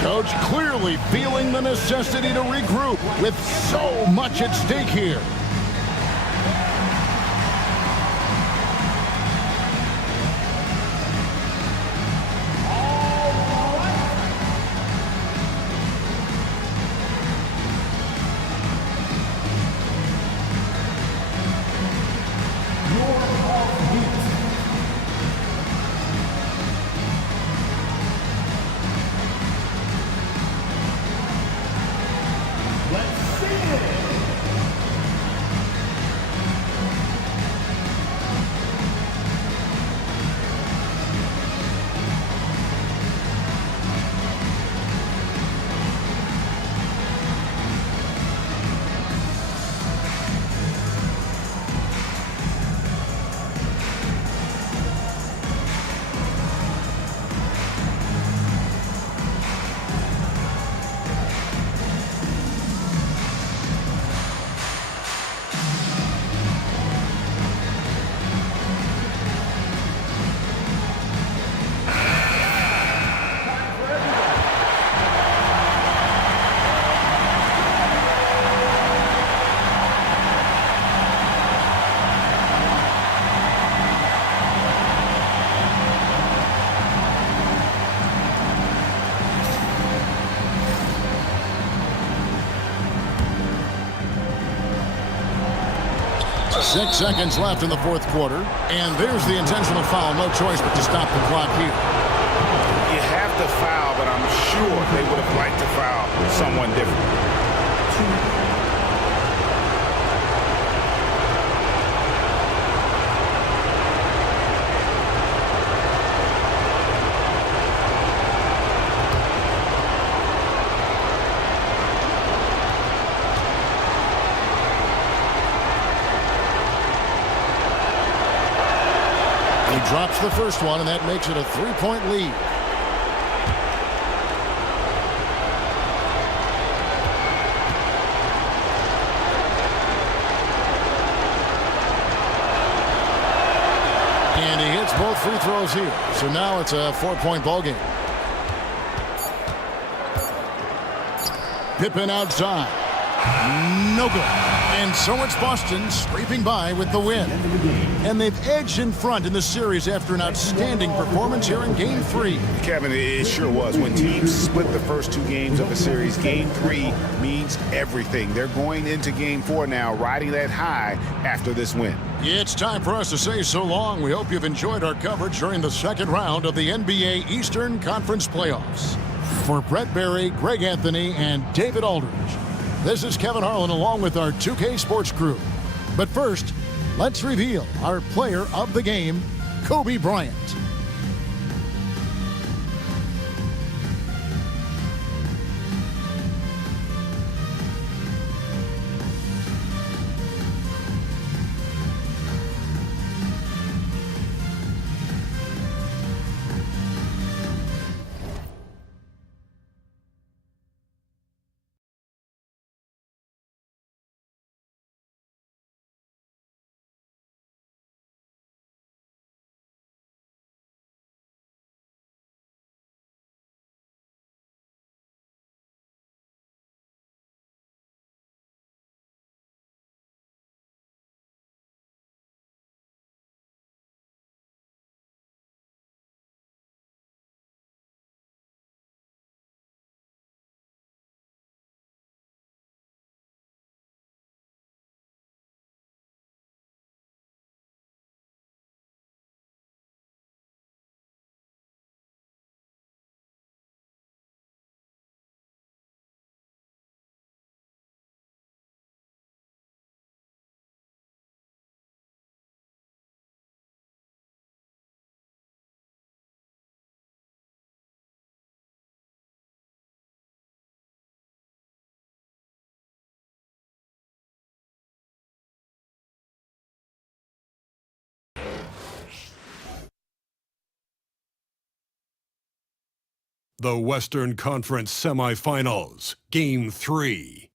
Coach clearly feeling the necessity to regroup with so much at stake here. Six seconds left in the fourth quarter. And there's the intentional foul. No choice but to stop the clock here. You have to foul, but I'm sure they would have liked to foul someone different. He drops the first one, and that makes it a three-point lead. And he hits both free throws here. So now it's a four-point ball game. Pippen outside. No good. And so it's Boston scraping by with the win. And they've edged in front in the series after an outstanding performance here in Game 3. Kevin, it sure was. When teams split the first two games of a series, Game 3 means everything. They're going into Game 4 now, riding that high after this win. It's time for us to say so long. We hope you've enjoyed our coverage during the second round of the NBA Eastern Conference Playoffs. For Brett Berry, Greg Anthony, and David Aldridge, this is Kevin Harlan along with our 2K Sports crew. But first, let's reveal our player of the game, Kobe Bryant. The Western Conference Semifinals, Game 3.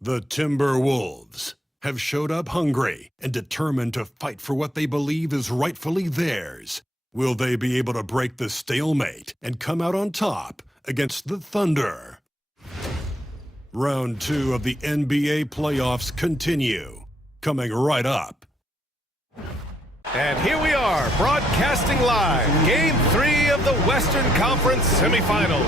The Timberwolves have showed up hungry and determined to fight for what they believe is rightfully theirs, Will they be able to break the stalemate and come out on top against the Thunder? Round 2 of the NBA playoffs continue, coming right up. And here we are, broadcasting live, Game 3 of the Western Conference semifinals.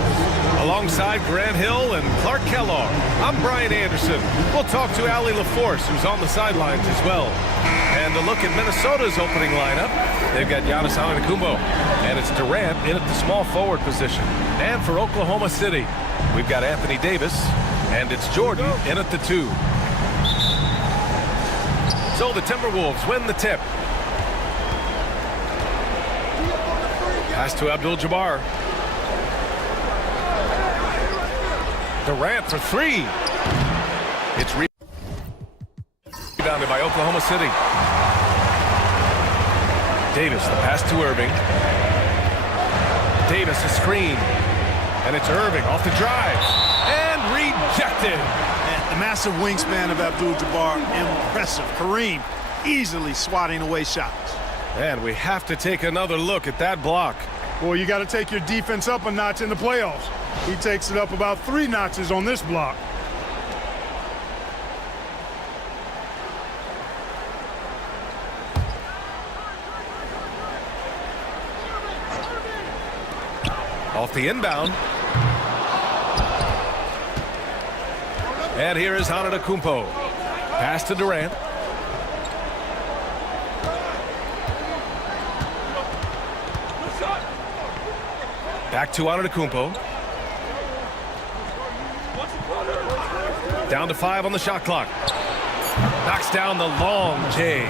Alongside Grant Hill and Clark Kellogg, I'm Brian Anderson. We'll talk to Allie LaForce, who's on the sidelines as well. And a look at Minnesota's opening lineup. They've got Giannis Antetokounmpo, and it's Durant in at the small forward position. And for Oklahoma City, we've got Anthony Davis, and it's Jordan in at the 2. So the Timberwolves win the tip. Pass to Abdul-Jabbar. Durant for 3. It's rebounded by Oklahoma City. Davis, the pass to Irving. Davis, a screen. And it's Irving off the drive. And rejected. And the massive wingspan of Abdul-Jabbar, impressive. Kareem easily swatting away shots. And we have to take another look at that block. Boy, you got to take your defense up a notch in the playoffs. He takes it up about 3 notches on this block. Off the inbound. And here is Antetokounmpo. Pass to Durant. Back to Antetokounmpo. Down to 5 on the shot clock. Knocks down the long J.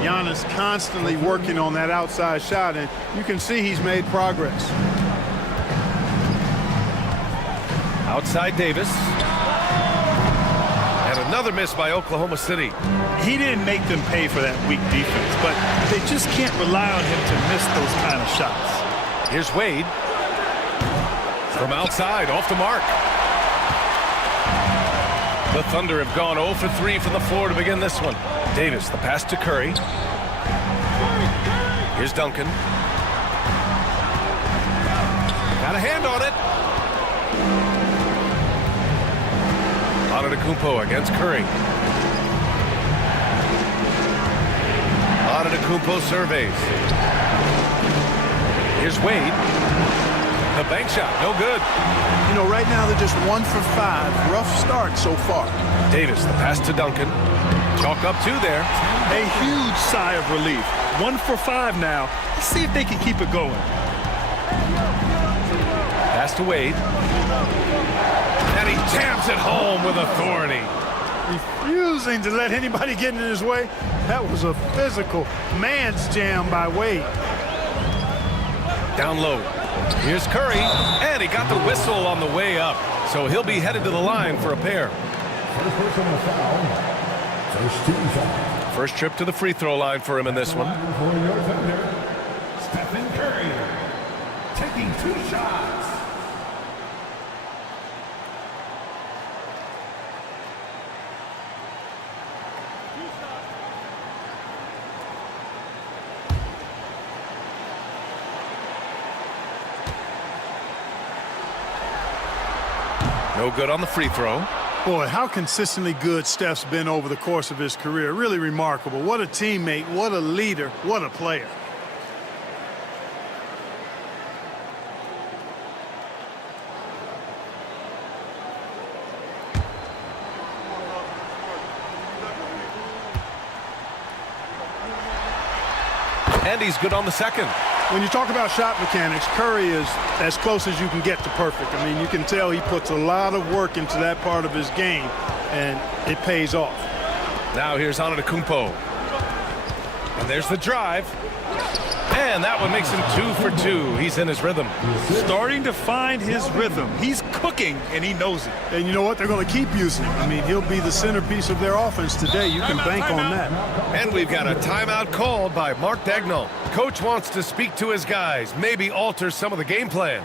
Giannis constantly working on that outside shot, and you can see he's made progress. Outside Davis. And another miss by Oklahoma City. He didn't make them pay for that weak defense, but they just can't rely on him to miss those kind of shots. Here's Wade. From outside, off the mark. The Thunder have gone 0 for 3 from the floor to begin this one. Davis, the pass to Curry. Here's Duncan. Got a hand on it. Antetokounmpo against Curry. Antetokounmpo surveys. Here's Wade. The bank shot, no good. You know, right now they're just 1 for 5. Rough start so far. Davis, the pass to Duncan. Chalk up 2 there. A huge sigh of relief. 1 for 5 now. Let's see if they can keep it going. Pass to Wade. And he jams it home with authority. Refusing to let anybody get in his way. That was a physical man's jam by Wade. Down low. Here's Curry, and he got the whistle on the way up. So he'll be headed to the line for a pair. First personal foul. First team foul. First trip to the free throw line for him in this one. For your Thunder, Stephen Curry, taking 2 shots. No good on the free throw. Boy, how consistently good Steph's been over the course of his career. Really remarkable. What a teammate, what a leader, what a player. And he's good on the second. When you talk about shot mechanics, Curry is as close as you can get to perfect. I mean, you can tell he puts a lot of work into that part of his game, and it pays off. Now here's Antetokounmpo. And there's the drive. And that one makes him 2 for 2. He's in his rhythm. Starting to find his rhythm. He's cooking, and he knows it. And you know what? They're going to keep using him. I mean, he'll be the centerpiece of their offense today. You can bank on that. And we've got a timeout called by Mark Dagnall. Coach wants to speak to his guys, maybe alter some of the game plan.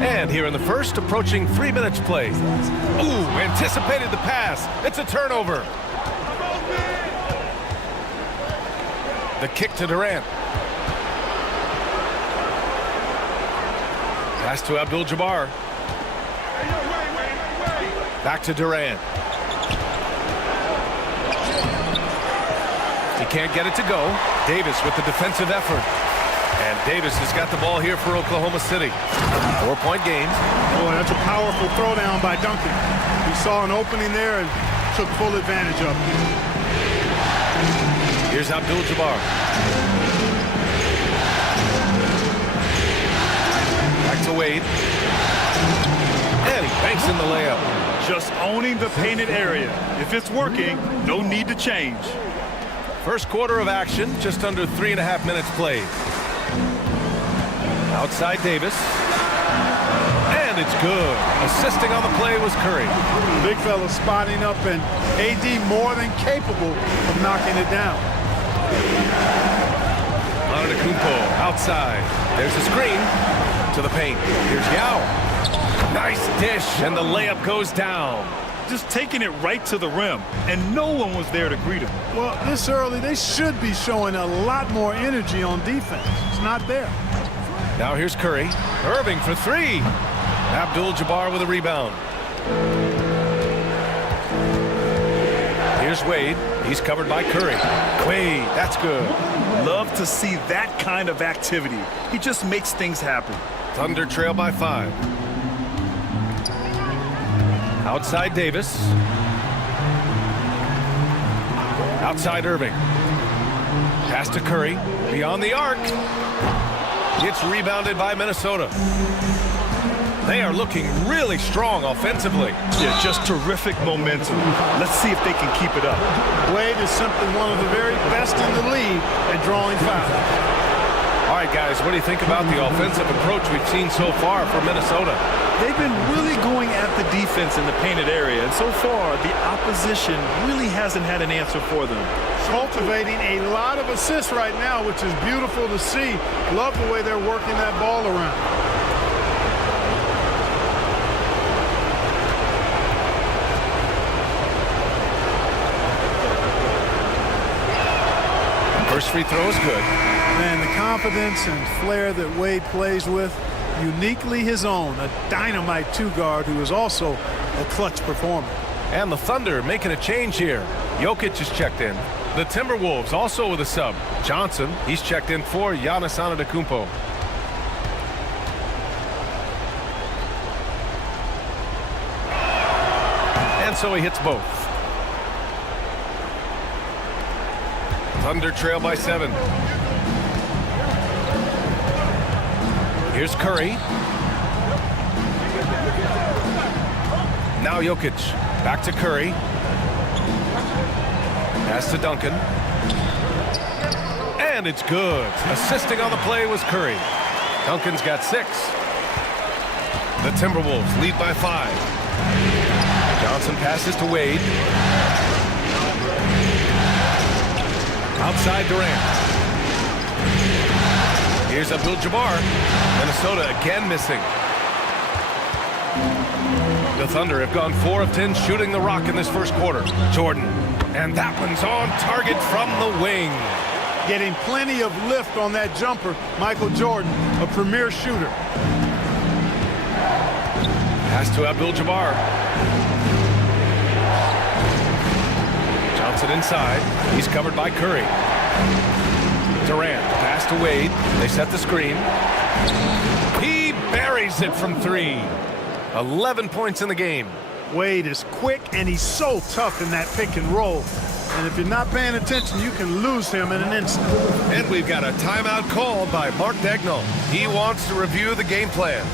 And here in the first, approaching 3 minutes played. Ooh, anticipated the pass. It's a turnover. The kick to Durant. Pass to Abdul-Jabbar. Back to Durant. He can't get it to go. Davis with the defensive effort. And Davis has got the ball here for Oklahoma City. 4-point game. Boy, that's a powerful throwdown by Duncan. He saw an opening there and took full advantage of it. Here's Abdul-Jabbar. Back to Wade. And he banks in the layup. Just owning the painted area. If it's working, no need to change. First quarter of action, just under 3.5 minutes played. Outside Davis. And it's good. Assisting on the play was Curry. Big fella spotting up, and AD more than capable of knocking it down. Antetokounmpo outside. There's a screen to the paint. Here's Yao. Nice dish, and the layup goes down. Just taking it right to the rim, and no one was there to greet him. Well, this early, they should be showing a lot more energy on defense. It's not there. Now here's Curry. Irving for three. Abdul-Jabbar with a rebound. Here's Wade. He's covered by Curry. Wade, that's good. Love to see that kind of activity. He just makes things happen. Thunder trail by 5. Outside Davis. Outside Irving. Pass to Curry. Beyond the arc. It's rebounded by Minnesota. They are looking really strong offensively. Yeah, just terrific momentum. Let's see if they can keep it up. Wade is simply one of the very best in the league at drawing fouls. All right, guys, what do you think about the offensive approach we've seen so far for Minnesota? They've been really going at the defense in the painted area, and so far, the opposition really hasn't had an answer for them. Cultivating a lot of assists right now, which is beautiful to see. Love the way they're working that ball around. First free throw is good. Man, the confidence and flair that Wade plays with, uniquely his own. A dynamite two-guard who is also a clutch performer. And the Thunder making a change here. Jokic is checked in. The Timberwolves also with a sub. Johnson, he's checked in for Giannis Antetokounmpo. And so he hits both. Thunder trail by 7. Here's Curry. Now Jokic. Back to Curry. Pass to Duncan. And it's good. Assisting on the play was Curry. Duncan's got 6. The Timberwolves lead by 5. Johnson passes to Wade. Outside Durant. Here's Abdul-Jabbar. Minnesota again missing. The Thunder have gone 4 of 10 shooting the rock in this first quarter. Jordan. And that one's on target from the wing. Getting plenty of lift on that jumper. Michael Jordan, a premier shooter. Pass to Abdul-Jabbar. Johnson inside. He's covered by Curry. Durant, pass to Wade. They set the screen. He buries it from 3. 11 points in the game. Wade is quick, and he's so tough in that pick and roll. And if you're not paying attention, you can lose him in an instant. And we've got a timeout called by Mark Daigneault. He wants to review the game plan.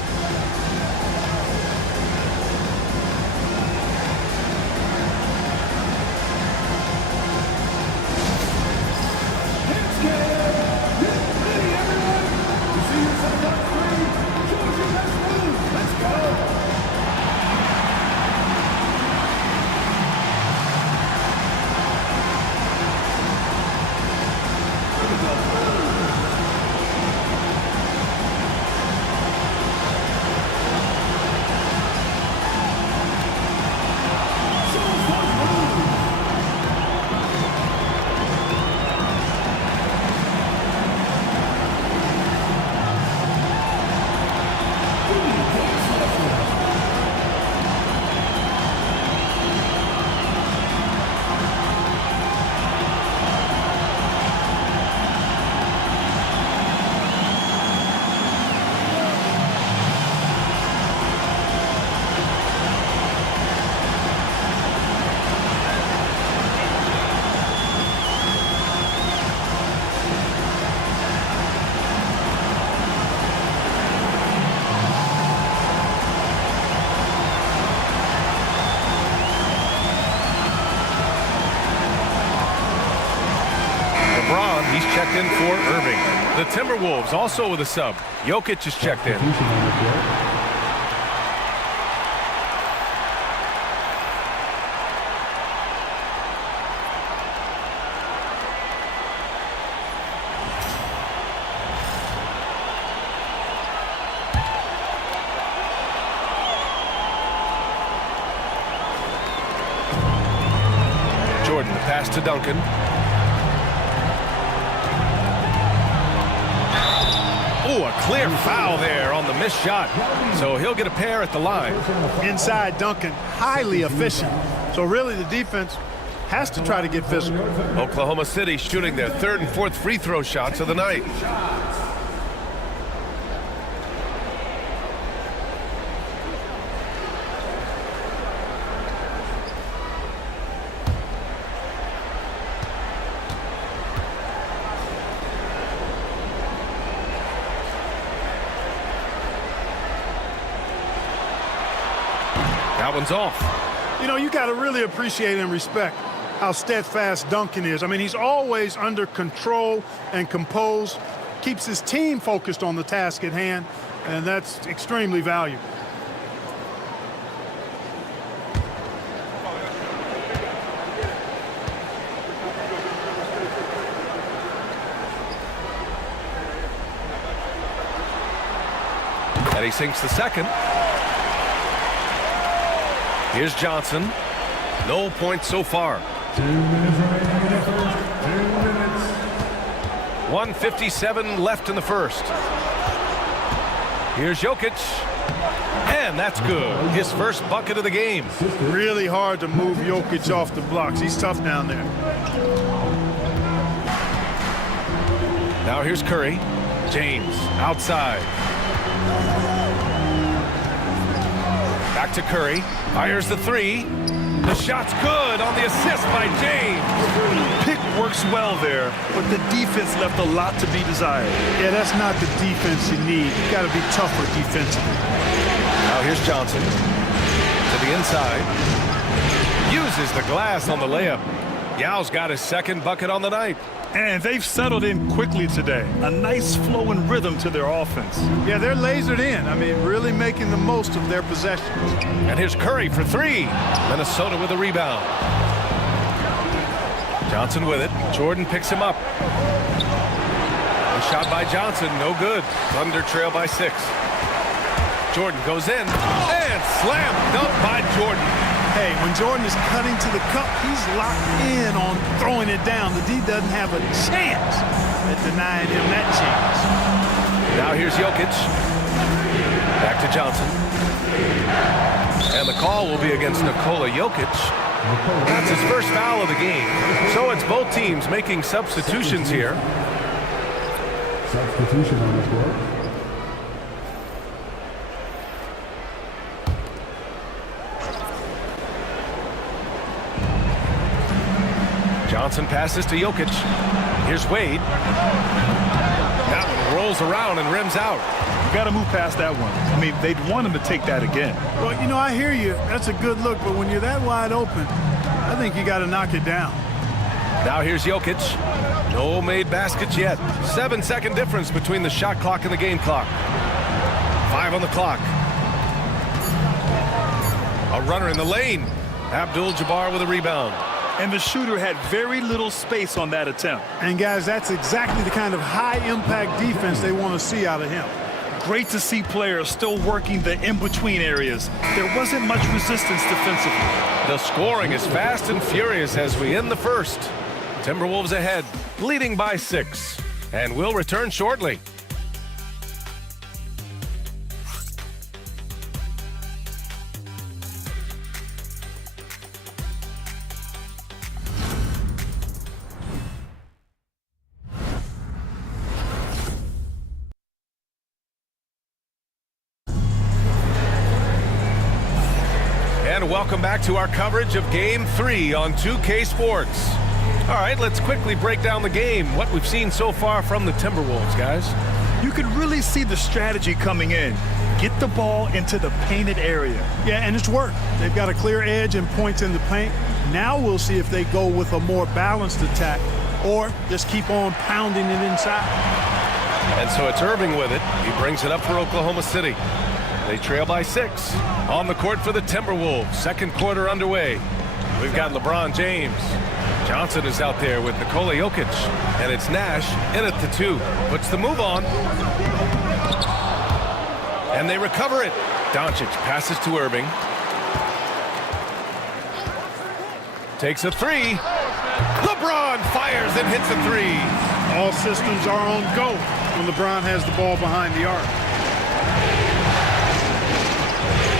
He's checked in for Irving. The Timberwolves also with a sub. Jokic is checked in. Jordan, the pass to Duncan. Oh, a clear foul there on the missed shot. So he'll get a pair at the line. Inside Duncan, highly efficient. So really the defense has to try to get physical. Oklahoma City shooting their third and fourth free throw shots of the night. That one's off. You know, you got to really appreciate and respect how steadfast Duncan is. I mean, he's always under control and composed, keeps his team focused on the task at hand, and that's extremely valuable. And he sinks the second. Here's Johnson. No points so far. 2 minutes remaining in the first. 2 minutes. 1:57 left in the first. Here's Jokic. And that's good. His first bucket of the game. Really hard to move Jokic off the blocks. He's tough down there. Now here's Curry. James outside. Back to Curry. Fires the three. The shot's good on the assist by James. Pick works well there, but the defense left a lot to be desired. Yeah, that's not the defense you need. You got to be tougher defensively. Now here's Johnson to the inside. Uses the glass on the layup. Yao's got his second bucket on the night. And they've settled in quickly today. A nice flow and rhythm to their offense. Yeah, they're lasered in. I mean, really making the most of their possessions. And here's Curry for three. Minnesota with a rebound. Johnson with it. Jordan picks him up. A shot by Johnson, no good. Thunder trail by 6. Jordan goes in and slam dunk by Jordan. Hey, when Jordan is cutting to the cup, he's locked in on throwing it down. The D doesn't have a chance at denying him that chance. Now here's Jokic. Back to Johnson. And the call will be against Nikola Jokic. That's his first foul of the game. So it's both teams making substitutions here. Substitution on the board. Johnson passes to Jokic. Here's Wade. That one rolls around and rims out. You got to move past that one. I mean, they'd want him to take that again. Well, you know, I hear you. That's a good look, but when you're that wide open, I think you got to knock it down. Now here's Jokic. No made baskets yet. 7-second difference between the shot clock and the game clock. 5 on the clock. A runner in the lane. Abdul-Jabbar with a rebound. And the shooter had very little space on that attempt. And guys, that's exactly the kind of high-impact defense they want to see out of him. Great to see players still working the in-between areas. There wasn't much resistance defensively. The scoring is fast and furious as we end the first. Timberwolves ahead, leading by 6. And we'll return shortly. And welcome back to our coverage of Game 3 on 2K Sports. All right, let's quickly break down the game, what we've seen so far from the Timberwolves, guys. You could really see the strategy coming in. Get the ball into the painted area. Yeah, and it's worked. They've got a clear edge and points in the paint. Now we'll see if they go with a more balanced attack or just keep on pounding it inside. And so it's Irving with it. He brings it up for Oklahoma City. They trail by 6. On the court for the Timberwolves. Second quarter underway. We've got LeBron James. Johnson is out there with Nikola Jokic. And it's Nash in at the 2. Puts the move on. And they recover it. Doncic passes to Irving. Takes a 3. LeBron fires and hits a 3. All systems are on go when LeBron has the ball behind the arc.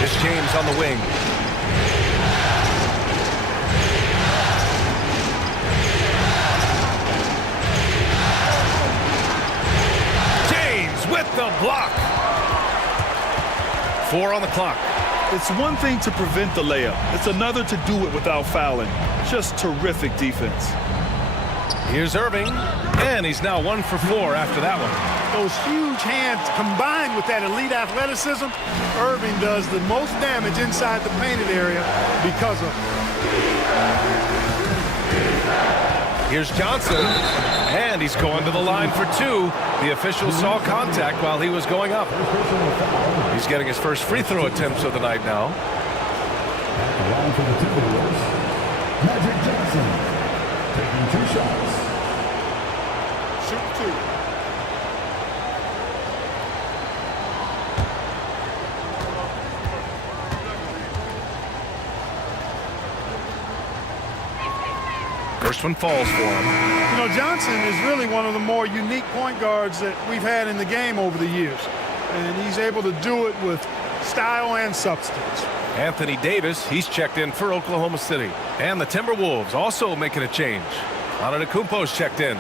It's James on the wing. James with the block. 4 on the clock. It's one thing to prevent the layup. It's another to do it without fouling. Just terrific defense. Here's Irving, and he's now 1 for 4 after that one. Those huge hands combined with that elite athleticism, Irving does the most damage inside the painted area because of it. Here's Johnson, and he's going to the line for 2. The official saw contact while he was going up. He's getting his first free throw attempts of the night now. At the line for the Timberwolves, Magic Johnson taking 2 shots. Shoot 2. First one falls for him. You know, Johnson is really one of the more unique point guards that we've had in the game over the years. And he's able to do it with style and substance. Anthony Davis, he's checked in for Oklahoma City. And the Timberwolves also making a change. Antetokounmpo's checked in.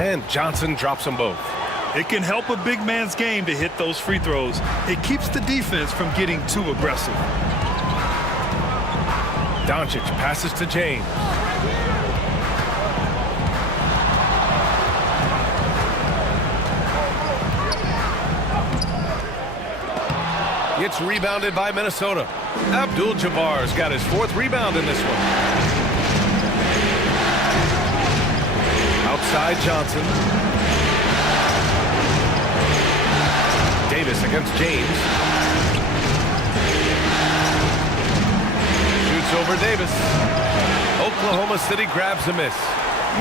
And Johnson drops them both. It can help a big man's game to hit those free throws. It keeps the defense from getting too aggressive. Doncic passes to James. It's rebounded by Minnesota. Abdul-Jabbar's got his 4th rebound in this one. Outside Johnson. Davis against James. Shoots over Davis. Oklahoma City grabs a miss.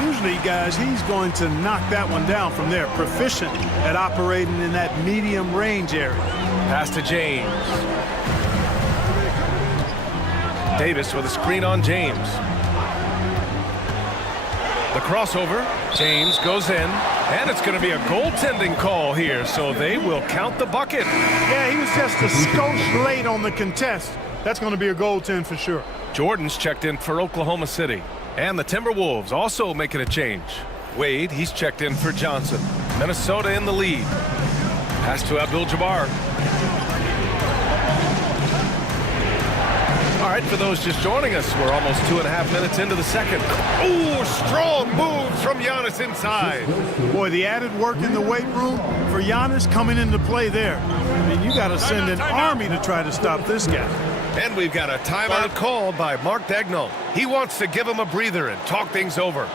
Usually, guys, he's going to knock that one down from there. Proficient at operating in that medium range area. Pass to James. Davis with a screen on James. The crossover. James goes in, and it's going to be a goaltending call here, so they will count the bucket. Yeah, he was just a skosh late on the contest. That's going to be a goaltend for sure. Jordan's checked in for Oklahoma City. And the Timberwolves also making a change. Wade, he's checked in for Johnson. Minnesota in the lead. Pass to Abdul-Jabbar. All right, for those just joining us, we're almost 2.5 minutes into the second. Ooh, strong moves from Giannis inside. Boy, the added work in the weight room for Giannis coming into play there. I mean, you got to send an army to try to stop this guy. And we've got a timeout called by Mark Dagnall. He wants to give him a breather and talk things over.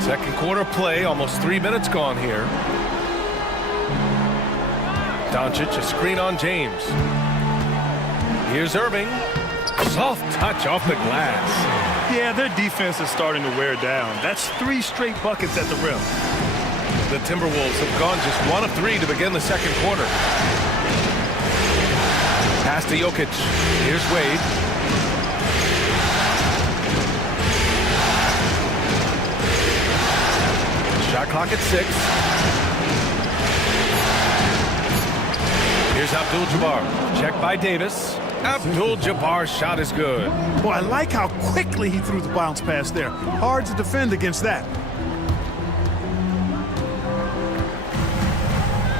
Second quarter play, almost 3 minutes gone here. Doncic, a screen on James. Here's Irving. Soft touch off the glass. Yeah, their defense is starting to wear down. That's 3 straight buckets at the rim. The Timberwolves have gone just 1 of 3 to begin the second quarter. Pass to Jokic. Here's Wade. Shot clock at 6. Here's Abdul-Jabbar. Check by Davis. Abdul-Jabbar's shot is good. Boy, I like how quickly he threw the bounce pass there. Hard to defend against that.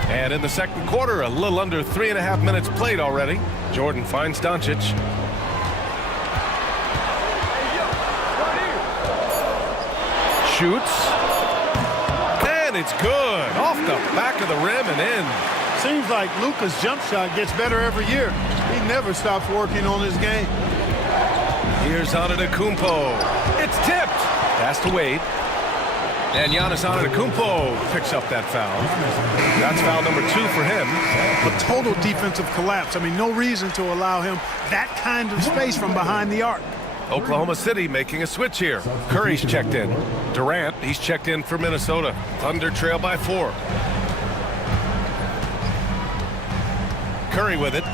And in the second quarter, a little under 3.5 minutes played already. Jordan finds Doncic. Shoots. And it's good. Off the back of the rim and in. Seems like Luka's jump shot gets better every year. He never stops working on his game. Here's Antetokounmpo. It's tipped. Pass to Wade. And Giannis Antetokounmpo picks up that foul. That's foul number 2 for him. A total defensive collapse. I mean, no reason to allow him that kind of space from behind the arc. Oklahoma City making a switch here. Curry's checked in. Durant, he's checked in for Minnesota. Thunder trail by 4. Curry with it.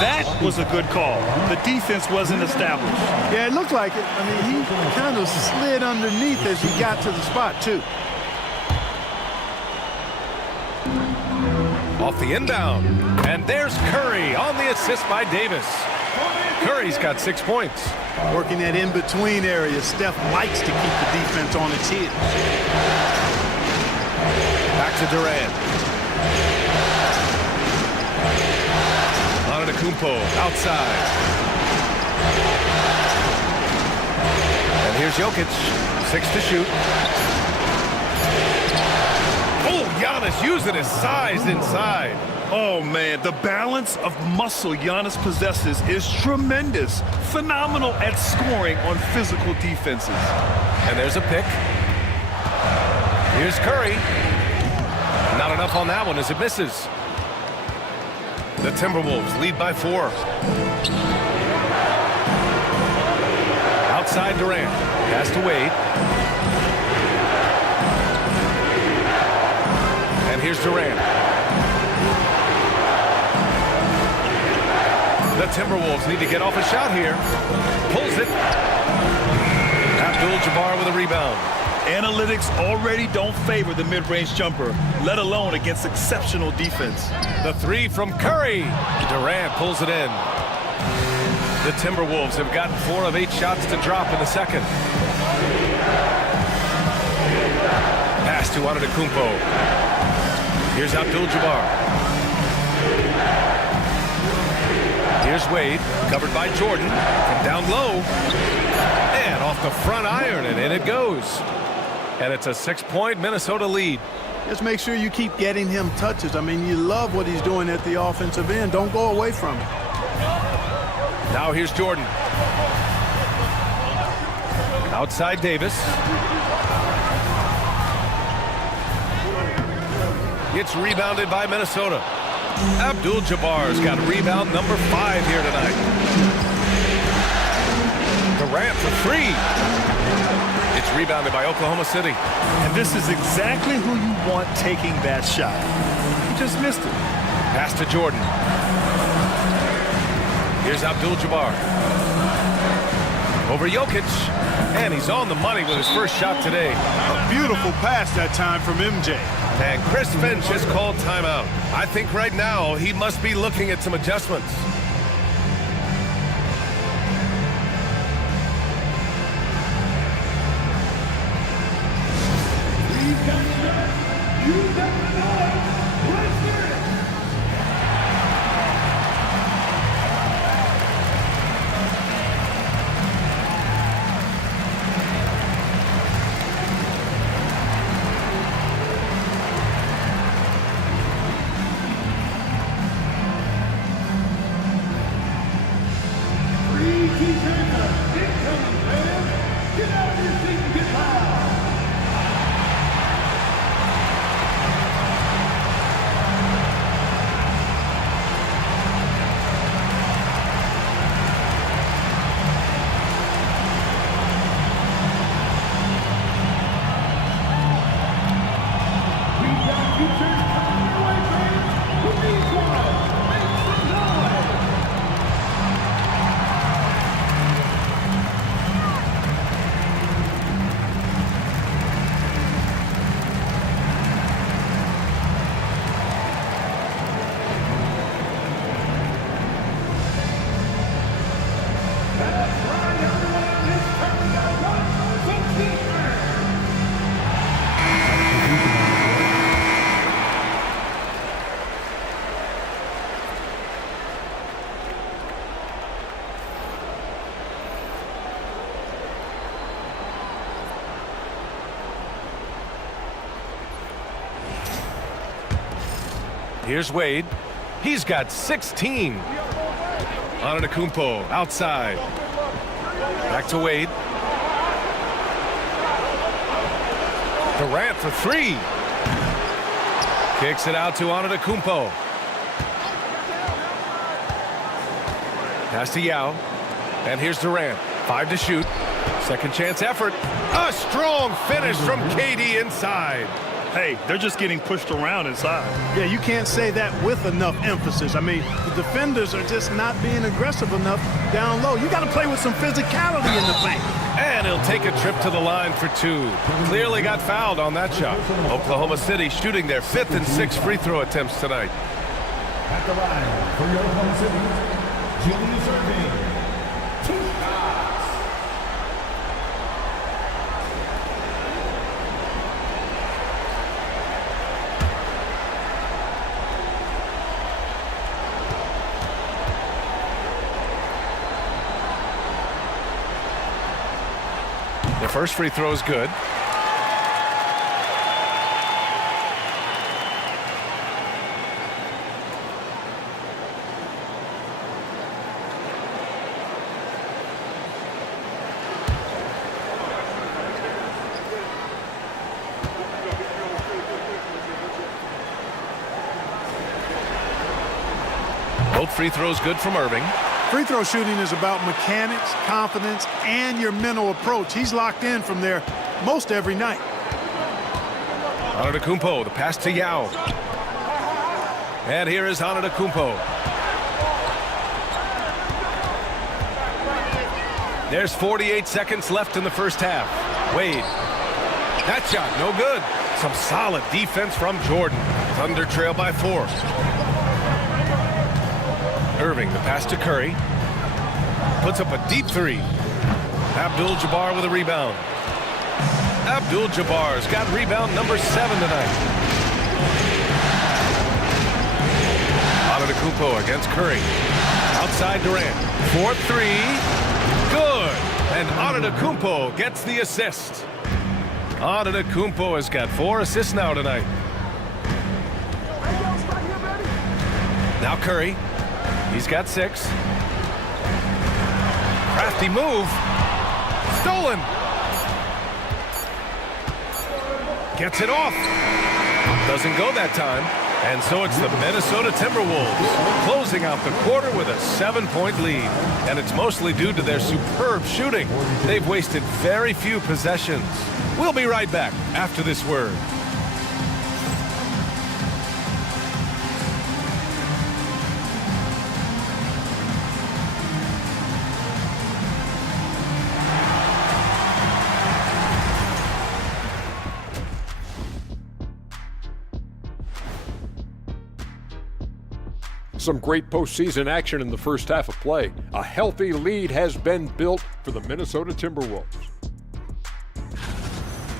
That was a good call. The defense wasn't established. Yeah, it looked like it. I mean, he kind of slid underneath as he got to the spot, too. Off the inbound. And there's Curry on the assist by Davis. Curry's got 6 points. Working that in-between area. Steph likes to keep the defense on its heels. Back to Durant. Antetokounmpo outside. And here's Jokic. 6 to shoot. Oh, Giannis using his size inside. Oh, man, the balance of muscle Giannis possesses is tremendous. Phenomenal at scoring on physical defenses. And there's a pick. Here's Curry. Not enough on that one as it misses. The Timberwolves lead by 4. Outside Durant. Pass to Wade. And here's Durant. The Timberwolves need to get off a shot here. Pulls it. Abdul-Jabbar with a rebound. Analytics already don't favor the mid-range jumper, let alone against exceptional defense. The 3 from Curry. Durant pulls it in. The Timberwolves have gotten 4 of 8 shots to drop in the second. Pass to Antetokounmpo. Here's Abdul-Jabbar. Here's Wade, covered by Jordan. From down low. And off the front iron, and in it goes. And it's a 6-point Minnesota lead. Just make sure you keep getting him touches. I mean, you love what he's doing at the offensive end. Don't go away from it. Now here's Jordan. Outside Davis. It's rebounded by Minnesota. Abdul-Jabbar's got rebound number 5 here tonight. Durant for 3. It's rebounded by Oklahoma City. And this is exactly who you want taking that shot. He just missed it. Pass to Jordan. Here's Abdul-Jabbar. Over Jokic. And he's on the money with his first shot today. A beautiful pass that time from MJ. And Chris Finch has called timeout. I think right now he must be looking at some adjustments. NBA2K25. Everything get loud. We've got futures coming your way, fans. Who needs one? Make some noise. That's right, everyone. It's time to run some defense. Here's Wade. He's got 16. Antetokounmpo outside. Back to Wade. Durant for three. Kicks it out to Antetokounmpo. Pass to Yao. And here's Durant. 5 to shoot. Second chance effort. A strong finish from KD inside. Hey, they're just getting pushed around inside. Yeah, you can't say that with enough emphasis. I mean, the defenders are just not being aggressive enough down low. You got to play with some physicality in the paint. And he'll take a trip to the line for two. Clearly got fouled on that shot. Oklahoma City shooting their 5th and 6th free throw attempts tonight. At the line for your Oklahoma City, Julius Irving. 2 shots. The first free throw is good. Both free throws good from Irving. Free throw shooting is about mechanics, confidence, and your mental approach. He's locked in from there most every night. Antetokounmpo, the pass to Yao. And here is Antetokounmpo. There's 48 seconds left in the first half. Wade. That shot, no good. Some solid defense from Jordan. Thunder trail by 4. Irving, the pass to Curry. Puts up a deep three. Abdul-Jabbar with a rebound. Abdul-Jabbar's got rebound number 7 tonight. Antetokounmpo against Curry. Outside Durant. 4-3. Good. And Antetokounmpo gets the assist. Antetokounmpo has got 4 assists now tonight. Now Curry. He's got 6. Crafty move. Stolen. Gets it off. Doesn't go that time. And so it's the Minnesota Timberwolves closing out the quarter with a 7-point lead. And it's mostly due to their superb shooting. They've wasted very few possessions. We'll be right back after this word. Some great postseason action in the first half of play. A healthy lead has been built for the Minnesota Timberwolves.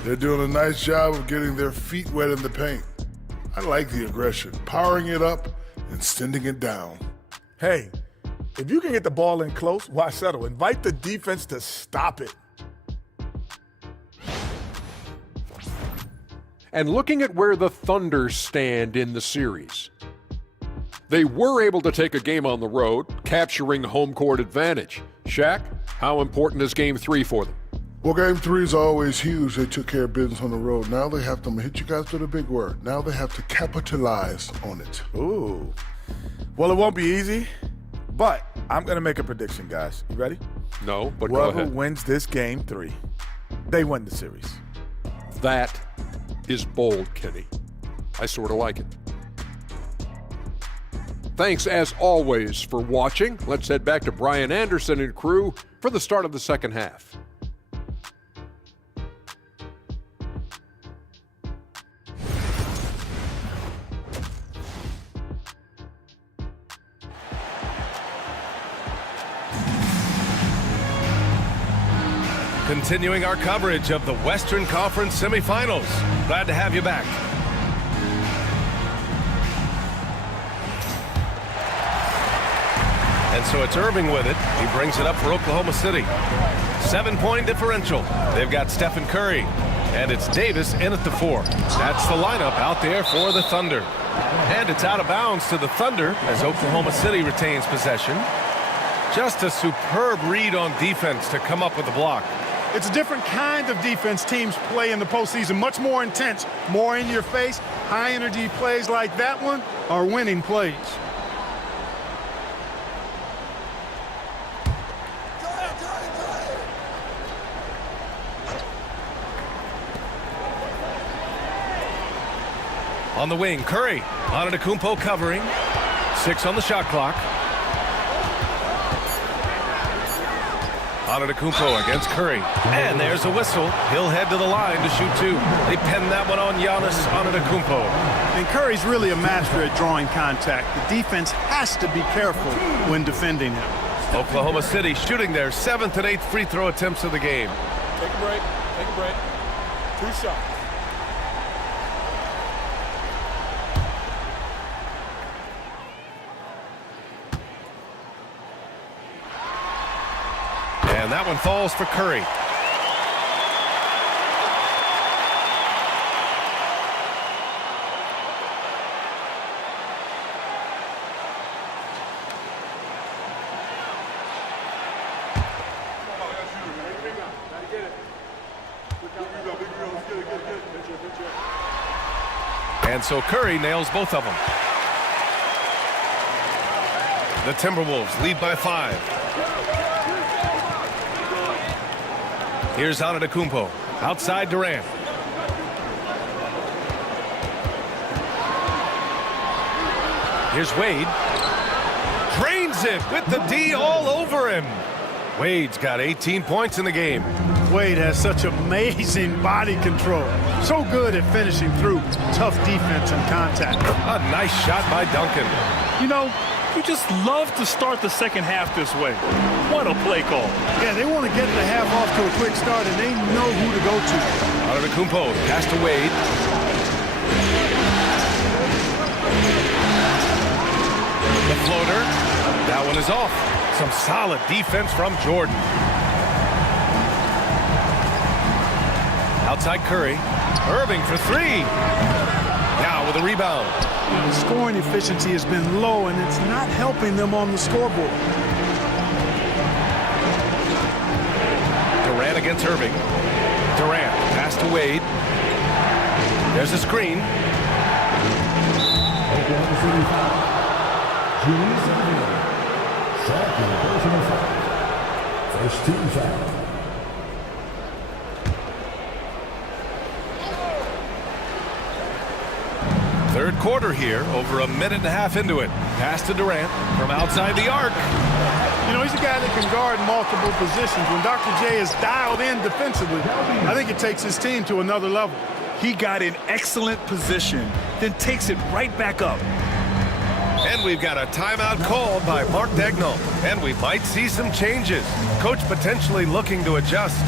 They're doing a nice job of getting their feet wet in the paint. I like the aggression, powering it up and sending it down. Hey, if you can get the ball in close, why settle? Invite the defense to stop it. And looking at where the Thunder stand in the series, they were able to take a game on the road, capturing home court advantage. Shaq, how important is Game 3 for them? Well, game 3 is always huge. They took care of business on the road. Now they have to hit you guys with a big word. Now they have to capitalize on it. Ooh. Well, it won't be easy, but I'm going to make a prediction, guys. You ready? No, but go ahead. Whoever wins this game 3, they win the series. That is bold, Kenny. I sort of like it. Thanks, as always, for watching. Let's head back to Brian Anderson and crew for the start of the second half. Continuing our coverage of the Western Conference semifinals. Glad to have you back. And so it's Irving with it. He brings it up for Oklahoma City. 7-point differential. They've got Stephen Curry. And it's Davis in at the 4. That's the lineup out there for the Thunder. And it's out of bounds to the Thunder as Oklahoma City retains possession. Just a superb read on defense to come up with the block. It's a different kind of defense teams play in the postseason, much more intense, more in your face. High energy plays like that one are winning plays. On the wing, Curry. Antetokounmpo covering. 6 on the shot clock. Antetokounmpo against Curry. And there's a whistle. He'll head to the line to shoot 2. They pin that one on Giannis Antetokounmpo. And Curry's really a master at drawing contact. The defense has to be careful when defending him. Oklahoma City shooting their 7th and 8th free throw attempts of the game. Take a break. Take a break. 2 shots. And that one falls for Curry. And so Curry nails both of them. The Timberwolves lead by 5. Here's Antetokounmpo. Outside Durant. Here's Wade. Drains it with the D all over him. Wade's got 18 points in the game. Wade has such amazing body control. So good at finishing through tough defense and contact. A nice shot by Duncan. You know, you just love to start the second half this way. What a play call. Yeah, they want to get the half off to a quick start, and they know who to go to. Antetokounmpo pass to Wade. The floater. That one is off. Some solid defense from Jordan. Outside Curry. Irving for 3. Now with a rebound. The scoring efficiency has been low, and it's not helping them on the scoreboard. Durant against Irving. Durant pass to Wade. There's a screen. First team foul. Third quarter here, over a minute and a half into it. Pass to Durant from outside the arc. You know, he's a guy that can guard multiple positions. When Dr. J is dialed in defensively, I think it takes his team to another level. He got in excellent position, then takes it right back up. And we've got a timeout called by Mark Daigneault. And we might see some changes. Coach potentially looking to adjust.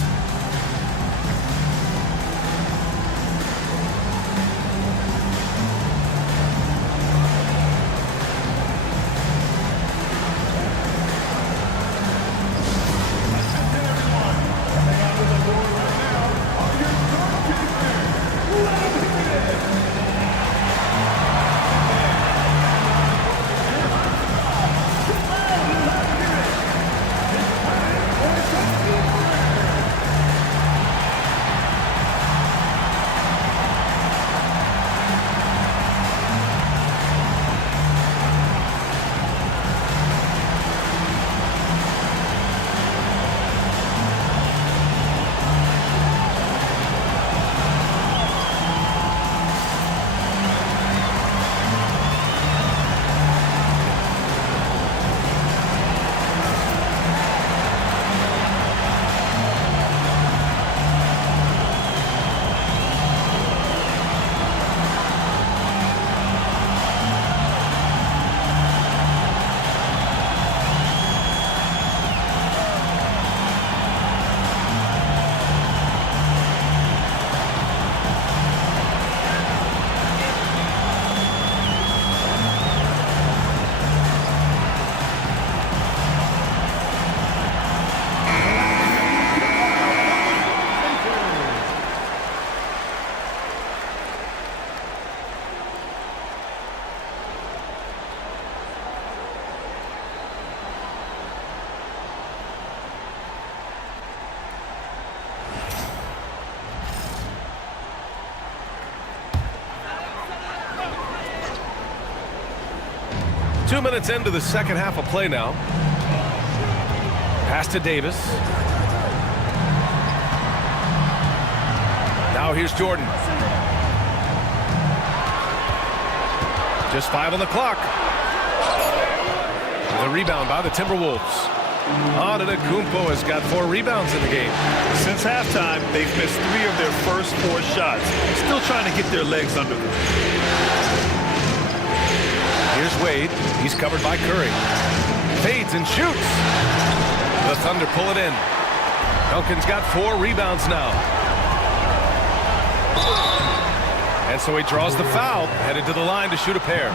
2 minutes into the second half of play now. Pass to Davis. Now here's Jordan. Just 5 on the clock. The rebound by the Timberwolves. Antetokounmpo has got 4 rebounds in the game. Since halftime, they've missed 3 of their first 4 shots. Still trying to get their legs under them. Here's Wade. He's covered by Curry. Fades and shoots. The Thunder pull it in. Duncan's got 4 rebounds now. And so he draws the foul, headed to the line to shoot a pair.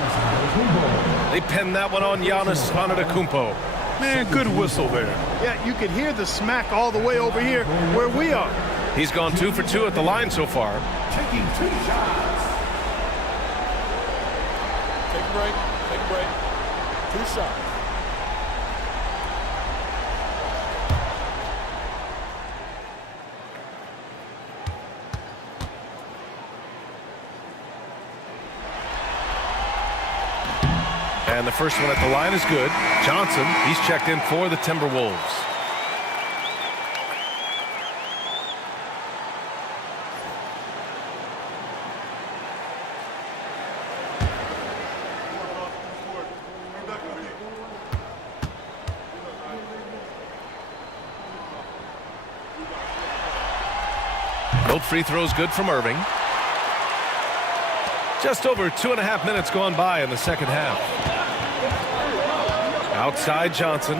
They pin that one on Giannis Antetokounmpo. Man, good whistle there. Yeah, you could hear the smack all the way over here where we are. He's gone 2 for 2 at the line so far. Taking 2 shots. Take a break. Take a break. 2 shots. And the first one at the line is good. Johnson, he's checked in for the Timberwolves. Both free throws good from Irving. Just over 2.5 minutes gone by in the second half. Outside Johnson.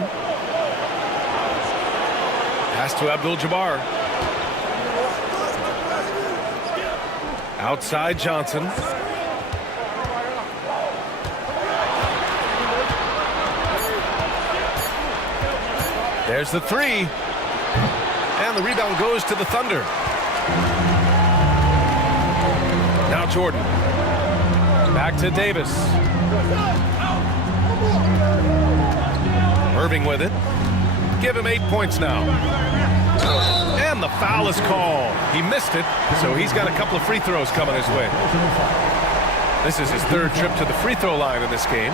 Pass to Abdul-Jabbar. Outside Johnson. There's the 3. And the rebound goes to the Thunder. Now Jordan. Back to Davis. Irving with it. Give him 8 points now. And the foul is called. He missed it, so he's got a couple of free throws coming his way. This is his 3rd trip to the free throw line in this game.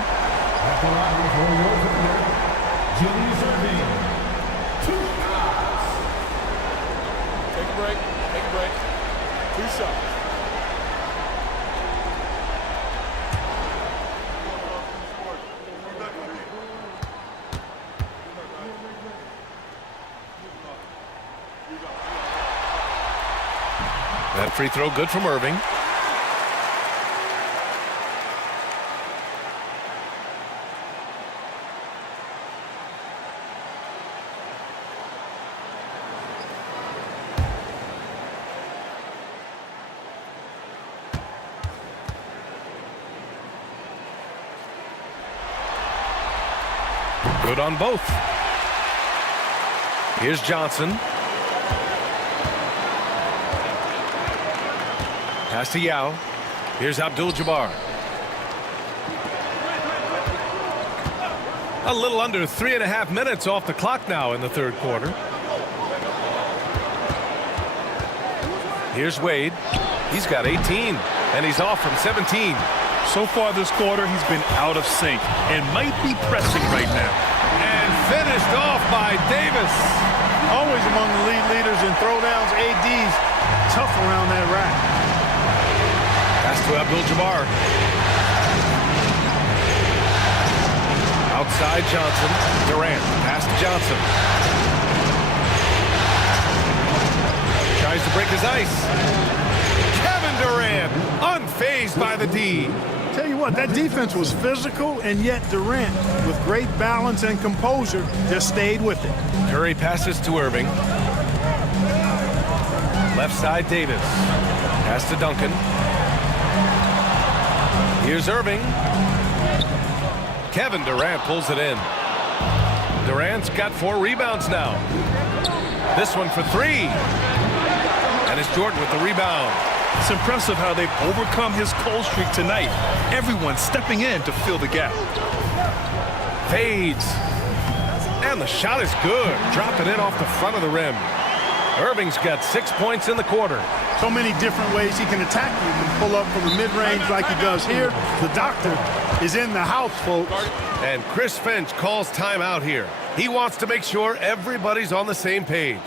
Take a break. Take a break. 2 shots. That free throw good from Irving. Good on both. Here's Johnson. Pass to Yao. Here's Abdul-Jabbar. A little under 3.5 minutes off the clock now in the 3rd quarter. Here's Wade. He's got 18, and he's off from 17. So far this quarter, he's been out of sync and might be pressing right now. And finished off by Davis. Always among the lead leaders in throwdowns. AD's tough around that rack. Pass to Abdul-Jabbar. Outside Johnson. Durant. Pass to Johnson. Tries to break his ice. Kevin Durant. Unfazed by the D. Tell you what, that defense was physical, and yet Durant, with great balance and composure, just stayed with it. Curry passes to Irving. Left side Davis. Pass to Duncan. Here's Irving. Kevin Durant pulls it in. Durant's got 4 rebounds now. This one for 3. And it's Jordan with the rebound. It's impressive how they've overcome his cold streak tonight. Everyone stepping in to fill the gap. Fades. And the shot is good. Dropping in off the front of the rim. Irving's got 6 points in the quarter. So many different ways he can attack you. He can pull up from the mid-range like he does here. The doctor is in the house, folks. And Chris Finch calls timeout here. He wants to make sure everybody's on the same page.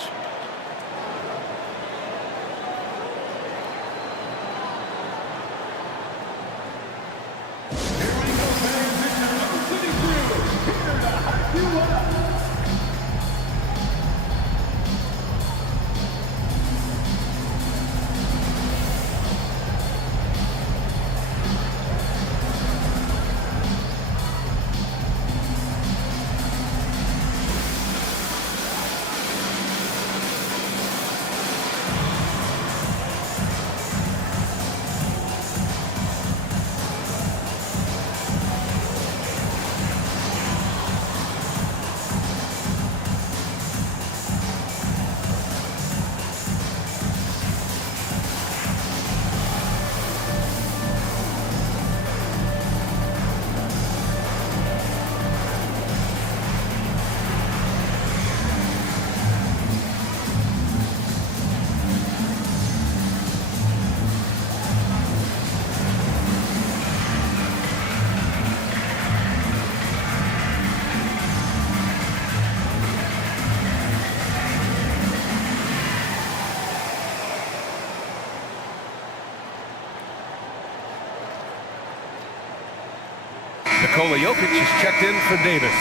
Nikola Jokic is checked in for Davis.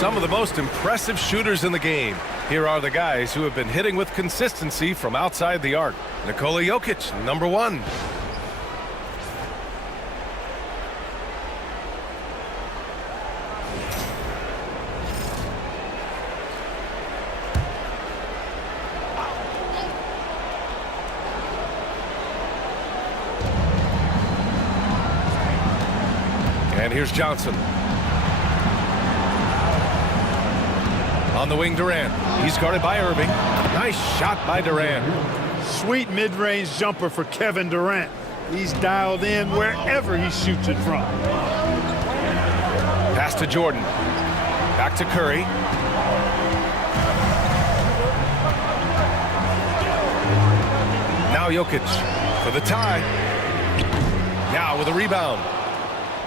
Some of the most impressive shooters in the game. Here are the guys who have been hitting with consistency from outside the arc. Nikola Jokic, number 1. And here's Johnson. On the wing, Durant. He's guarded by Irving. Nice shot by Durant. Sweet mid-range jumper for Kevin Durant. He's dialed in wherever he shoots it from. Pass to Jordan. Back to Curry. Now Jokic for the tie. Yao with a rebound.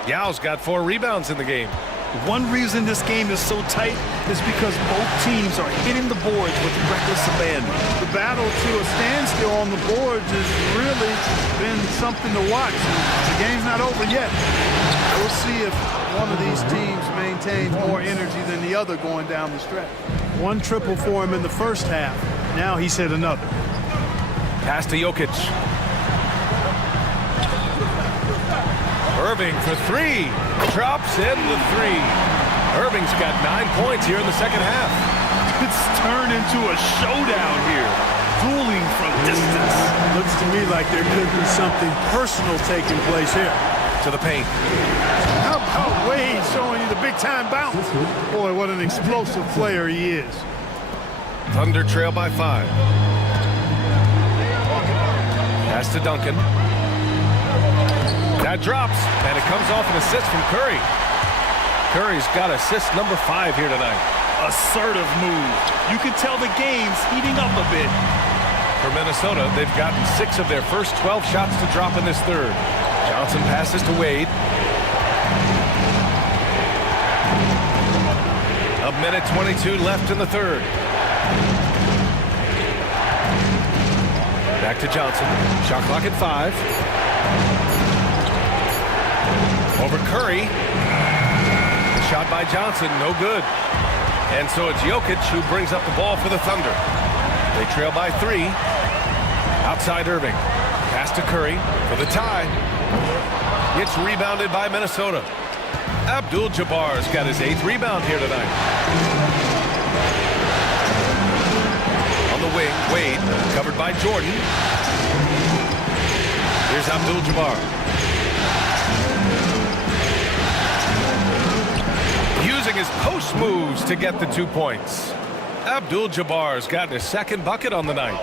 Yao's got 4 rebounds in the game. One reason this game is so tight is because both teams are hitting the boards with reckless abandon. The battle to a standstill on the boards has really been something to watch. The game's not over yet. We'll see if one of these teams maintains more energy than the other going down the stretch. 1 triple for him in the first half. Now he's hit another. Pass to Jokic. Irving for 3. Drops in the 3. Irving's got 9 points here in the second half. It's turned into a showdown here. Dueling from distance. Looks to me like there could be something personal taking place here. To the paint. How about Wade showing you the big-time bounce? Boy, what an explosive player he is. Thunder trail by 5. Pass to Duncan. That drops, and it comes off an assist from Curry. Curry's got assist number 5 here tonight. Assertive move. You can tell the game's heating up a bit. For Minnesota, they've gotten 6 of their first 12 shots to drop in this third. Johnson passes to Wade. A minute 22 left in the third. Back to Johnson. Shot clock at 5. Over Curry. The shot by Johnson, no good. And so it's Jokic who brings up the ball for the Thunder. They trail by 3. Outside Irving. Pass to Curry for the tie. It's rebounded by Minnesota. Abdul-Jabbar's got his 8th rebound here tonight. On the wing, Wade, covered by Jordan. Here's Abdul-Jabbar. Using his post moves to get the 2 points. Abdul-Jabbar's gotten his 2nd bucket on the night.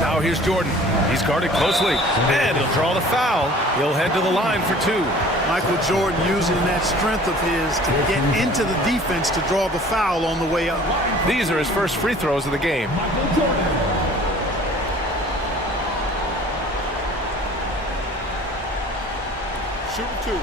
Now Now here's Jordan. He's guarded closely, and he'll draw the foul. He'll head to the line for 2. Michael Jordan using that strength of his to get into the defense to draw the foul on the way up. These are his first free throws of the game. Shooting 2.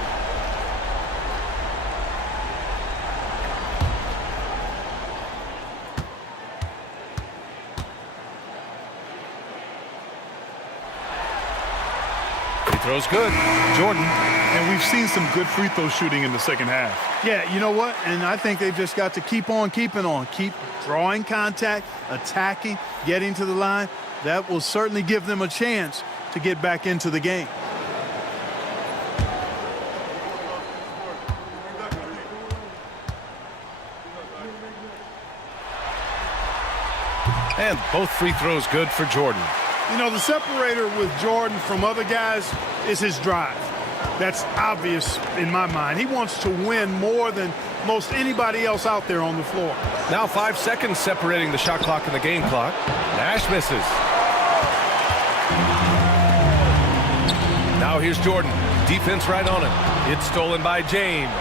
Throws good. Jordan. And we've seen some good free throw shooting in the second half. Yeah, you know what? And I think they've just got to keep on keeping on. Keep drawing contact, attacking, getting to the line. That will certainly give them a chance to get back into the game. And both free throws good for Jordan. You know, the separator with Jordan from other guys is his drive. That's obvious in my mind. He wants to win more than most anybody else out there on the floor. Now 5 seconds separating the shot clock and the game clock. Nash misses. Now here's Jordan. Defense right on it. It's stolen by James.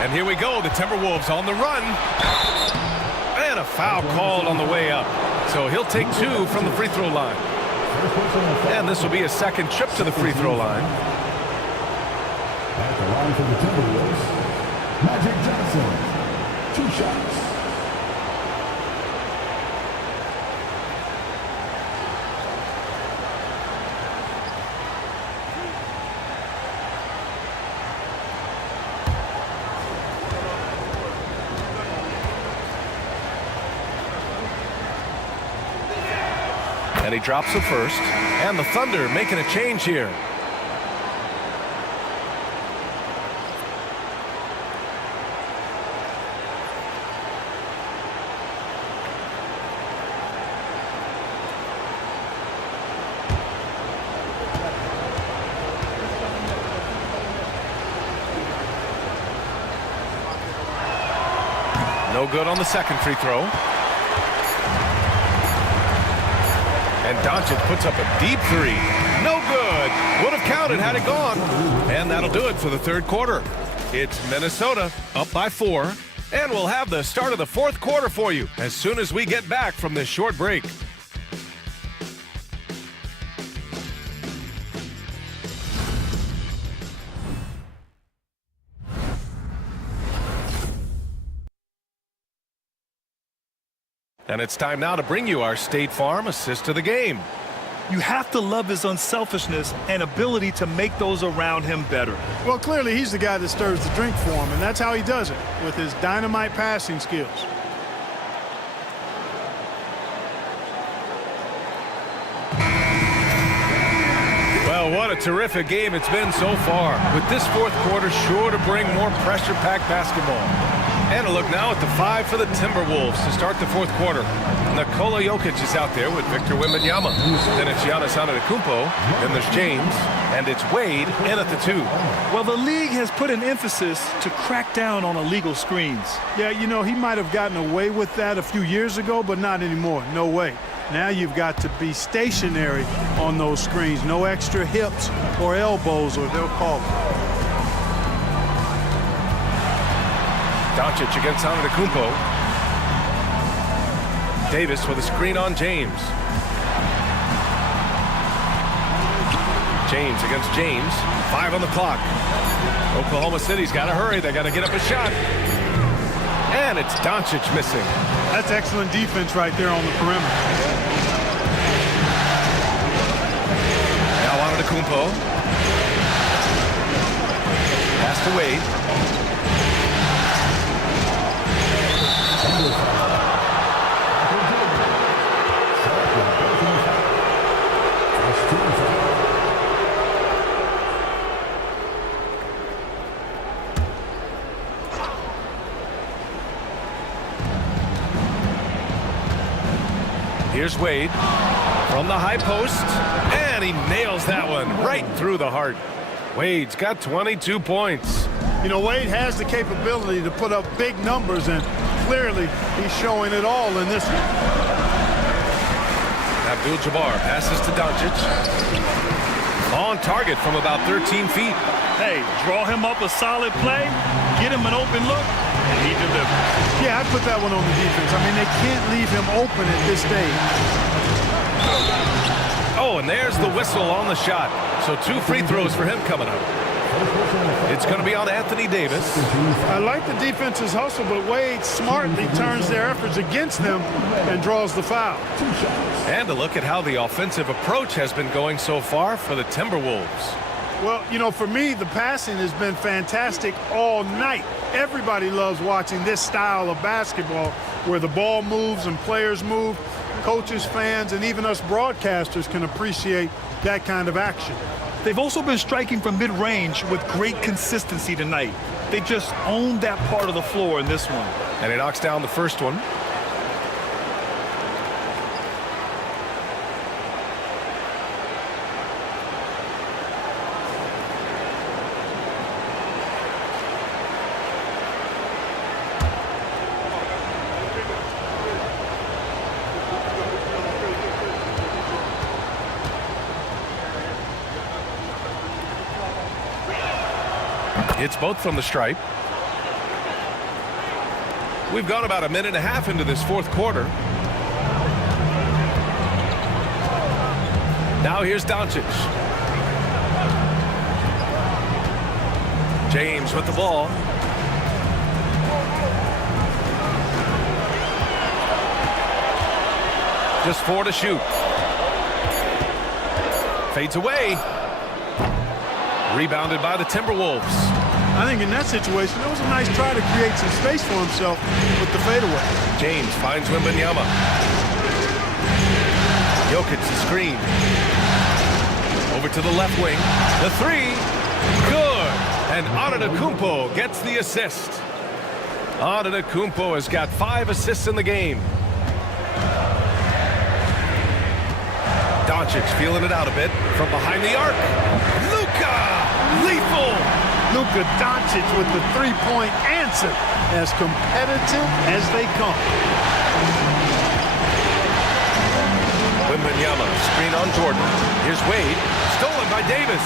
And here we go. The Timberwolves on the run. And a foul called on the way up. So he'll take 2 from the free throw line. And this will be a second trip to the free throw line. At the line for the Timberwolves, Magic Johnson, 2 shots. And he drops the first. And the Thunder making a change here. No good on the second free throw. And Doncic puts up a deep 3. No good. Would have counted had it gone. And that'll do it for the third quarter. It's Minnesota up by 4. And we'll have the start of the fourth quarter for you as soon as we get back from this short break. And it's time now to bring you our State Farm assist of the game. You have to love his unselfishness and ability to make those around him better. Well, clearly he's the guy that stirs the drink for him, and that's how he does it, with his dynamite passing skills. Well, what a terrific game it's been so far, with this fourth quarter sure to bring more pressure-packed basketball. And a look now at the 5 for the Timberwolves to start the fourth quarter. Nikola Jokic is out there with Victor Wembanyama. Then it's Giannis Antetokounmpo. Then there's James. And it's Wade in at the 2. Well, the league has put an emphasis to crack down on illegal screens. Yeah, you know, he might have gotten away with that a few years ago, but not anymore. No way. Now you've got to be stationary on those screens. No extra hips or elbows, or they'll call it. Doncic against Antetokounmpo. Davis with a screen on James. James against James. 5 on the clock. Oklahoma City's got to hurry. They got to get up a shot. And it's Doncic missing. That's excellent defense right there on the perimeter. Now Antetokounmpo. Pass to Wade. Here's Wade from the high post, and he nails that one right through the heart. Wade's got 22 points. You know, Wade has the capability to put up big numbers, and clearly he's showing it all in this one. Abdul-Jabbar passes to Doncic. On target from about 13 feet. Hey, draw him up a solid play, get him an open look, and he delivers. Yeah, I put that one on the defense. I mean, they can't leave him open at this stage. Oh, and there's the whistle on the shot. So 2 free throws for him coming up. It's going to be on Anthony Davis. I like the defense's hustle, but Wade smartly turns their efforts against them and draws the foul. And a look at how the offensive approach has been going so far for the Timberwolves. Well, you know, for me, the passing has been fantastic all night. Everybody loves watching this style of basketball where the ball moves and players move. Coaches, fans, and even us broadcasters can appreciate that kind of action. They've also been striking from mid-range with great consistency tonight. They just owned that part of the floor in this one. And he knocks down the first one. It's both from the stripe. We've gone about a minute and a half into this fourth quarter. Now here's Doncic. James with the ball. Just 4 to shoot. Fades away. Rebounded by the Timberwolves. I think in that situation, it was a nice try to create some space for himself with the fadeaway. James finds Wembanyama. Jokic the screen. Over to the left wing. The 3. Good. And Antetokounmpo gets the assist. Antetokounmpo has got 5 assists in the game. Doncic feeling it out a bit from behind the arc. Luka! Lethal! Luka Doncic with the three-point answer, as competitive as they come. Wembanyama, screen on Jordan. Here's Wade, stolen by Davis.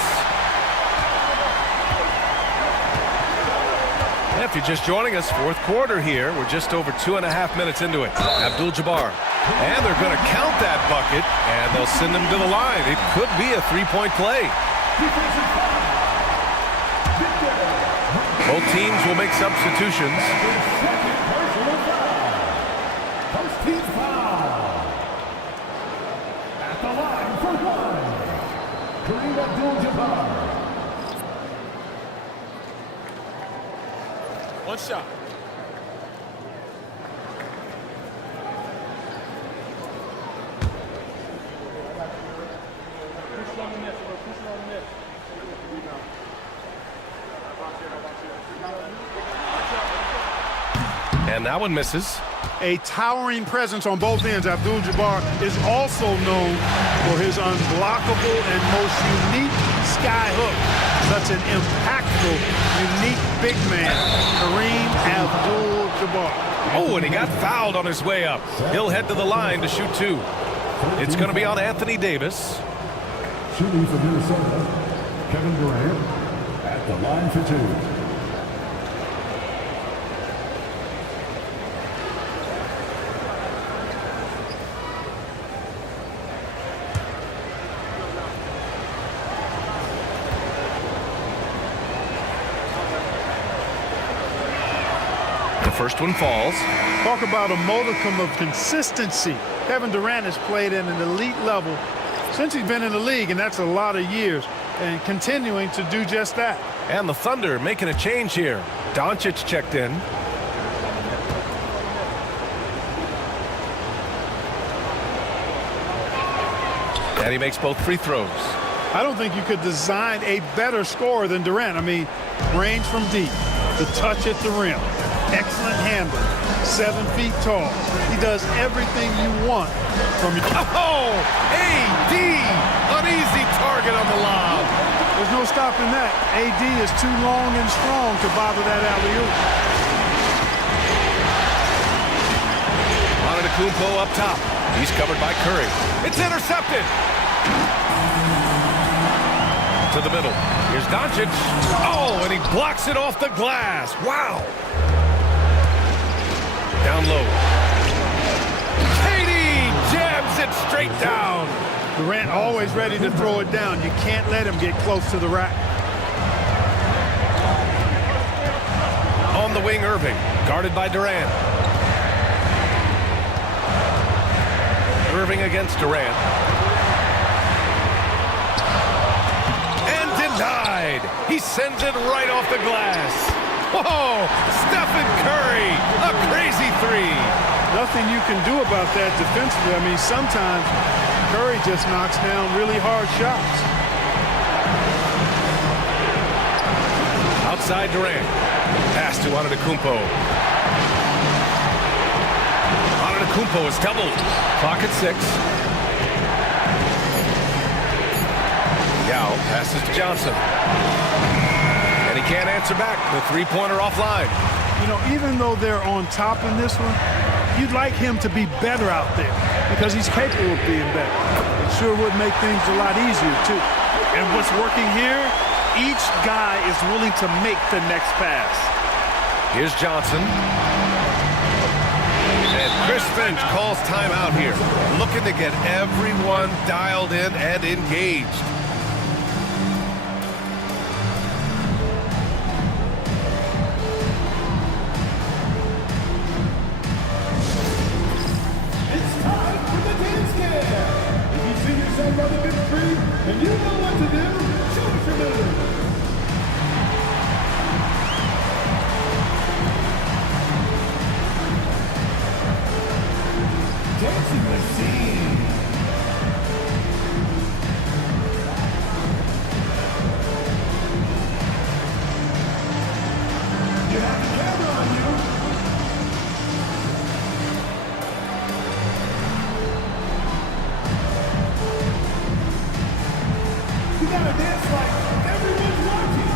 If you're just joining us, fourth quarter here. We're just over 2.5 minutes into it. Abdul-Jabbar. And they're going to count that bucket, and they'll send him to the line. It could be a three-point play. Both teams will make substitutions. First team foul. At the line for 1. Kareem Abdul-Jabbar. One shot. And that one misses. A towering presence on both ends. Abdul-Jabbar is also known for his unblockable and most unique sky hook. Such an impactful, unique big man, Kareem Abdul-Jabbar. Oh, and he got fouled on his way up. He'll head to the line to shoot 2. It's going to be on Anthony Davis. Shooting for Minnesota, Kevin Durant at the line for 2. First one falls. Talk about a modicum of consistency. Kevin Durant has played at an elite level since he's been in the league, and that's a lot of years, and continuing to do just that. And the Thunder making a change here. Doncic checked in. And he makes both free throws. I don't think you could design a better scorer than Durant. I mean, range from deep, the touch at the rim, excellent handle, 7 feet tall. He does everything you want from your... Oh! AD! An easy target on the lob. There's no stopping that. AD is too long and strong to bother that alley-oop. Antetokounmpo up top. He's covered by Curry. It's intercepted. To the middle. Here's Doncic. Oh, and he blocks it off the glass. Wow. Down low. KD jams it straight down. Durant always ready to throw it down. You can't let him get close to the rack. On the wing, Irving. Guarded by Durant. Irving against Durant. And denied. He sends it right off the glass. Whoa! Stephen Curry, a crazy three. Nothing you can do about that defensively. I mean, sometimes Curry just knocks down really hard shots. Outside Durant. Pass to Antetokounmpo. Antetokounmpo is doubled. Clock at 6. Yao passes to Johnson. And he can't answer back. The three-pointer offline. You know, even though they're on top in this one, you'd like him to be better out there because he's capable of being better. It sure would make things a lot easier, too. And what's working here, each guy is willing to make the next pass. Here's Johnson. And Chris Finch calls timeout here. Looking to get everyone dialed in and engaged. It's time for the dance cam. If you see yourself on the big screen and you know what to do, show us your move. Dancing machine. You have the camera on you. You gotta dance like everyone's watching.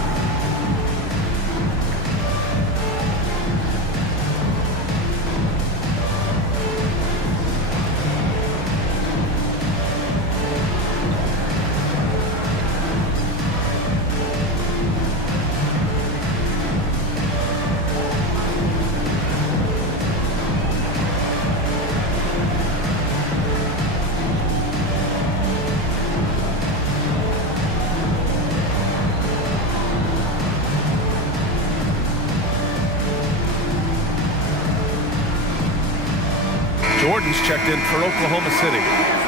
Jordan's checked in for Oklahoma City.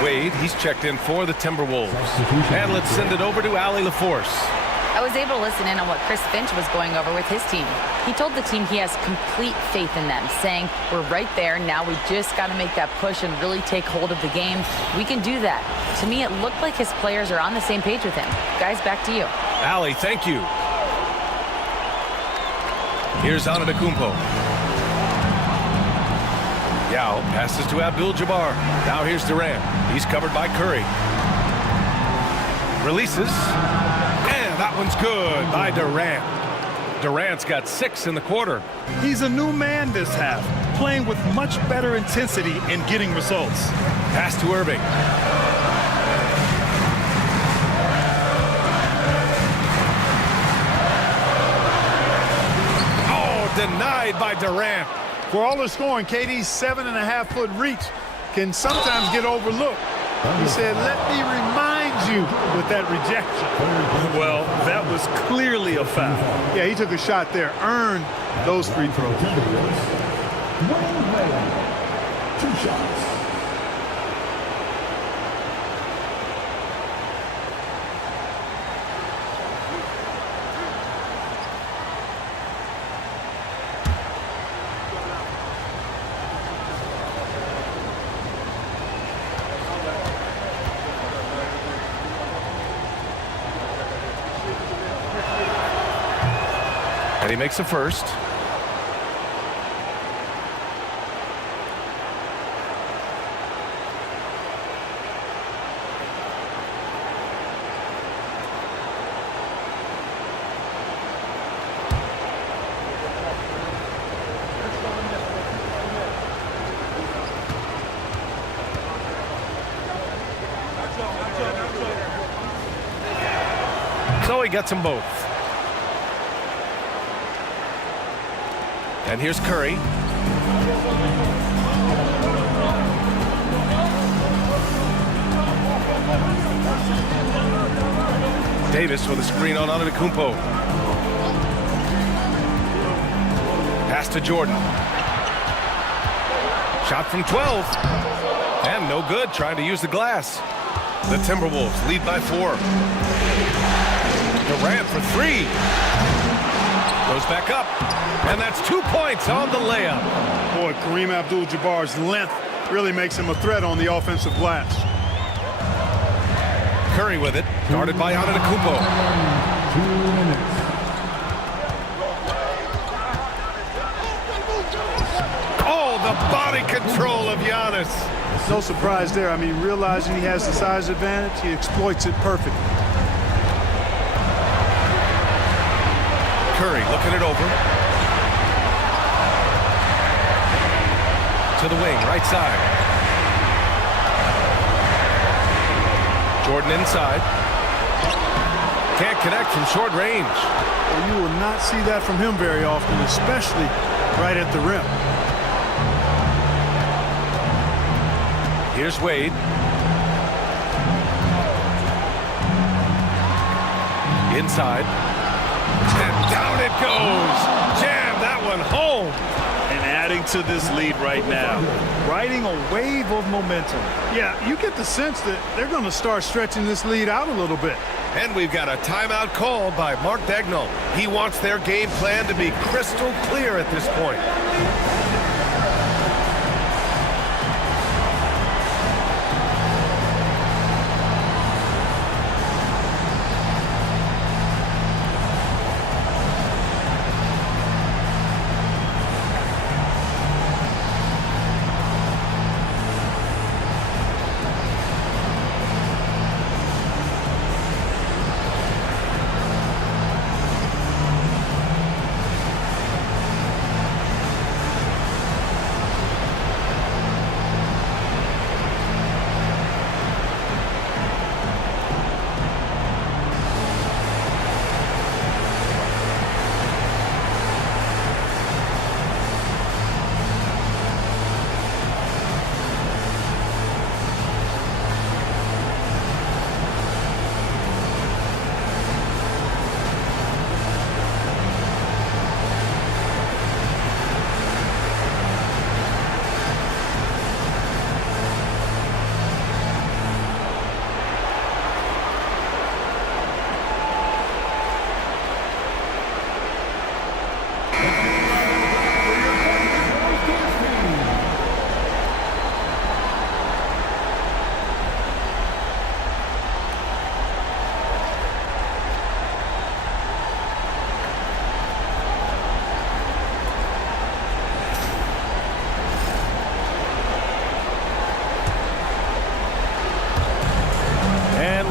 Wade, he's checked in for the Timberwolves. And let's send it over to Allie LaForce. I was able to listen in on what Chris Finch was going over with his team. He told the team he has complete faith in them, saying, we're right there, now we just got to make that push and really take hold of the game. We can do that. To me, it looked like his players are on the same page with him. Guys, back to you. Allie, thank you. Here's Antetokounmpo. Yao passes to Abdul-Jabbar. Now here's Durant. He's covered by Curry. Releases. And that one's good by Durant. Durant's got 6 in the quarter. He's a new man this half, playing with much better intensity and getting results. Pass to Irving. Oh, denied by Durant. For all the scoring, KD's 7.5-foot reach can sometimes get overlooked. He said, let me remind you with that rejection. Well, that was clearly a foul. Yeah, he took a shot there, earned those free throws. 2 shots. And he makes the first. So he gets them both. And here's Curry. Davis with a screen on Antetokounmpo. Pass to Jordan. Shot from 12. And no good, trying to use the glass. The Timberwolves lead by 4. Durant for 3. Goes back up. And that's 2 points on the layup. Boy, Kareem Abdul-Jabbar's length really makes him a threat on the offensive glass. Curry with it, guarded by Antetokounmpo. 2 minutes. Oh, the body control of Giannis. No surprise there. I mean, realizing he has the size advantage, he exploits it perfectly. Curry looking it over. To the wing, right side. Jordan inside. Can't connect from short range. Well, you will not see that from him very often, especially right at the rim. Here's Wade. Inside. And down it goes. Jam that one home. And adding to this lead right now. Riding a wave of momentum. Yeah, you get the sense that they're going to start stretching this lead out a little bit. And we've got a timeout called by Mark Daigneault. He wants their game plan to be crystal clear at this point.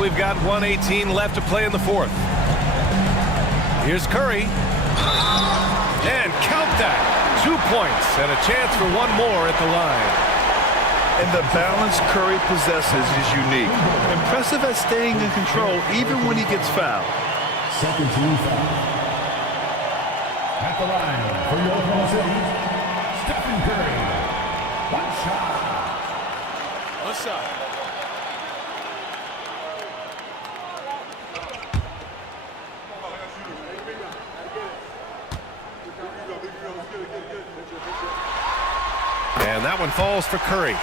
We've got 1:18 left to play in the fourth. Here's Curry. And count that. 2 points and a chance for one more at the line. And the balance Curry possesses is unique. Impressive at staying in control even when he gets fouled. Second team foul. At the line for your Oklahoma City, Stephen Curry. One shot. One shot. And that one falls for Curry.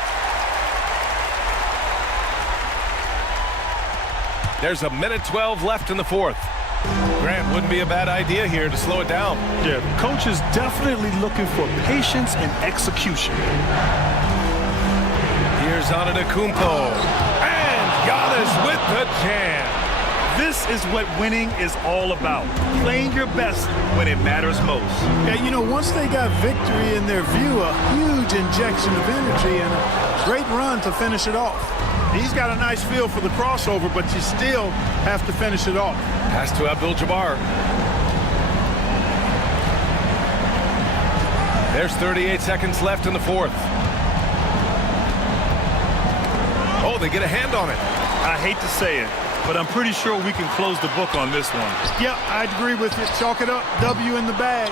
There's 1:12 left in the fourth. Grant, wouldn't be a bad idea here to slow it down. Yeah, the coach is definitely looking for patience and execution. Here's Antetokounmpo. And Giannis with the jam. This is what winning is all about. Playing your best when it matters most. Yeah, you know, once they got victory in their view, a huge injection of energy and a great run to finish it off. He's got a nice feel for the crossover, but you still have to finish it off. Pass to Abdul-Jabbar. There's 38 seconds left in the fourth. Oh, they get a hand on it. I hate to say it, but I'm pretty sure we can close the book on this one. Yeah, I'd agree with it. Chalk it up. W in the bag.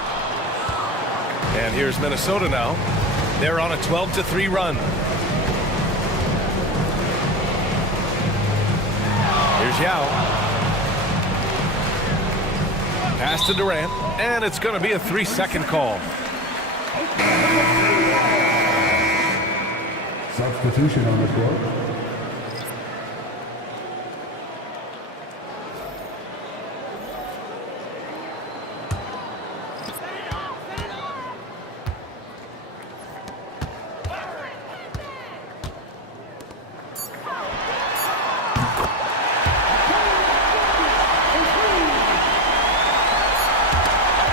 And here's Minnesota now. They're on a 12-3 run. Here's Yao. Pass to Durant, and it's going to be a 3-second call. Substitution on the court.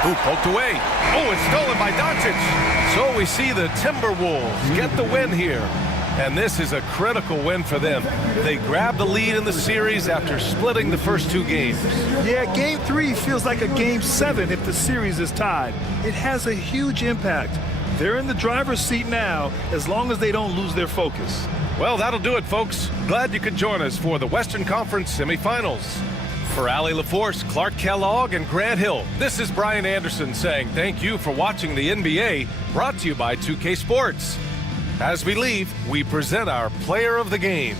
Ooh, poked away. Oh, it's stolen by Doncic. So we see the Timberwolves get the win here. And this is a critical win for them. They grabbed the lead in the series after splitting the first 2 games. Yeah, Game 3 feels like a Game 7 if the series is tied. It has a huge impact. They're in the driver's seat now as long as they don't lose their focus. Well, that'll do it, folks. Glad you could join us for the Western Conference semifinals. For Allie LaForce, Clark Kellogg, and Grant Hill, this is Brian Anderson saying thank you for watching the NBA, brought to you by 2K Sports. As we leave, we present our player of the game.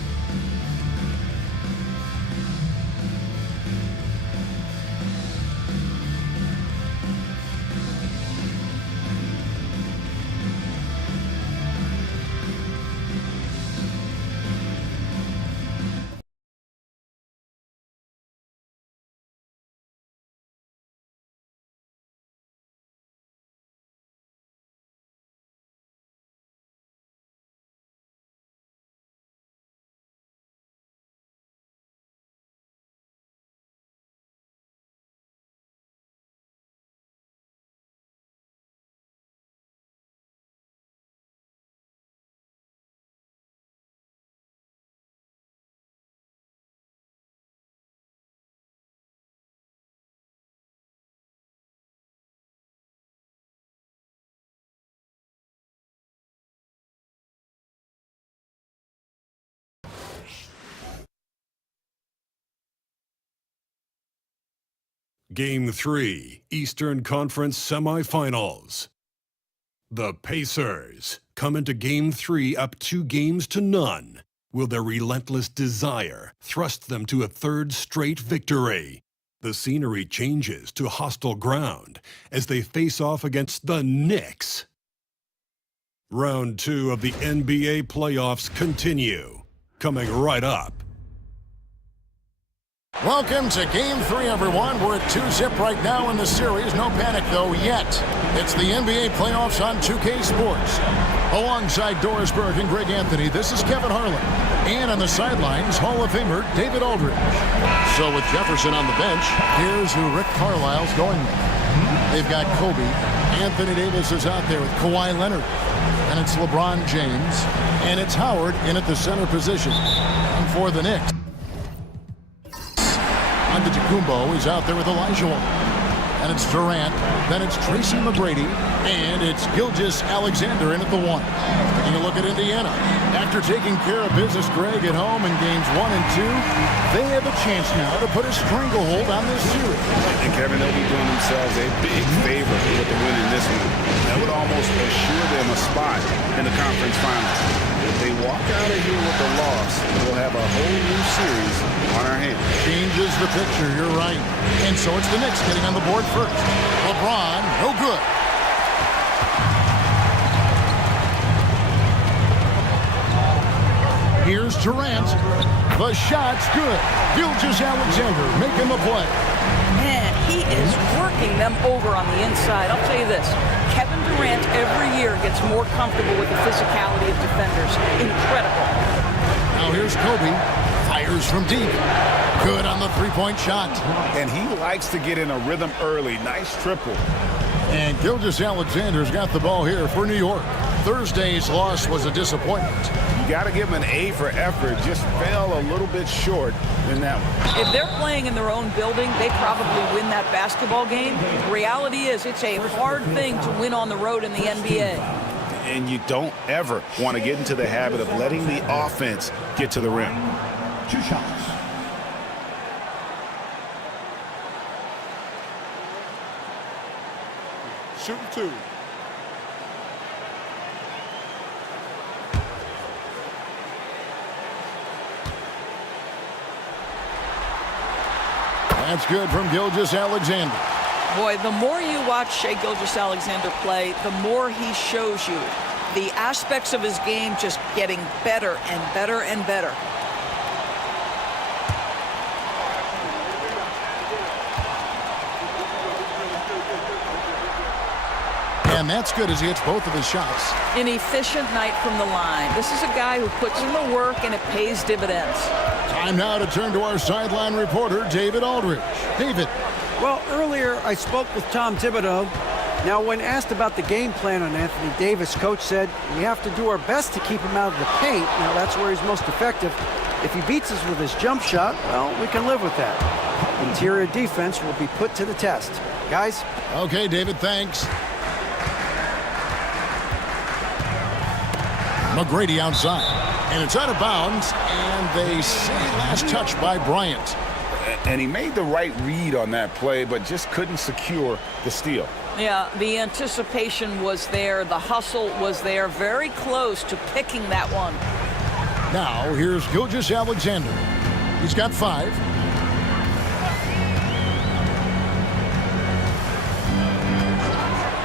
Game 3, Eastern Conference Semifinals. The Pacers come into Game 3 up 2-0. Will their relentless desire thrust them to a 3rd straight victory? The scenery changes to hostile ground as they face off against the Knicks. Round 2 of the NBA playoffs continue. Coming right up. Welcome to Game 3, everyone. We're at 2-0 right now in the series. No panic, though, yet. It's the NBA playoffs on 2K Sports. Alongside Doris Burke and Greg Anthony, this is Kevin Harlan. And on the sidelines, Hall of Famer David Aldridge. So with Jefferson on the bench, here's who Rick Carlisle's going with. They've got Kobe. Anthony Davis is out there with Kawhi Leonard. And it's LeBron James. And it's Howard in at the center position. And for the Knicks, Antetokounmpo is out there with Elijah. And it's Durant, then it's Tracy McGrady, and it's Gilgeous-Alexander in at the 1. Taking a look at Indiana. After taking care of business, Greg, at home in games 1 and 2, they have a chance now to put a stranglehold on this series. And Kevin, they'll be doing themselves a big favor with the win in this one. That would almost assure them a spot in the conference finals. If they walk out of here with a loss, we'll have a whole new series on our hands. Changes the picture, you're right. And so it's the Knicks getting on the board first. LeBron, no good. Here's Durant. The shot's good. Gilgeous-Alexander making the play. Man, he is working them over on the inside. I'll tell you this, Kevin Durant every year gets more comfortable with the physicality of defenders. Incredible. Now here's Kobe. Fires from deep. Good on the three-point shot. And he likes to get in a rhythm early. Nice triple. And Gilgeous-Alexander's got the ball here for New York. Thursday's loss was a disappointment. You got to give him an A for effort. Just fell a little bit short in that one. If they're playing in their own building, they probably win that basketball game. The reality is it's a hard thing to win on the road in the NBA. And you don't ever want to get into the habit of letting the offense get to the rim. 2 shots. shooting 2. That's good from Gilgeous-Alexander. Boy, the more you watch Shai Gilgeous-Alexander play, the more he shows you the aspects of his game just getting better and better and better. And that's good as he hits both of his shots. An efficient night from the line. This is a guy who puts in the work and it pays dividends. Time now to turn to our sideline reporter, David Aldridge. David. Well, earlier I spoke with Tom Thibodeau. Now, when asked about the game plan on Anthony Davis, coach said, we have to do our best to keep him out of the paint. Now, that's where he's most effective. If he beats us with his jump shot, well, we can live with that. Interior defense will be put to the test. Guys? Okay, David, thanks. McGrady outside. And it's out of bounds, and they say last touch by Bryant. And he made the right read on that play, but just couldn't secure the steal. Yeah, the anticipation was there. The hustle was there. Very close to picking that one. Now, here's Gilgeous-Alexander. He's got 5.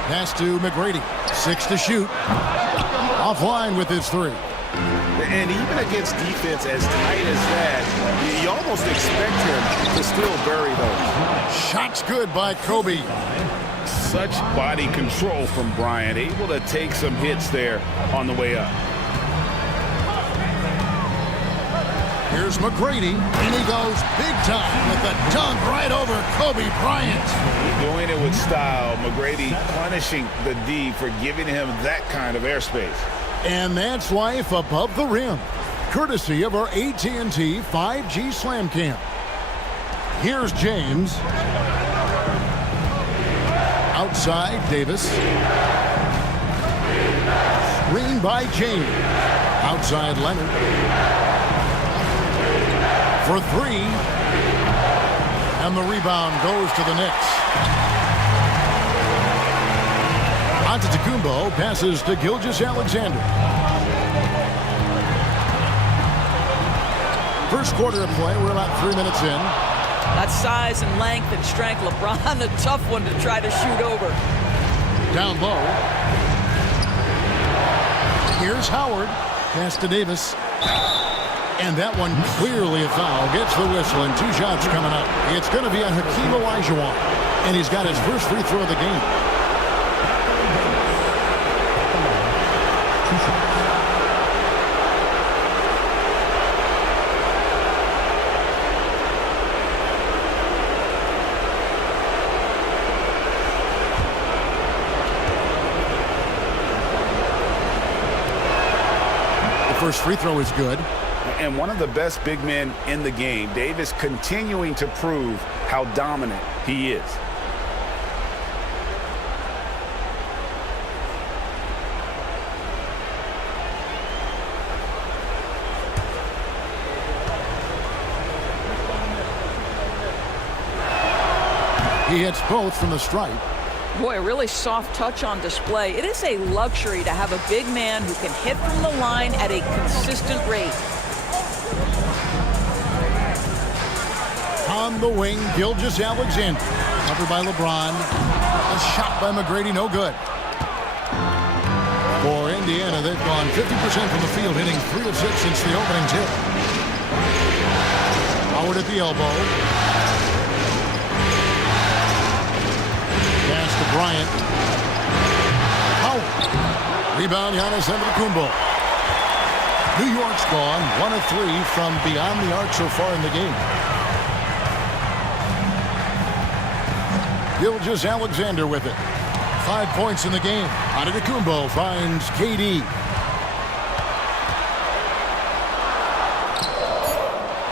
Pass to McGrady. 6 to shoot. Offline with his 3. And even against defense as tight as that, you almost expect him to still bury those. Shots good by Kobe. Such body control from Bryant, able to take some hits there on the way up. Here's McGrady, and he goes big time with a dunk right over Kobe Bryant. Doing it with style. McGrady punishing the D for giving him that kind of airspace. And that's life above the rim, courtesy of our AT&T 5G Slam Cam. Here's James. Outside, Davis. Screen by James. Outside, Leonard. For 3. And the rebound goes to the Knicks. Antetokounmpo passes to Gilgeous-Alexander. First quarter of play, we're about 3 minutes in. That size and length and strength, LeBron, a tough one to try to shoot over. Down low. Here's Howard. Pass to Davis. And that one clearly a foul. Gets the whistle and 2 shots coming up. It's going to be on Hakeem Olajuwon. And he's got his first free throw of the game. First free throw is good. And one of the best big men in the game, Davis, continuing to prove how dominant he is. He hits both from the stripe. Boy, a really soft touch on display. It is a luxury to have a big man who can hit from the line at a consistent rate. On the wing, Gilgeous-Alexander. Covered by LeBron. A shot by McGrady, no good. For Indiana, they've gone 50% from the field, hitting 3 of 6 since the opening tip. Howard at the elbow. Pass to Bryant. Howard. Rebound, Giannis Antetokounmpo. New York's gone 1 of 3 from beyond the arc so far in the game. Gilgeous-Alexander with it. 5 points in the game. Antetokounmpo finds KD.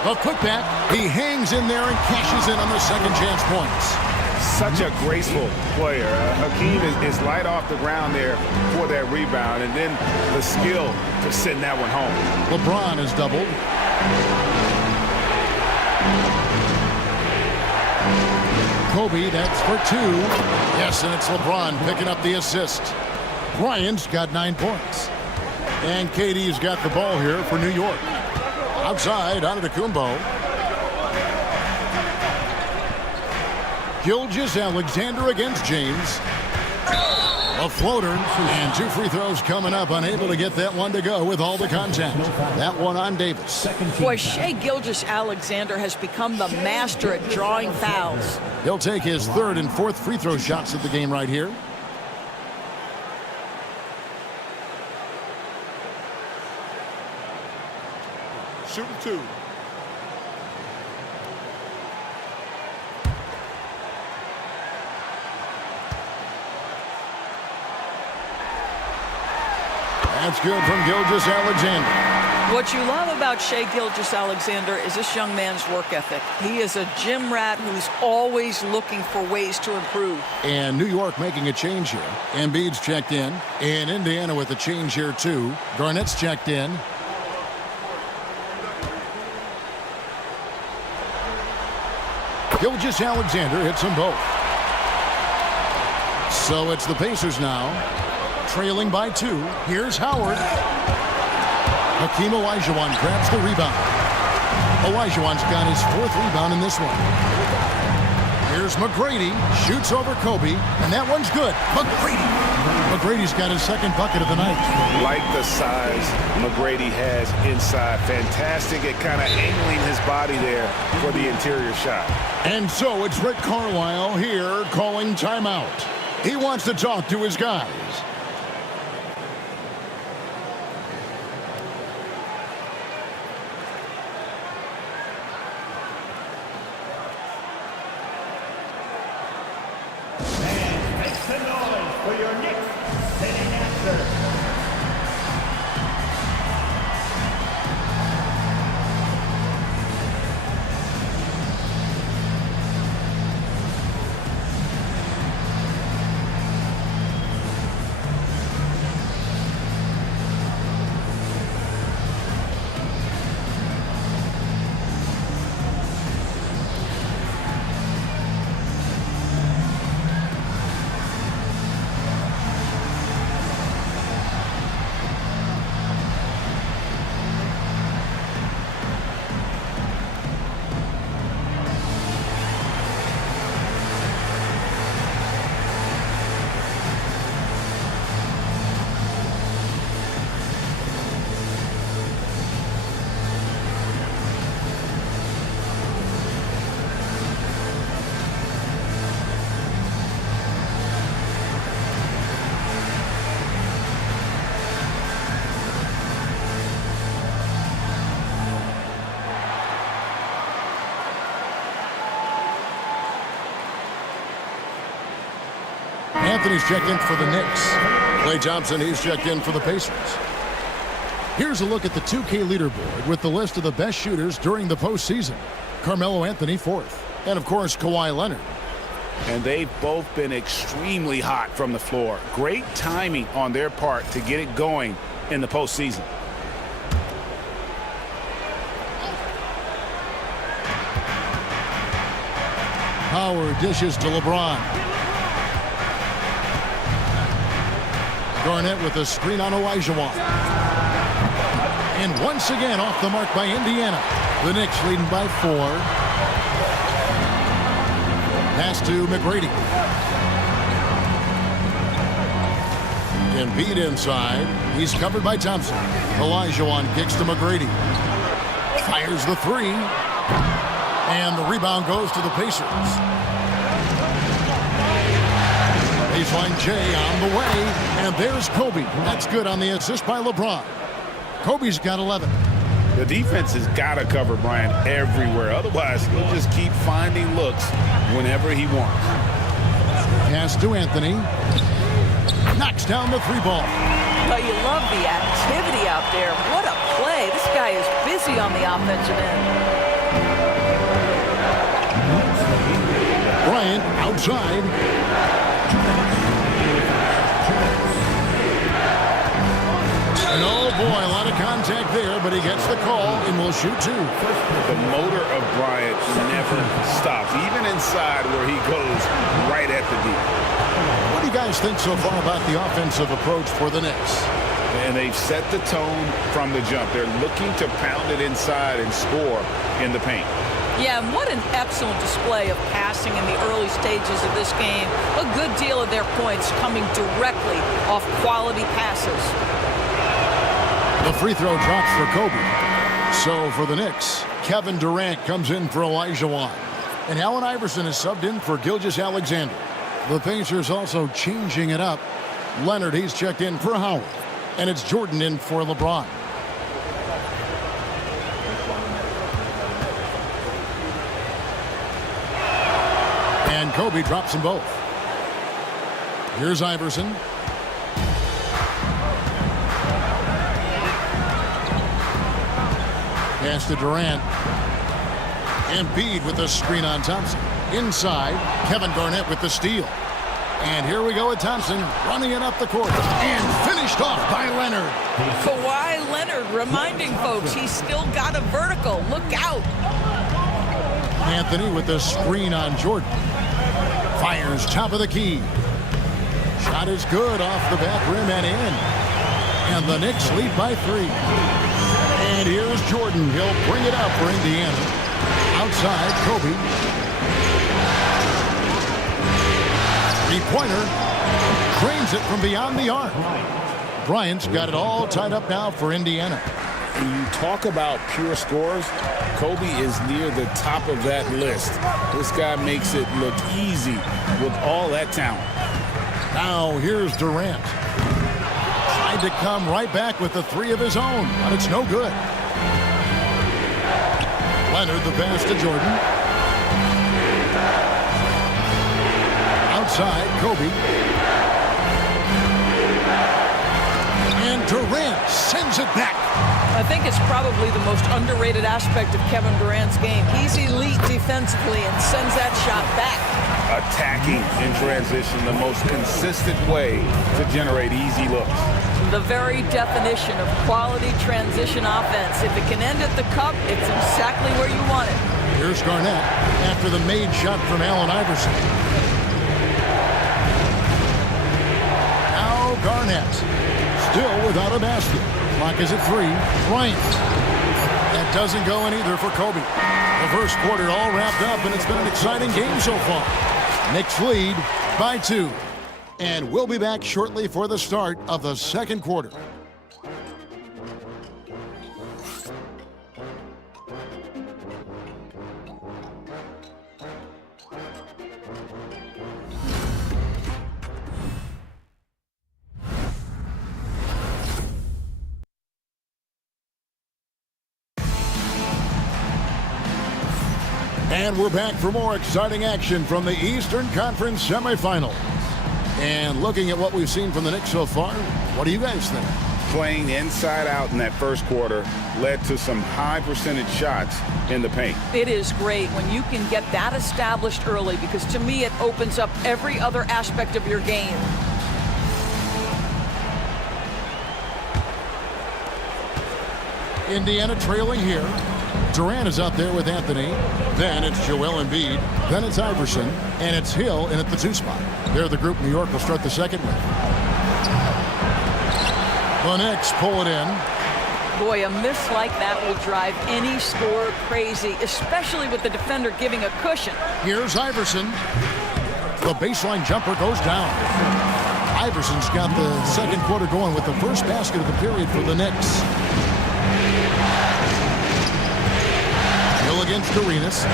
A putback. He hangs in there and cashes in on the second chance points. Such a graceful player. Hakeem is light off the ground there for that rebound, and then the skill to send that one home. LeBron is doubled. Kobe, that's for 2. Yes, and it's LeBron picking up the assist. Bryant's got 9 points. And KD's got the ball here for New York. Outside, Antetokounmpo. Gilgeous-Alexander against James. A floater, and 2 free throws coming up. Unable to get that one to go with all the contact. That one on Davis. Boy, Shai Gilgeous-Alexander has become the master at drawing fouls. He'll take his 3rd and 4th free throw shots of the game right here. Shooting 2. That's good from Gilgeous-Alexander. What you love about Shai Gilgeous-Alexander is this young man's work ethic. He is a gym rat who's always looking for ways to improve. And New York making a change here. Embiid's checked in. And Indiana with a change here too. Garnett's checked in. Gilgeous-Alexander hits them both. So it's the Pacers now, trailing by 2. Here's Howard. Hakeem Olajuwon grabs the rebound. Olajuwon's got his 4th rebound in this one. Here's McGrady, shoots over Kobe, and that one's good. McGrady's got his 2nd bucket of the night. Like the size McGrady has inside. Fantastic at kind of angling his body there for the interior shot. And so it's Rick Carlisle here calling timeout. He wants to talk to his guys. Make some noise for your Knicks sitting answer. Anthony's checked in for the Knicks. Klay Thompson, he's checked in for the Pacers. Here's a look at the 2K leaderboard with the list of the best shooters during the postseason. Carmelo Anthony 4th. And, of course, Kawhi Leonard. And they've both been extremely hot from the floor. Great timing on their part to get it going in the postseason. Howard dishes to LeBron. Garnett with a screen on Olajuwon. And once again off the mark by Indiana. The Knicks leading by 4. Pass to McGrady. Embiid inside. He's covered by Thompson. Olajuwon kicks to McGrady. Fires the 3. And the rebound goes to the Pacers. Baseline J on the way, and there's Kobe. That's good on the assist by LeBron. Kobe's got 11. The defense has got to cover Bryant everywhere. Otherwise, he'll just keep finding looks whenever he wants. Pass to Anthony. Knocks down the 3 ball. But you love the activity out there. What a play. This guy is busy on the offensive end. Bryant outside. No, boy, a lot of contact there, but he gets the call and will shoot two. The motor of Bryant never stops, even inside where he goes right at the D. What do you guys think so far about the offensive approach for the Knicks? And they've set the tone from the jump. They're looking to pound it inside and score in the paint. Yeah, and what an excellent display of passing in the early stages of this game. A good deal of their points coming directly off quality passes. The free throw drops for Kobe. So for the Knicks, Kevin Durant comes in for Elijah Wan. And Allen Iverson is subbed in for Gilgeous-Alexander. The Pacers also changing it up. Leonard, he's checked in for Howard. And it's Jordan in for LeBron. And Kobe drops them both. Here's Iverson. Pass to Durant. Embiid with the screen on Thompson. Inside, Kevin Garnett with the steal. And here we go with Thompson running it up the court. And finished off by Leonard. Kawhi Leonard reminding folks he's still got a vertical. Look out. Anthony with the screen on Jordan. Fires top of the key. Shot is good off the back rim and in. And the Knicks lead by 3. And here's Jordan. He'll bring it up for Indiana. Outside, Kobe. Three-pointer. Drains it from beyond the arc. Bryant's got it all tied up now for Indiana. When you talk about pure scores, Kobe is near the top of that list. This guy makes it look easy with all that talent. Now here's Durant. Tried to come right back with the 3 of his own, but it's no good. Leonard the pass to Jordan. Outside, Kobe. And Durant sends it back. I think it's probably the most underrated aspect of Kevin Durant's game. He's elite defensively and sends that shot back. Attacking in transition, the most consistent way to generate easy looks. The very definition of quality transition offense. If it can end at the cup, it's exactly where you want it. Here's Garnett after the made shot from Allen Iverson. Now Garnett, still without a basket. Clock is at 3. Bryant. That doesn't go in either for Kobe. The first quarter all wrapped up, and it's been an exciting game so far. Knicks lead by 2. And we'll be back shortly for the start of the second quarter. And we're back for more exciting action from the Eastern Conference semifinals. And looking at what we've seen from the Knicks so far, what do you guys think? Playing inside out in that first quarter led to some high percentage shots in the paint. It is great when you can get that established early, because to me it opens up every other aspect of your game. Indiana trailing here. Durant is out there with Anthony. Then it's Joel Embiid. Then it's Iverson. And it's Hill in at the 2 spot. They're the group New York will start the second with. The Knicks pull it in. Boy, a miss like that will drive any scorer crazy, especially with the defender giving a cushion. Here's Iverson. The baseline jumper goes down. Iverson's got the second quarter going with the first basket of the period for the Knicks. Hill against Arenas.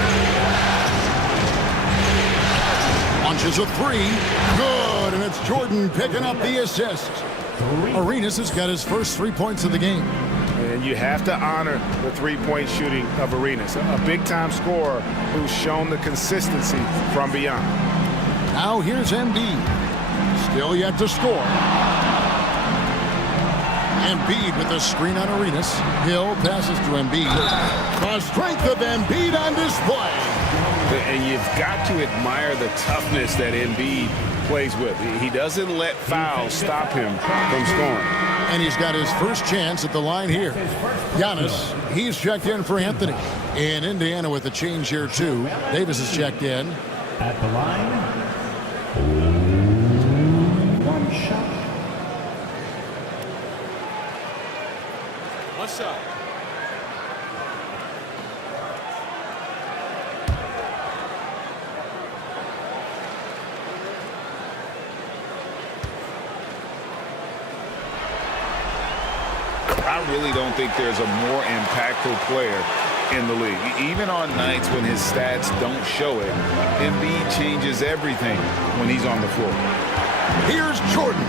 Launches a 3. Good, and it's Jordan picking up the assist. Arenas has got his first 3 points of the game. And you have to honor the three-point shooting of Arenas, a big-time scorer who's shown the consistency from beyond. Now here's Embiid. Still yet to score. Embiid with the screen on Arenas. Hill passes to Embiid. The strength of Embiid on display. And you've got to admire the toughness that Embiid plays with. He doesn't let fouls stop him from scoring. And he's got his first chance at the line here. Giannis, he's checked in for Anthony. In Indiana with the change here, too. Davis is checked in. At the line, one shot. One shot. I really don't think there's a more impactful player in the league. Even on nights when his stats don't show it, Embiid changes everything when he's on the floor. Here's Jordan.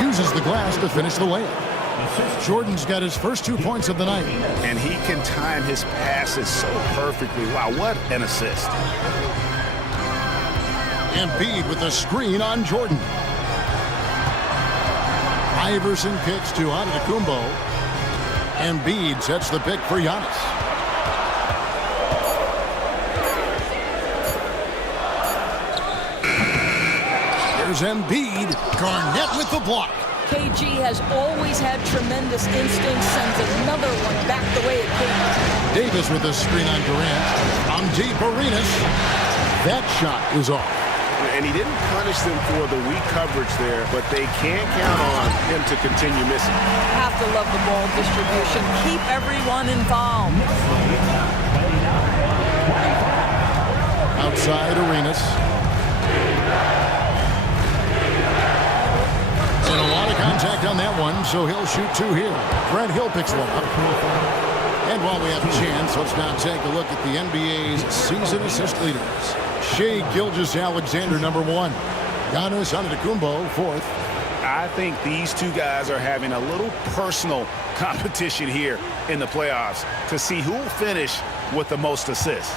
Uses the glass to finish the layup. Jordan's got his first 2 points of the night. And he can time his passes so perfectly. Wow, what an assist. Embiid with a screen on Jordan. Iverson kicks to Antetokounmpo. Embiid sets the pick for Giannis. There's Embiid. Garnett with the block. KG has always had tremendous instincts, sends another one back the way it came. Davis with a screen on Durant. On deep, Arenas. That shot is off. And he didn't punish them for the weak coverage there, but they can't count on him to continue missing. Have to love the ball distribution. Keep everyone involved. Outside Arenas. And a lot of contact on that one, so he'll shoot two here. Brent Hill picks one up. And while we have a chance, let's now take a look at the NBA's season assist leaders. Shai Gilgeous-Alexander, number 1. Giannis Antetokounmpo, 4th. I think these two guys are having a little personal competition here in the playoffs to see who will finish with the most assists.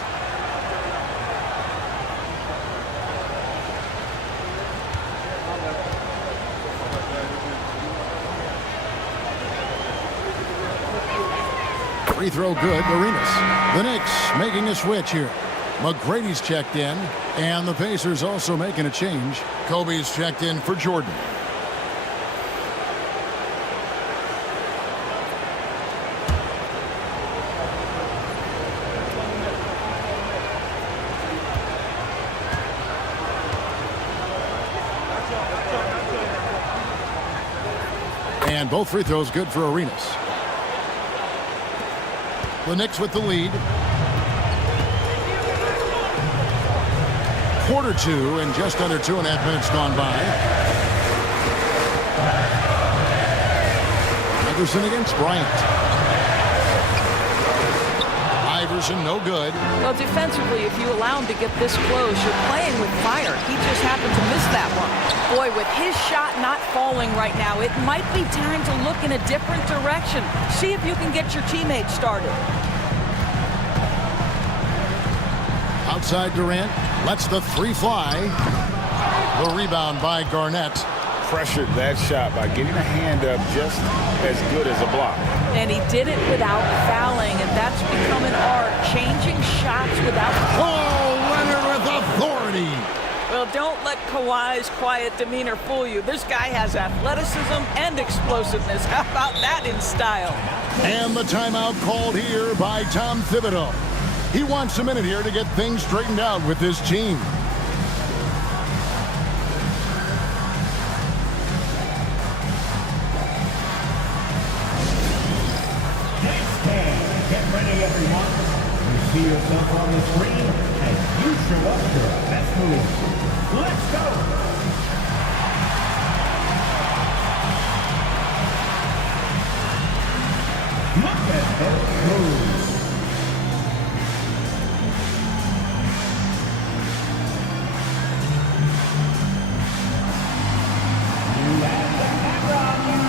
Free throw good, Arenas. The Knicks making a switch here. McGrady's checked in, and the Pacers also making a change. Kobe's checked in for Jordan. And both free throws good for Arenas. The Knicks with the lead. Quarter 2 and just under 2.5 minutes gone by. Iverson against Bryant. Iverson no good. Well, defensively, if you allow him to get this close, you're playing with fire. He just happened to miss that one. Boy, with his shot not falling right now, it might be time to look in a different direction. See if you can get your teammates started. Outside Durant lets the three fly. The rebound by Garnett. Pressured that shot by getting a hand up just as good as a block. And he did it without fouling, and that's become an art, changing shots without... Oh, Leonard with authority. Well, don't let Kawhi's quiet demeanor fool you. This guy has athleticism and explosiveness. How about that in style? And the timeout called here by Tom Thibodeau. He wants a minute here to get things straightened out with his team. Get ready, everyone. You see yourself on the screen, and you show up your best move. Let's go! Look at those moves. You have the camera.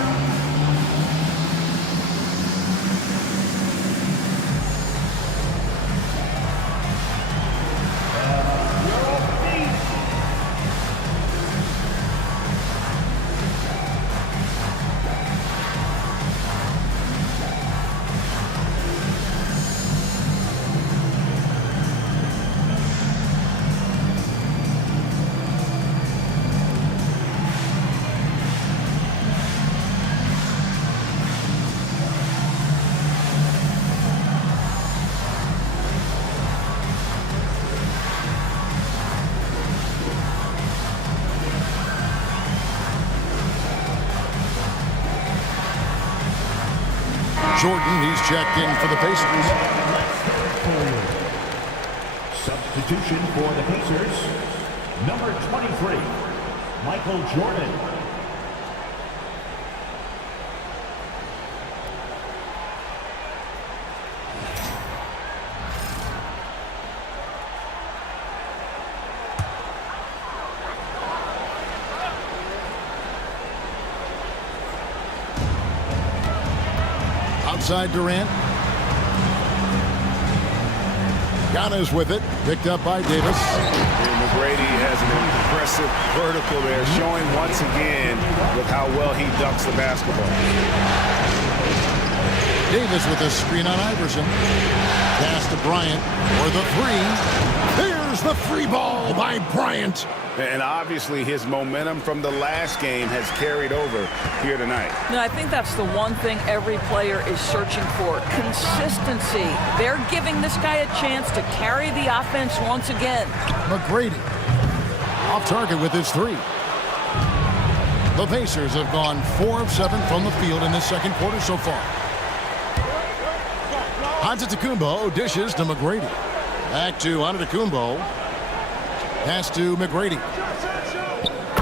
Jordan, he's checked in for the Pacers. Substitution for the Pacers, number 23, Michael Jordan. Outside Durant. Giannis with it, picked up by Davis. And McGrady has an impressive vertical there, showing once again with how well he dunks the basketball. Davis with a screen on Iverson. Pass to Bryant for the three. There's the free ball by Bryant. And obviously his momentum from the last game has carried over here tonight. No, I think that's the one thing every player is searching for, consistency. They're giving this guy a chance to carry the offense once again. McGrady off target with his three. The Pacers have gone 4 of 7 from the field in this second quarter so far. Antetokounmpo dishes to McGrady. Back to Antetokounmpo. Pass to McGrady.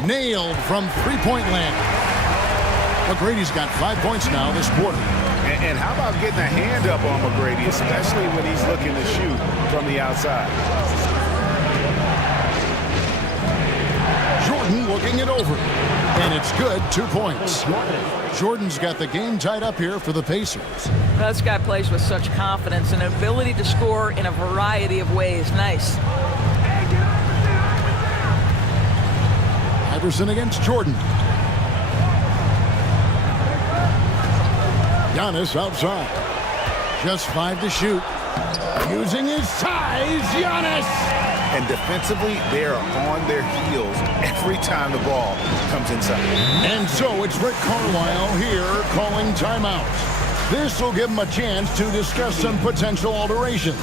Nailed from three-point land. McGrady's got 5 points now this quarter. And how about getting a hand up on McGrady, especially when he's looking to shoot from the outside. Jordan looking it over. And it's good, 2 points. Jordan's got the game tied up here for the Pacers. This guy plays with such confidence and ability to score in a variety of ways. Nice. Iverson against Jordan. Giannis outside. Just 5 to shoot. Using his size, Giannis! And defensively, they are on their heels every time the ball comes inside. And so it's Rick Carlisle here calling timeout. This will give him a chance to discuss some potential alterations.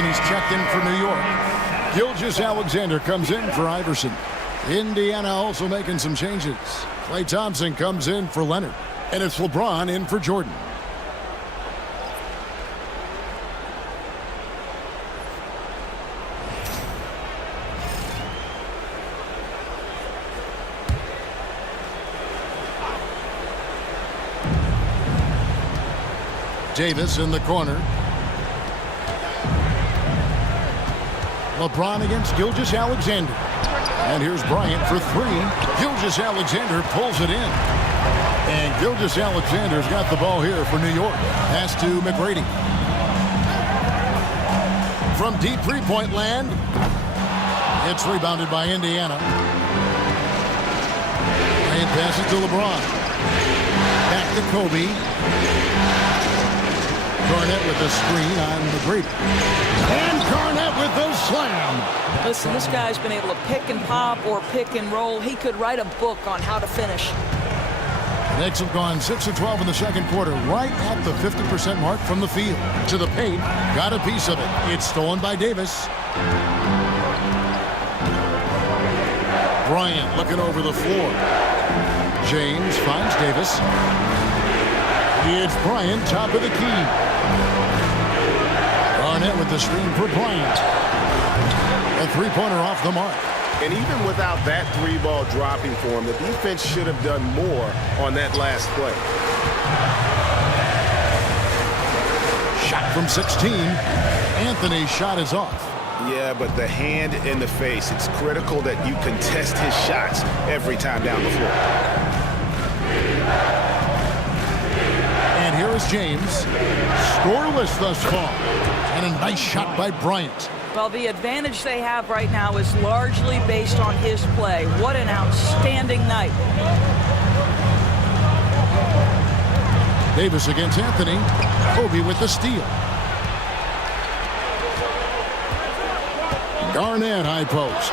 Anthony's checked in for New York. Gilgeous-Alexander comes in for Iverson. Indiana also making some changes. Klay Thompson comes in for Leonard. And it's LeBron in for Jordan. Davis in the corner. LeBron against Gilgeous-Alexander. And here's Bryant for three. Gilgeous-Alexander pulls it in. And Gilgeous-Alexander's got the ball here for New York. Pass to McGrady. From deep three-point land. It's rebounded by Indiana. Bryant passes to LeBron. Back to Kobe. Garnett with the screen on McGrady. And Garnett with the slam. Listen, this guy's been able to pick and pop or pick and roll. He could write a book on how to finish. Knicks have gone 6 of 12 in the second quarter, right at the 50% mark from the field. To the paint, got a piece of it. It's stolen by Davis. Bryant looking over the floor. James finds Davis. It's Bryant, top of the key. Garnett with the screen for Bryant. A three-pointer off the mark. And even without that three-ball dropping for him, the defense should have done more on that last play. Shot from 16. Anthony's shot is off. Yeah, but the hand in the face, it's critical that you contest his shots every time down the floor. And here is James. Scoreless thus far. And a nice shot by Bryant. Well, the advantage they have right now is largely based on his play. What an outstanding night. Davis against Anthony. Kobe with the steal. Garnett high post.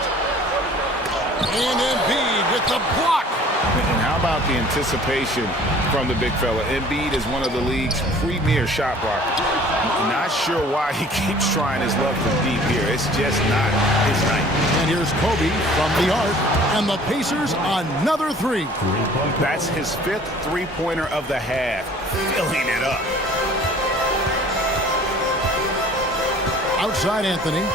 And Embiid with the block. And how about the anticipation from the big fella? Embiid is one of the league's premier shot blockers. Not sure why he keeps trying his luck from deep here. It's just not his night. And here's Kobe from the arc. And the Pacers another three. That's his fifth three-pointer of the half. Filling it up. Outside Anthony.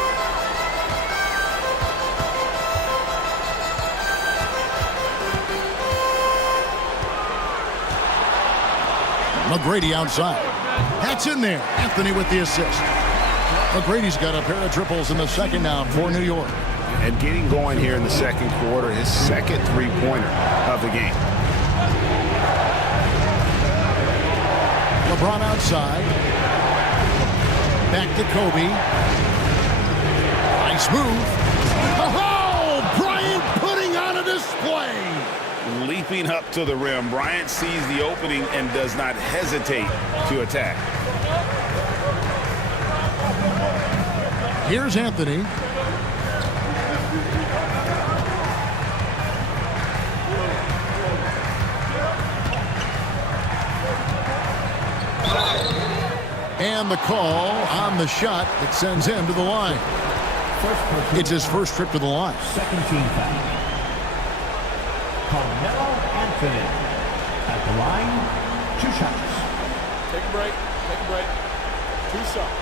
McGrady outside. That's in there. Anthony with the assist. McGrady's got a pair of triples in the second now for New York. And getting going here in the second quarter, his second three-pointer of the game. LeBron outside. Back to Kobe. Nice move. Oh, Bryant putting on a display. Leaping up to the rim, Bryant sees the opening and does not hesitate to attack. Here's Anthony. And the call on the shot that sends him to the line. It's his first trip to the line. Second team foul. Carmelo Anthony at the line, 2 shots. Take a break. Take a break. 2 shots.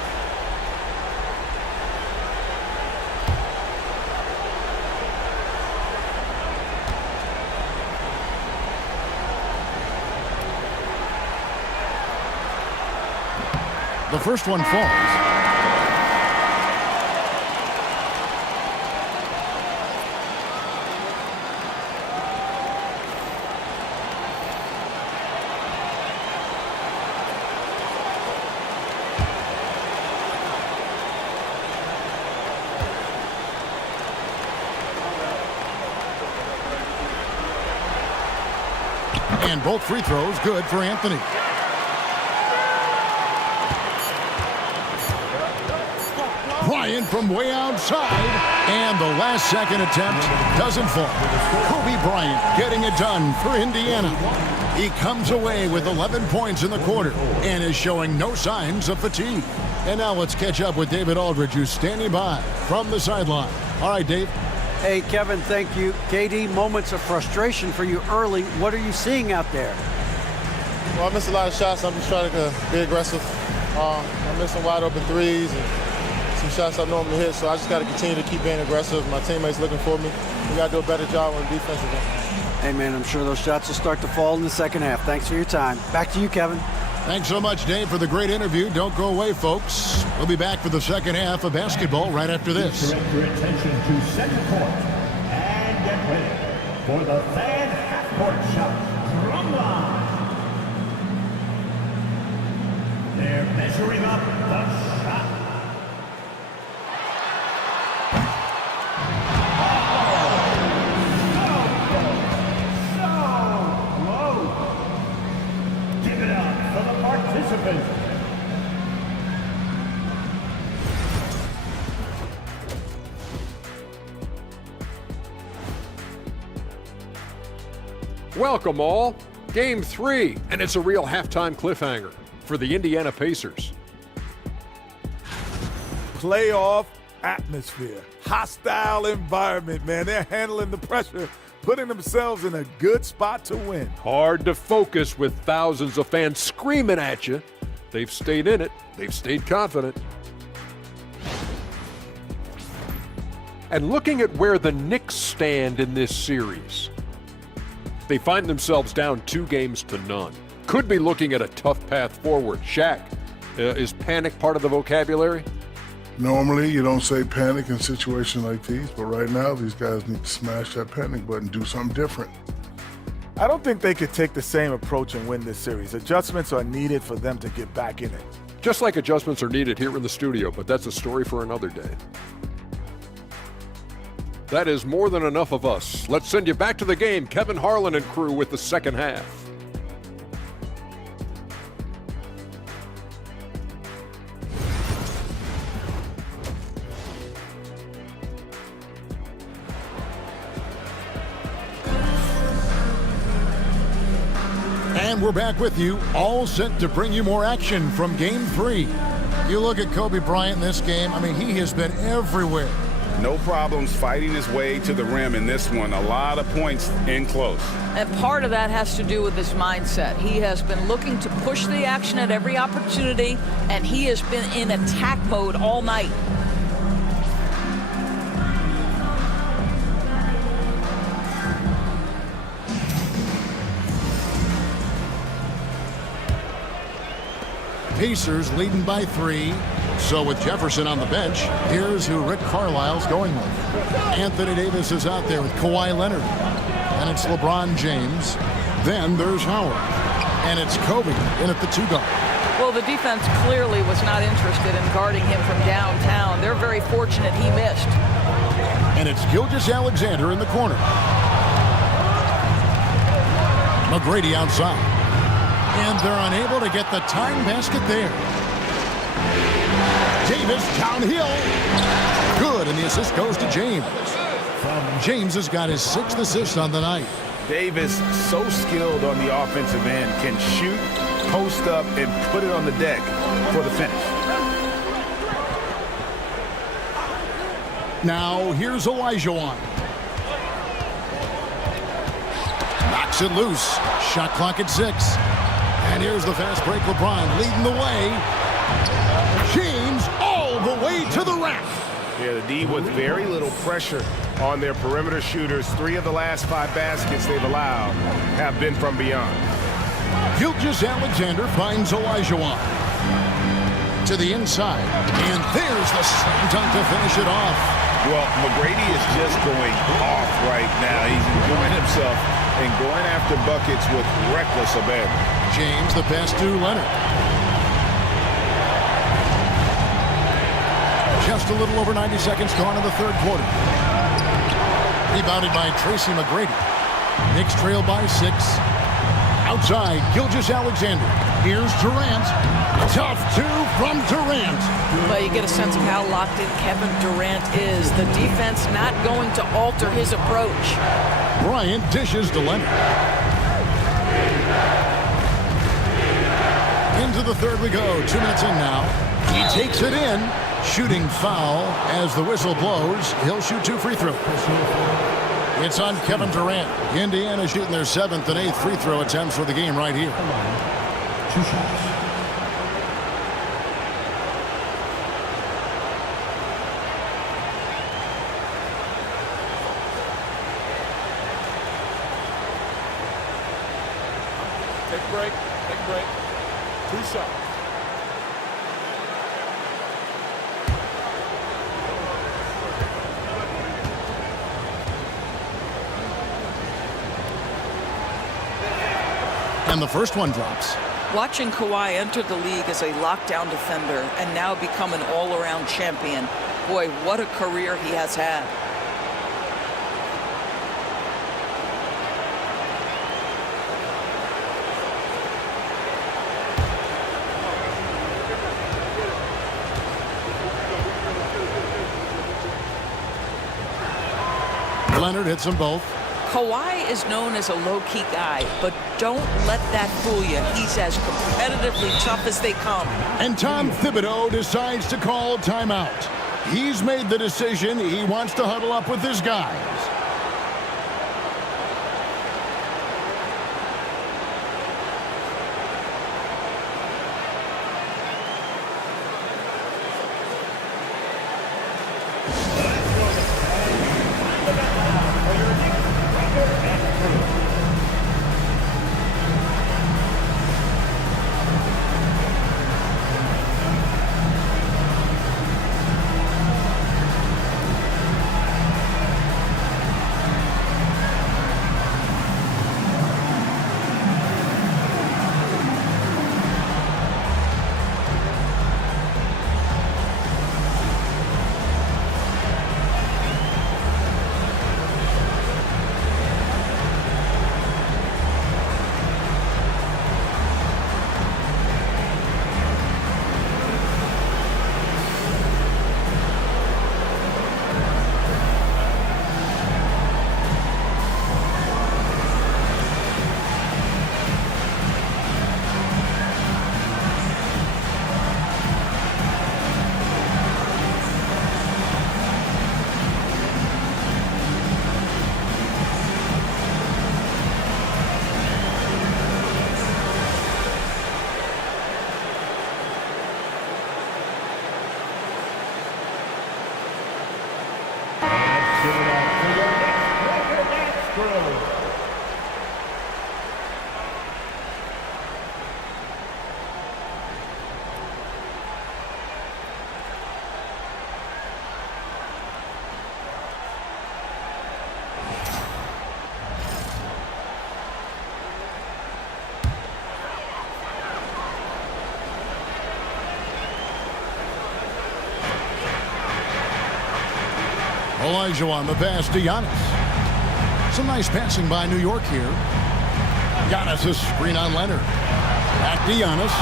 The first one falls. And both free throws good for Anthony. Bryant from way outside. And the last second attempt doesn't fall. Kobe Bryant getting it done for Indiana. He comes away with 11 points in the quarter and is showing no signs of fatigue. And now let's catch up with David Aldridge, who's standing by from the sideline. All right, Dave. Hey, Kevin, thank you. KD, moments of frustration for you early. What are you seeing out there? Well, I missed a lot of shots. I'm just trying to be aggressive. I missed some wide open threes and some shots I normally hit, so I just got to continue to keep being aggressive. My teammates looking for me. We got to do a better job on the defensive end. Hey, man, I'm sure those shots will start to fall in the second half. Thanks for your time. Back to you, Kevin. Thanks so much, Dave, for the great interview. Don't go away, folks. We'll be back for the second half of basketball right after this. Direct your attention to center court and get ready for the fan half-court shot drum line. They're measuring up the shot. Welcome all. Game 3, and it's a real halftime cliffhanger for the Indiana Pacers. Playoff atmosphere. hostile environment, man. They're handling the pressure, putting themselves in a good spot to win. Hard to focus with thousands of fans screaming at you. They've stayed in it. They've stayed confident. And looking at where the Knicks stand in this series, they find themselves down 2-0. Could be looking at a tough path forward. Shaq, is panic part of the vocabulary? Normally, you don't say panic in situations like these, but right now, these guys need to smash that panic button, do something different. I don't think they could take the same approach and win this series. Adjustments are needed for them to get back in it. Just like adjustments are needed here in the studio, but that's a story for another day. That is more than enough of us. Let's send you back to the game. Kevin Harlan and crew with the second half. And we're back with you, all set to bring you more action from Game 3. You look at Kobe Bryant in this game, I mean, he has been everywhere. No problems fighting his way to the rim in this one. A lot of points in close. And part of that has to do with his mindset. He has been looking to push the action at every opportunity, and he has been in attack mode all night. Pacers leading by 3. So with Jefferson on the bench, here's who Rick Carlisle's going with. Anthony Davis is out there with Kawhi Leonard. And it's LeBron James. Then there's Howard. And it's Kobe in at the 2 guard. Well, the defense clearly was not interested in guarding him from downtown. They're very fortunate he missed. And it's Gilgeous-Alexander in the corner. McGrady outside. And they're unable to get the tying basket there. Davis downhill. Good, and the assist goes to James. James has got his 6th assist on the night. Davis, so skilled on the offensive end, can shoot, post up, and put it on the deck for the finish. Now, here's Olajuwon. Knocks it loose. Shot clock at 6. And here's the fast break. LeBron leading the way. James all the way to the rack. Yeah, the D with very little pressure on their perimeter shooters. 3 of the last 5 baskets they've allowed have been from beyond. Gilgeous-Alexander finds Olajuwon. To the inside. And there's the slam dunk to finish it off. Well, McGrady is just going off right now. He's enjoying himself and going after buckets with reckless abandon. James, the pass to Leonard. Just a little over 90 seconds gone in the 3rd quarter. Rebounded by Tracy McGrady. Knicks trail by 6. Outside, Gilgeous-Alexander. Here's Durant. Tough 2 from Durant. Well, you get a sense of how locked in Kevin Durant is. The defense not going to alter his approach. Bryant dishes to Leonard. Into the 3rd we go. 2 minutes in now. He takes it in. Shooting foul as the whistle blows. He'll shoot 2 free throws. It's on Kevin Durant. Indiana shooting their 7th and 8th free throw attempts for the game right here. 2 shots. Take a break. Take a break. 2 shots. And the first one drops. Watching Kawhi enter the league as a lockdown defender and now become an all-around champion. Boy, what a career he has had. Leonard hits them both. Kawhi is known as a low-key guy, but don't let that fool you. He's as competitively tough as they come. And Tom Thibodeau decides to call timeout. He's made the decision. He wants to huddle up with his guys. Olajuwon, the pass to Giannis. Some nice passing by New York here. Giannis, a screen on Leonard. Back to Giannis.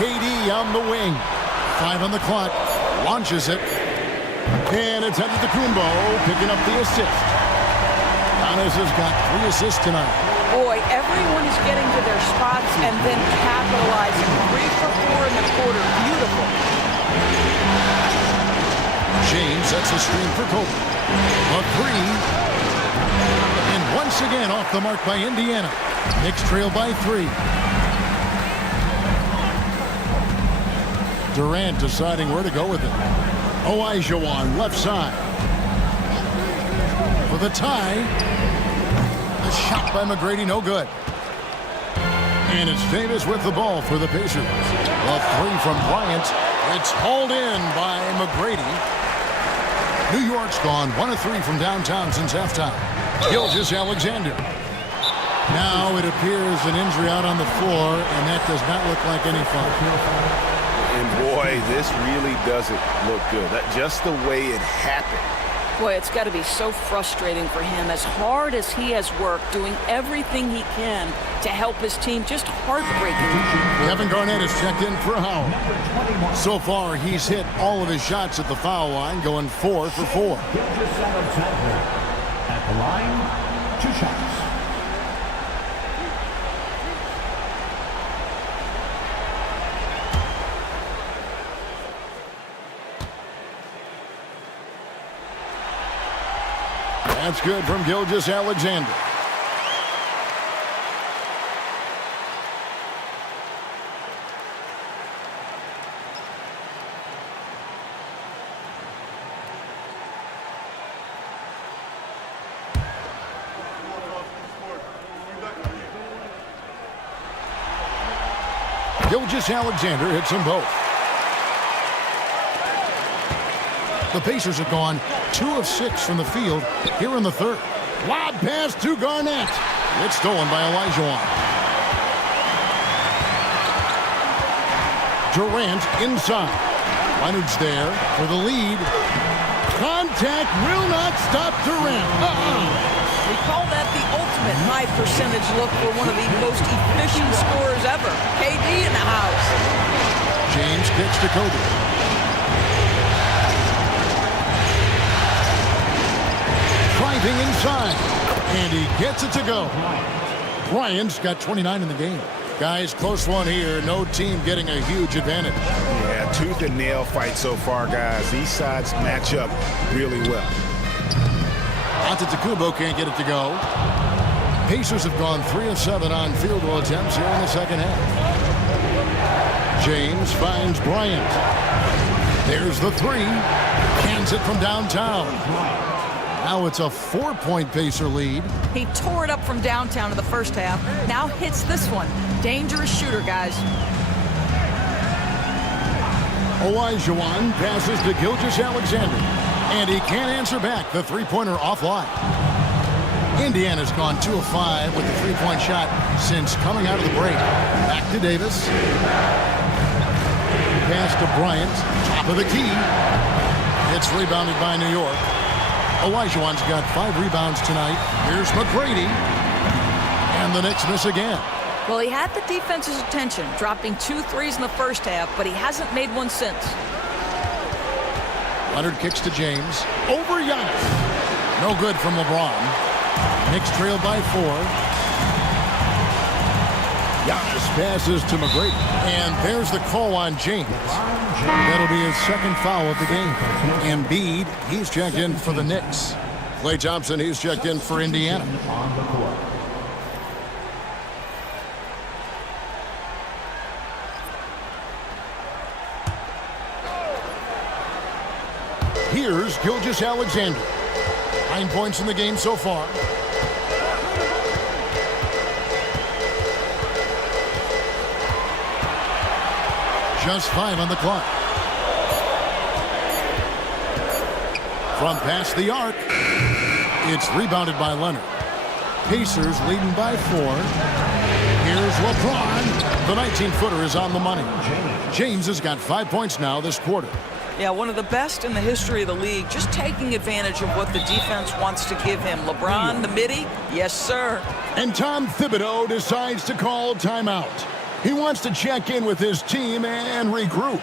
KD on the wing. 5 on the clock. Launches it. And it's headed to Kumbo, picking up the assist. Giannis has got 3 assists tonight. Boy, everyone is getting to their spots and then capitalizing. 3 for 4 in the quarter. Beautiful. James sets the screen for Kobe. A 3. And once again off the mark by Indiana. Knicks trail by 3. Durant deciding where to go with it. Olajuwon left side. For the tie. The shot by McGrady, no good. And it's Davis with the ball for the Pacers. A 3 from Bryant. It's hauled in by McGrady. New York's gone 1 of 3 from downtown since halftime. Gilgeous-Alexander. Now it appears an injury out on the floor, and that does not look like any fun. And boy, this really doesn't look good. That's just the way it happened. Boy, it's got to be so frustrating for him. As hard as he has worked, doing everything he can to help his team, just heartbreaking. Kevin Garnett has checked in for Howard. So far, he's hit all of his shots at the foul line, going 4 for 4. At the line, 2 shots. That's good from Gilgeous-Alexander. Gilgeous-Alexander hits them both. The Pacers have gone 2 of 6 from the field here in the third. Lob pass to Garnett. It's stolen by Olajuwon. Durant inside. Leonard's there for the lead. Contact will not stop Durant. We call that the ultimate high percentage look for one of the most efficient scorers ever. KD in the house. James kicks to Kobe. Driving inside, and he gets it to go. Bryant's got 29 in the game. Guys, close one here. No team getting a huge advantage. Yeah, tooth and nail fight so far, guys. These sides match up really well. Antetokounmpo can't get it to go. Pacers have gone 3 of 7 on field goal attempts here in the second half. James finds Bryant. There's the 3. Cans it from downtown. Now it's a 4-point Pacer lead. He tore it up from downtown in the first half. Now hits this one. Dangerous shooter, guys. Olajuwon passes to Gilgeous-Alexander. And he can't answer back. The three-pointer offline. Indiana's gone 2 of 5 with the three-point shot since coming out of the break. Back to Davis. Pass to Bryant. Top of the key. It's rebounded by New York. Olajuwon's got 5 rebounds tonight. Here's McGrady. And the Knicks miss again. Well, he had the defense's attention, dropping 2 threes in the first half, but he hasn't made one since. Leonard kicks to James. Over Giannis. No good from LeBron. Knicks trail by 4. Giannis passes to McGrady. And there's the call on James. That'll be his second foul of the game. Embiid, he's checked in for the Knicks. Klay Thompson, he's checked in for Indiana. Here's Gilgeous-Alexander. 9 points in the game so far. Just 5 on the clock. From past the arc. It's rebounded by Leonard. Pacers leading by 4. Here's LeBron. The 19-footer is on the money. James has got 5 points now this quarter. Yeah, one of the best in the history of the league, just taking advantage of what the defense wants to give him. LeBron, the midi, yes, sir. And Tom Thibodeau decides to call timeout. He wants to check in with his team and regroup.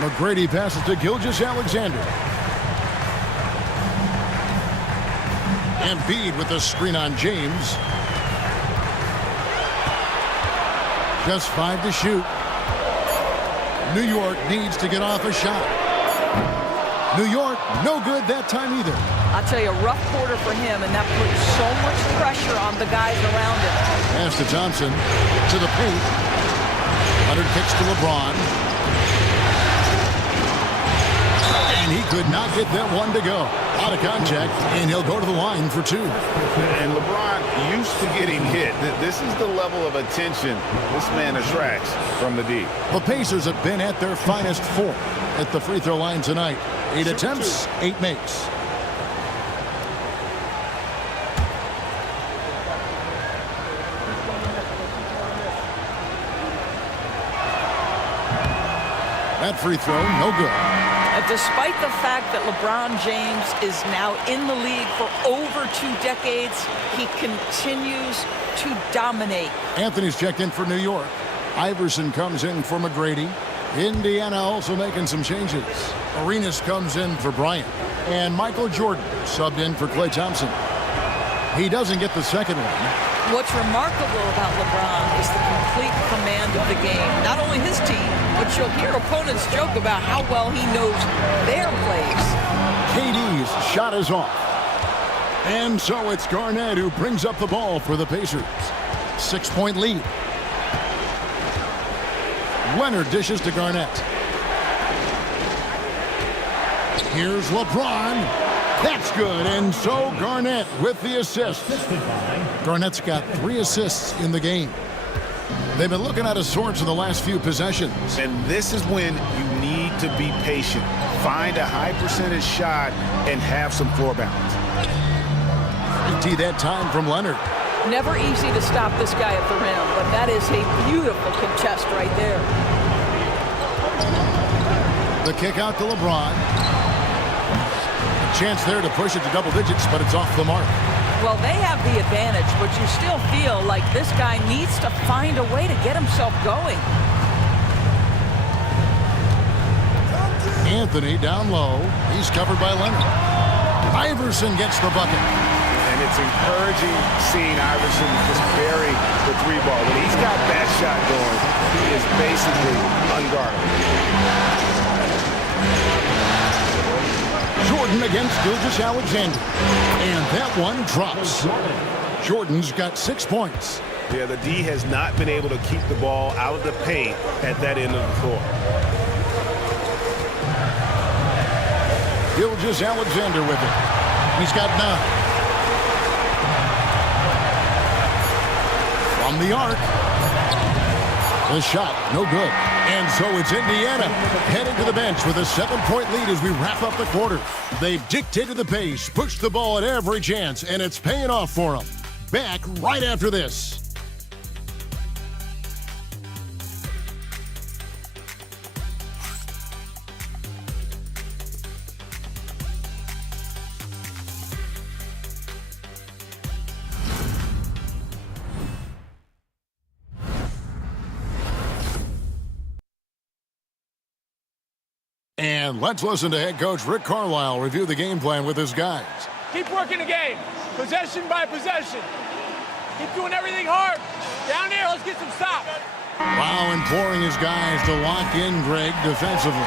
McGrady passes to Gilgeous-Alexander. Embiid with the screen on James. Just 5 to shoot. New York needs to get off a shot. New York, no good that time either. I'll tell you, a rough quarter for him, and that puts so much pressure on the guys around him. Pass to Thompson. To the paint. Leonard kicks to LeBron. And he could not get that one to go. Out of contact, and he'll go to the line for 2. And LeBron used to getting hit. This is the level of attention this man attracts from the D. The Pacers have been at their finest 4 at the free throw line tonight. 8 attempts, 8 makes. That free throw, no good. Despite the fact that LeBron James is now in the league for over 2 decades, he continues to dominate. Anthony's checked in for New York. Iverson comes in for McGrady. Indiana also making some changes. Arenas comes in for Bryant. And Michael Jordan subbed in for Klay Thompson. He doesn't get the second one. What's remarkable about LeBron is the complete command of the game. Not only his team, but you'll hear opponents joke about how well he knows their plays. KD's shot is off. And so it's Garnett who brings up the ball for the Pacers. 6-point lead. Leonard dishes to Garnett. Here's LeBron. That's good. And so Garnett with the assist. Garnett's got 3 assists in the game. They've been looking out of sorts in the last few possessions. And this is when you need to be patient. Find a high percentage shot and have some floor balance. 50 that time from Leonard. Never easy to stop this guy at the rim, but that is a beautiful contest right there. The kick out to LeBron. A chance there to push it to double digits, but it's off the mark. Well, they have the advantage, but you still feel like this guy needs to find a way to get himself going. Anthony down low. He's covered by Leonard. Iverson gets the bucket. And it's encouraging seeing Iverson just bury the 3-ball. When he's got that shot going, he is basically unguardable. Jordan against Gilgeous-Alexander. And that one drops. Jordan's got 6 points. Yeah, the D has not been able to keep the ball out of the paint at that end of the floor. Gilgeous-Alexander with it. He's got 9. From the arc. The shot, no good. And so it's Indiana heading to the bench with a 7-point lead as we wrap up the quarter. They've dictated the pace, pushed the ball at every chance, and it's paying off for them. Back right after this. And let's listen to head coach Rick Carlisle review the game plan with his guys. Keep working the game, possession by possession. Keep doing everything hard. Down there, let's get some stops. Wow, imploring his guys to lock in, Greg, defensively.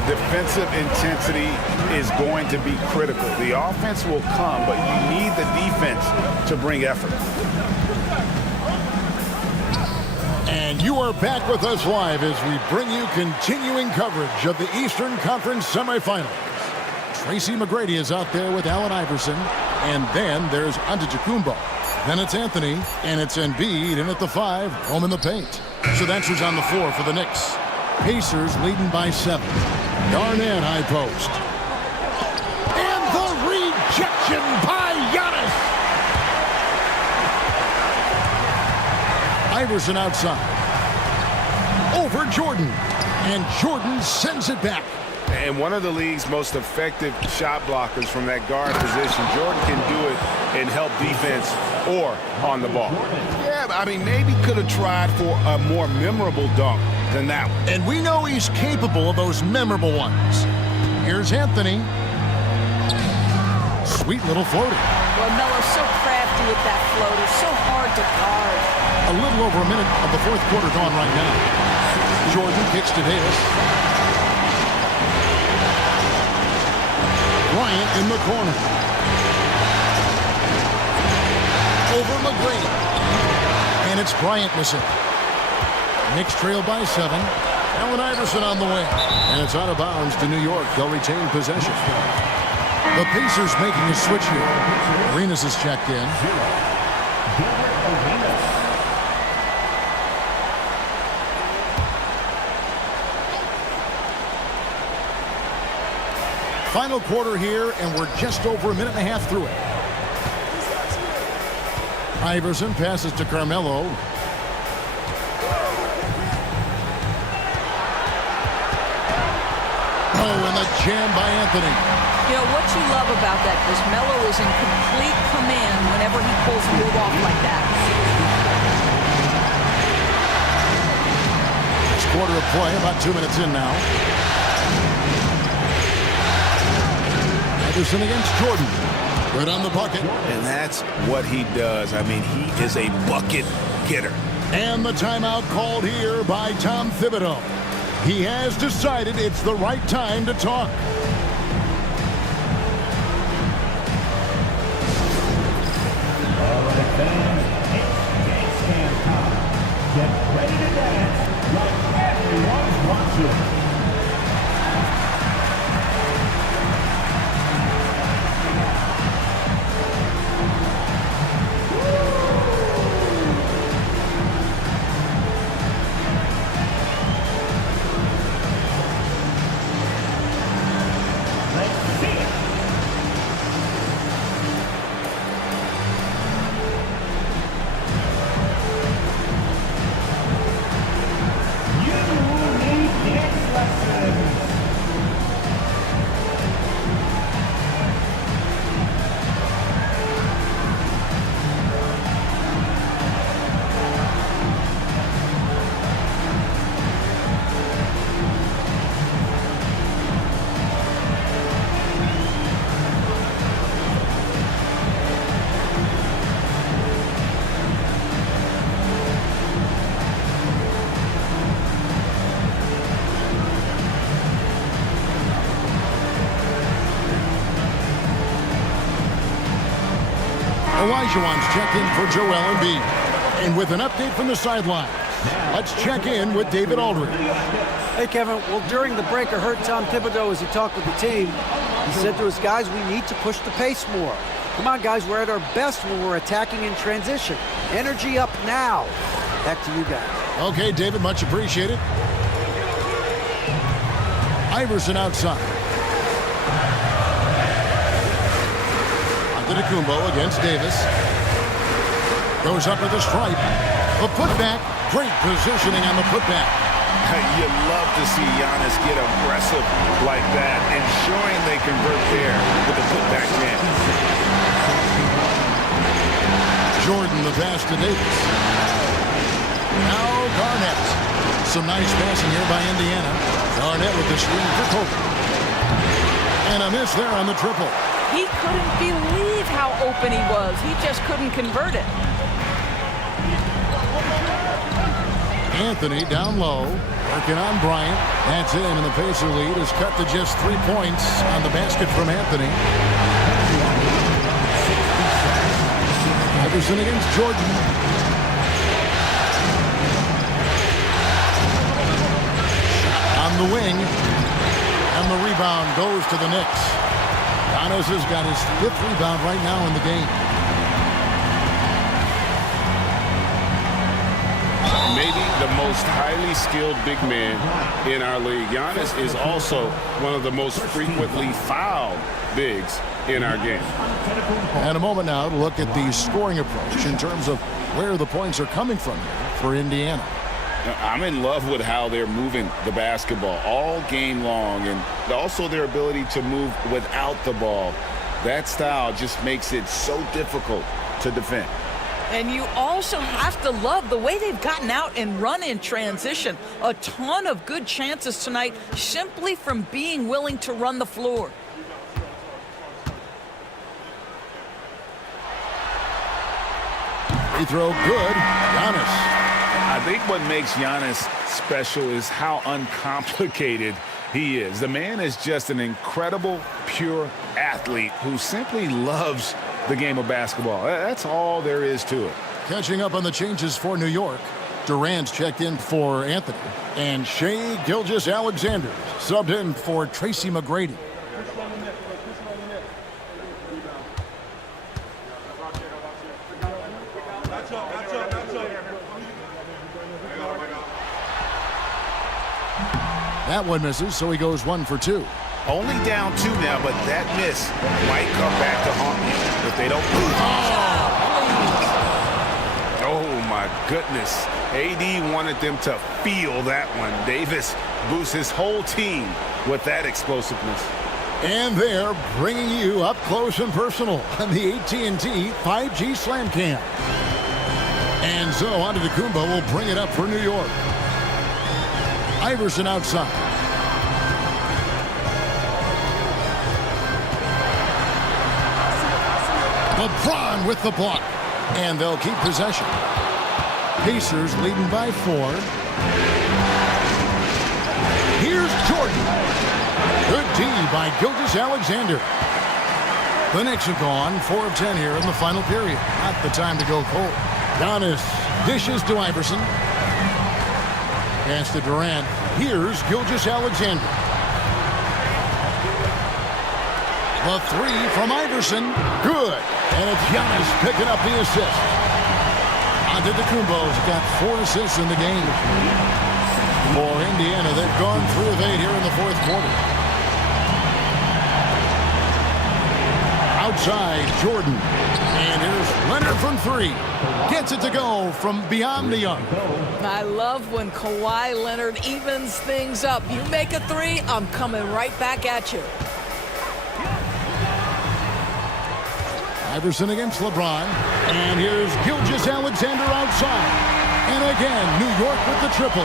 The defensive intensity is going to be critical. The offense will come, but you need the defense to bring effort. And you are back with us live as we bring you continuing coverage of the Eastern Conference semifinals. Tracy McGrady is out there with Allen Iverson, and then there's Antetokounmpo. Then it's Anthony, and it's Embiid in at the 5, home in the paint. So that's who's on the floor for the Knicks. Pacers leading by 7. Garnett high post. And the rejection by Giannis. Iverson outside. Over Jordan. And Jordan sends it back. And one of the league's most effective shot blockers from that guard position. Jordan can do it and help defense or on the ball. Yeah, I mean, maybe could have tried for a more memorable dunk than that one. And we know he's capable of those memorable ones. Here's Anthony. Sweet little floater. Well, Melo's so crafty with that floater, so hard to guard. A little over a minute of the fourth quarter gone right now. Jordan kicks to Davis. Bryant in the corner. Over McGrady. And it's Bryant missing. Knicks trail by 7. Allen Iverson on the wing. And it's out of bounds to New York. They'll retain possession. The Pacers making a switch here. Arenas is checked in. Final quarter here, and we're just over a minute and a half through it. Iverson passes to Carmelo. Oh, and the jam by Anthony. You know, what you love about that is Melo is in complete command whenever he pulls a move off like that. Next quarter of play, about 2 minutes in now. Anderson against Jordan. Good on the bucket. And that's what he does. I mean, he is a bucket getter. And the timeout called here by Tom Thibodeau. He has decided it's the right time to talk. All right, fans, it's dance cam time. Get ready to dance like everyone's watching. Olajuwon's checked in for Joel Embiid. And with an update from the sideline, let's check in with David Aldridge. Hey, Kevin. Well, during the break, I heard Tom Thibodeau as he talked with the team. He said to his guys, we need to push the pace more. Come on, guys, we're at our best when we're attacking in transition. Energy up now. Back to you guys. Okay, David, much appreciated. Iverson outside. Antetokounmpo against Davis. Goes up with a stripe. A putback. Great positioning on the putback. You love to see Giannis get aggressive like that, ensuring they convert there with a putback jam. Jordan the pass to Davis. Now Garnett. Some nice passing here by Indiana. Garnett with the screen for Kobe. And a miss there on the triple. He couldn't believe how open he was. He just couldn't convert it. Anthony down low, working on Bryant. That's in, and the Pacer lead is cut to just 3 points on the basket from Anthony. Iverson against Jordan. On the wing, and the rebound goes to the Knicks. Giannis has got his 5th rebound right now in the game. Maybe the most highly skilled big man in our league. Giannis is also one of the most frequently fouled bigs in our game. And a moment now to look at the scoring approach in terms of where the points are coming from for Indiana. I'm in love with how they're moving the basketball all game long, and also their ability to move without the ball. That style just makes it so difficult to defend. And you also have to love the way they've gotten out and run in transition. A ton of good chances tonight simply from being willing to run the floor. Free throw good. Giannis. I think what makes Giannis special is how uncomplicated he is. The man is just an incredible, pure athlete who simply loves the game of basketball. That's all there is to it. Catching up on the changes for New York. Durant's checked in for Anthony. And Shai Gilgeous-Alexander subbed in for Tracy McGrady. That one misses, so he goes 1 for 2. Only down 2 now, but that miss might come back to haunt you if they don't move. Oh, my my goodness. AD wanted them to feel that one. Davis boosts his whole team with that explosiveness. And they're bringing you up close and personal on the AT&T 5G Slam Cam. And so Antetokounmpo will bring it up for New York. Iverson outside. LeBron with the block. And they'll keep possession. Pacers leading by 4. Here's Jordan. Good D by Gilgeous-Alexander. The Knicks have gone 4 of 10 here in the final period. Not the time to go cold. Giannis dishes to Iverson. Pass to Durant. Here's Gilgeous-Alexander. The 3 from Iverson. Good. And it's Giannis picking up the assist. Antetokounmpo's got 4 assists in the game. For Indiana, they've gone 3 of 8 here in the fourth quarter. Outside, Jordan. And here's Leonard from 3. Gets it to go from beyond the arc. I love when Kawhi Leonard evens things up. You make a 3, I'm coming right back at you. Iverson against LeBron. And here's Gilgeous-Alexander outside. And again, New York with the triple.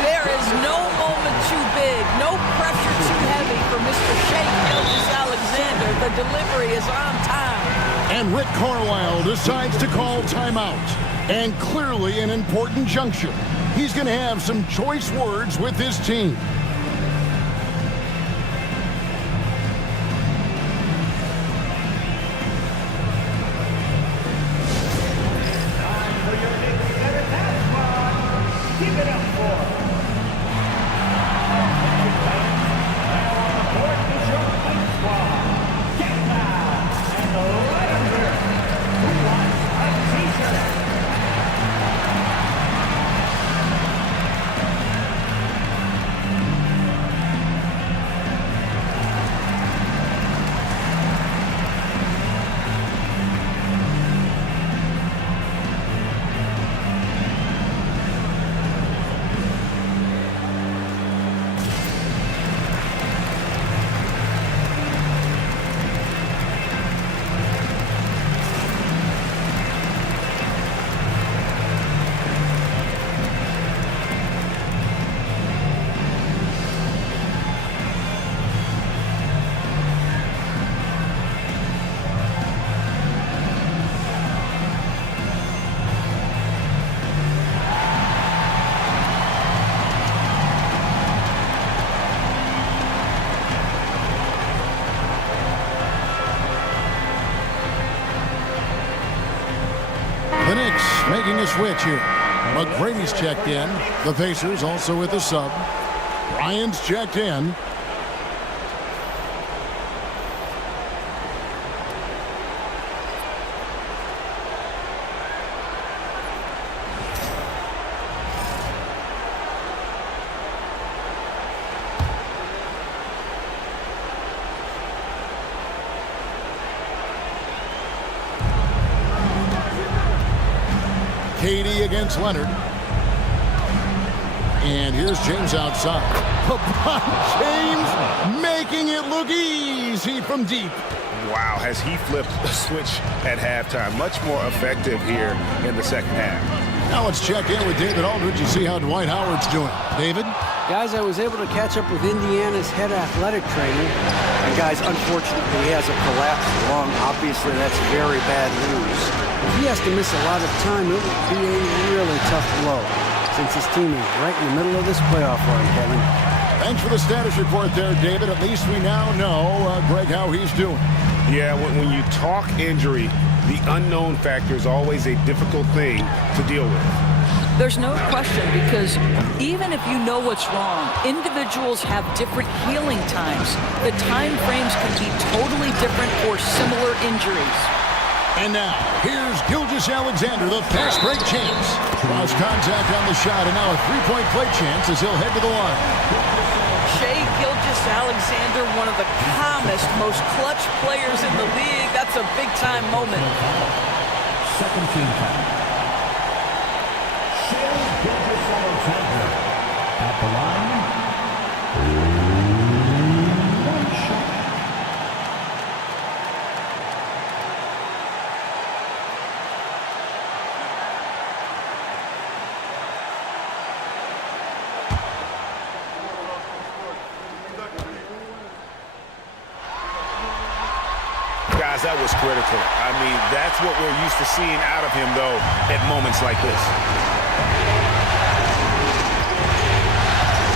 There is no moment too big, no pressure too heavy for Mr. Shea Gilgeous-Alexander. The delivery is on time. And Rick Carlisle decides to call timeout. And clearly an important juncture. He's going to have some choice words with his team. The Knicks making a switch here. McGrady's checked in. The Pacers also with the sub. Ryan's checked in. KD against Leonard. And here's James outside. LeBron James making it look easy from deep. Wow, has he flipped the switch at halftime. Much more effective here in the second half. Now let's check in with David Aldridge and see how Dwight Howard's doing. David? Guys, I was able to catch up with Indiana's head athletic trainer. And guys, unfortunately, he has a collapsed lung. Obviously, that's very bad news. If he has to miss a lot of time, it would be a really tough blow, since his team is right in the middle of this playoff run, Kevin. Thanks for the status report there, David. At least we now know, Greg, how he's doing. Yeah, when you talk injury, the unknown factor is always a difficult thing to deal with. There's no question, because even if you know what's wrong, individuals have different healing times. The time frames can be totally different for similar injuries. And now, here's Gilgeous-Alexander, the fast break chance. Draws contact on the shot, and now a three-point play chance as he'll head to the line. Shea Gilgeous-Alexander, one of the calmest, most clutch players in the league. That's a big-time moment. Second team foul. At the line, one shot. Guys, that was critical. I mean, that's what we're used to seeing out of him, though, at moments like this.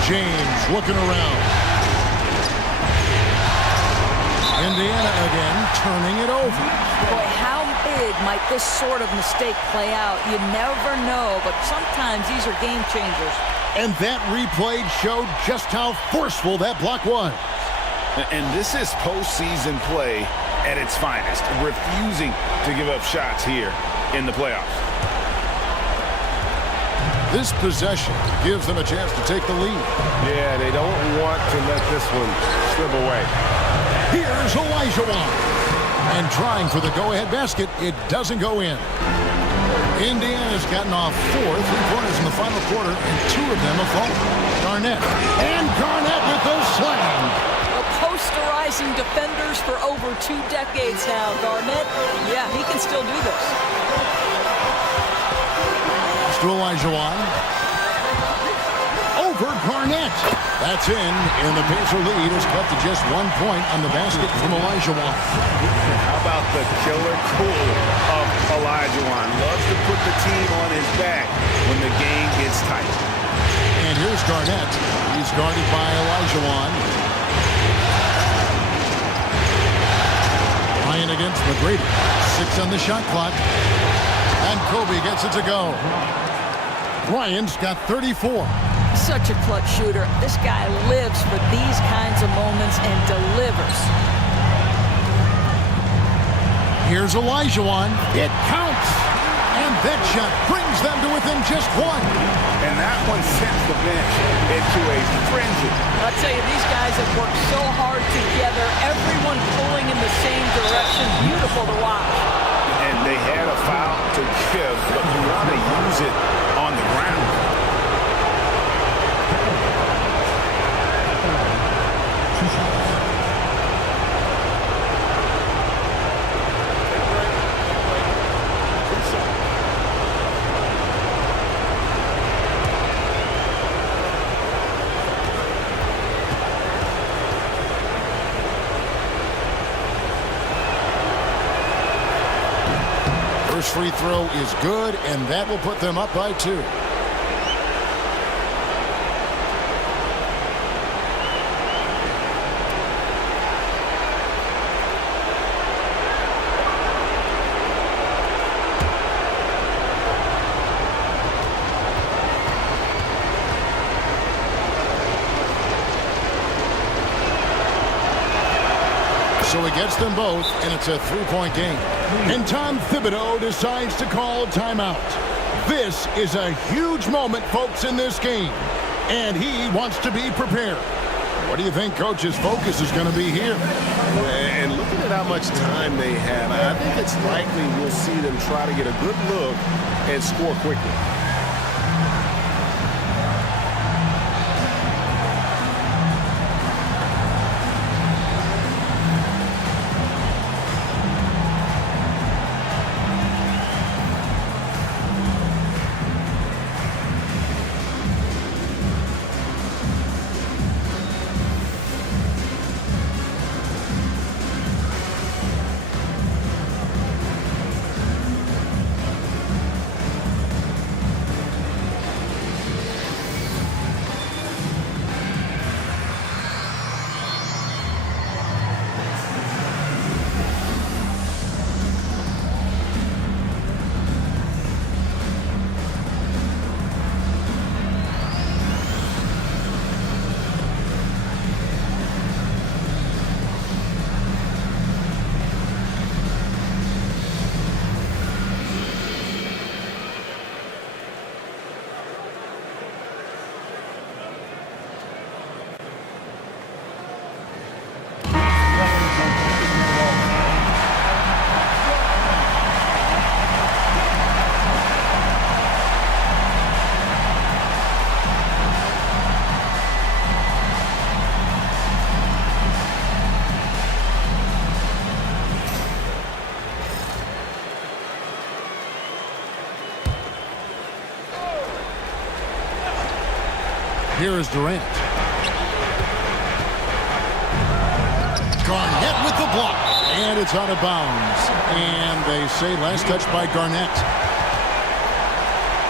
James looking around. Indiana again, turning it over. Boy, how big might this sort of mistake play out? You never know, but sometimes these are game changers. And that replay showed just how forceful that block was. And this is postseason play at its finest, refusing to give up shots here in the playoffs. This possession gives them a chance to take the lead. Yeah, they don't want to let this one slip away. Here's Olajuwon. And trying for the go-ahead basket, it doesn't go in. Indiana's gotten off 4 3-pointers in the final quarter, and 2 of them have fallen. Garnett. And Garnett with the slam. Posterizing defenders for over 2 decades now. Garnett, yeah, he can still do this. Olajuwon. Over Garnett. That's in, and the Pacer lead is cut to just 1 point on the basket from Olajuwon. How about the killer cool of Olajuwon? Loves to put the team on his back when the game gets tight. And here's Garnett. He's guarded by Olajuwon. Ryan against McGrady. 6 on the shot clock. And Kobe gets it to go. Ryan's got 34. Such a clutch shooter. This guy lives for these kinds of moments and delivers. Here's Olajuwon. It counts. And that shot brings them to within just 1. And that one sends the bench into a frenzy. I'll tell you, these guys have worked so hard together. Everyone pulling in the same direction. Beautiful to watch. And they had a foul to give, but you want to use it on the ground. First free throw is good, and that will put them up by 2. So he gets them both, and it's a 3-point game. And Tom Thibodeau decides to call a timeout. This is a huge moment, folks, in this game. And he wants to be prepared. What do you think Coach's focus is going to be here? And looking at how much time they have, I think it's likely we'll see them try to get a good look and score quickly. Here is Durant. Garnett with the block. And it's out of bounds. And they say last touch by Garnett.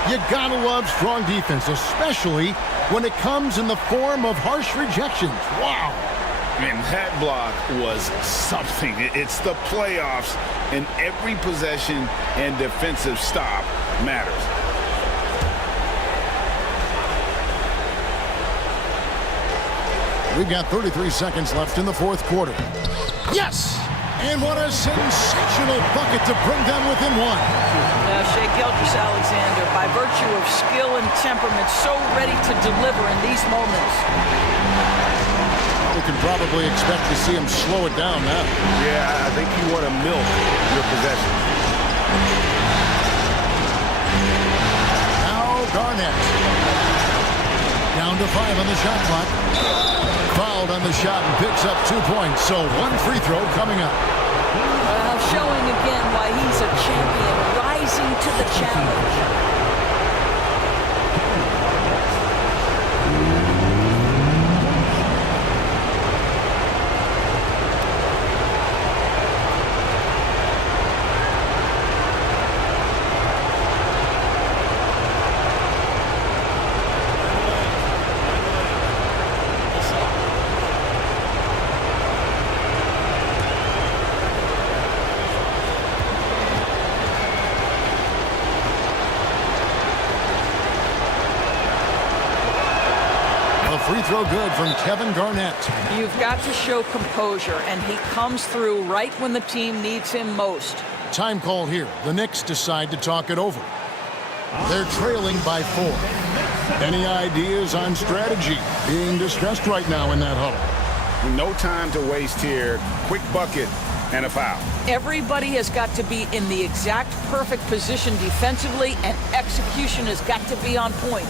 You gotta love strong defense, especially when it comes in the form of harsh rejections. Wow. Man, that block was something. It's the playoffs, and every possession and defensive stop matters. We've got 33 seconds left in the fourth quarter. Yes! And what a sensational bucket to bring them within one. Now, Shai Gilgeous-Alexander, by virtue of skill and temperament, so ready to deliver in these moments. We can probably expect to see him slow it down now. Yeah, I think you want to milk your possession. Now Garnett. Down to 5 on the shot clock. Fouled on the shot and picks up 2 points. So one free throw coming up. Well, showing again why he's a champion, rising to the challenge. Free throw good from Kevin Garnett. You've got to show composure, and he comes through right when the team needs him most. Time call here. The Knicks decide to talk it over. They're trailing by 4. Any ideas on strategy being discussed right now in that huddle? No time to waste here. Quick bucket and a foul. Everybody has got to be in the exact perfect position defensively, and execution has got to be on point.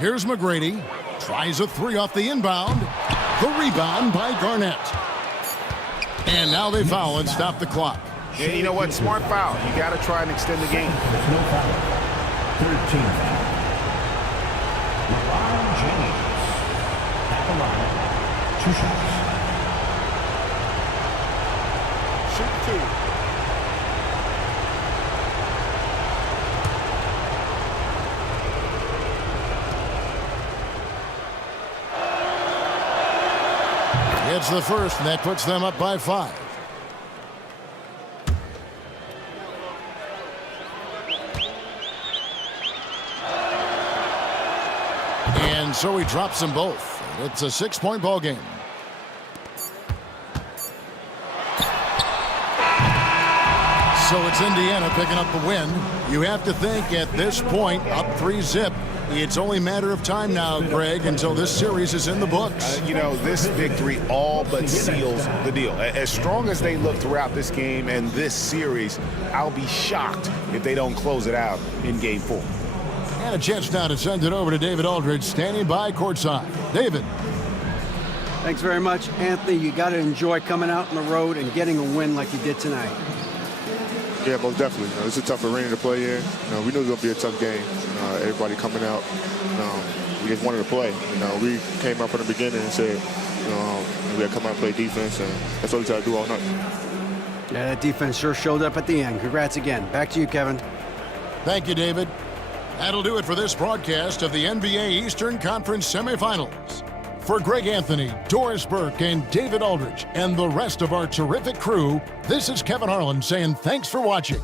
Here's McGrady. Tries a 3 off the inbound. The rebound by Garnett. And now they foul and stop the clock. Yeah, you know what? Smart foul. You got to try and extend the game. There's no foul. 13 foul. LeBron James. At the line. 2 shots. Shoot 2. It's the first, and that puts them up by 5. And so he drops them both. It's a 6-point ball game. So it's Indiana picking up the win. You have to think at this point, up 3-zip. It's only a matter of time now, Greg, until this series is in the books. You know, this victory all but seals the deal. As strong as they look throughout this game and this series, I'll be shocked if they don't close it out in Game 4. And a chance now to send it over to David Aldridge, standing by courtside. David. Thanks very much, Anthony. You got to enjoy coming out on the road and getting a win like you did tonight. Yeah, most definitely. It's a tough arena to play in. We knew it was going to be a tough game. Everybody coming out. We just wanted to play. We came out from the beginning and said, we had to come out and play defense, and that's what we tried to do all night. Yeah, that defense sure showed up at the end. Congrats again. Back to you, Kevin. Thank you, David. That'll do it for this broadcast of the NBA Eastern Conference semifinals. For Greg Anthony, Doris Burke, and David Aldridge, and the rest of our terrific crew, this is Kevin Harlan saying thanks for watching.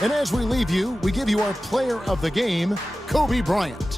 And as we leave you, we give you our player of the game, Kobe Bryant.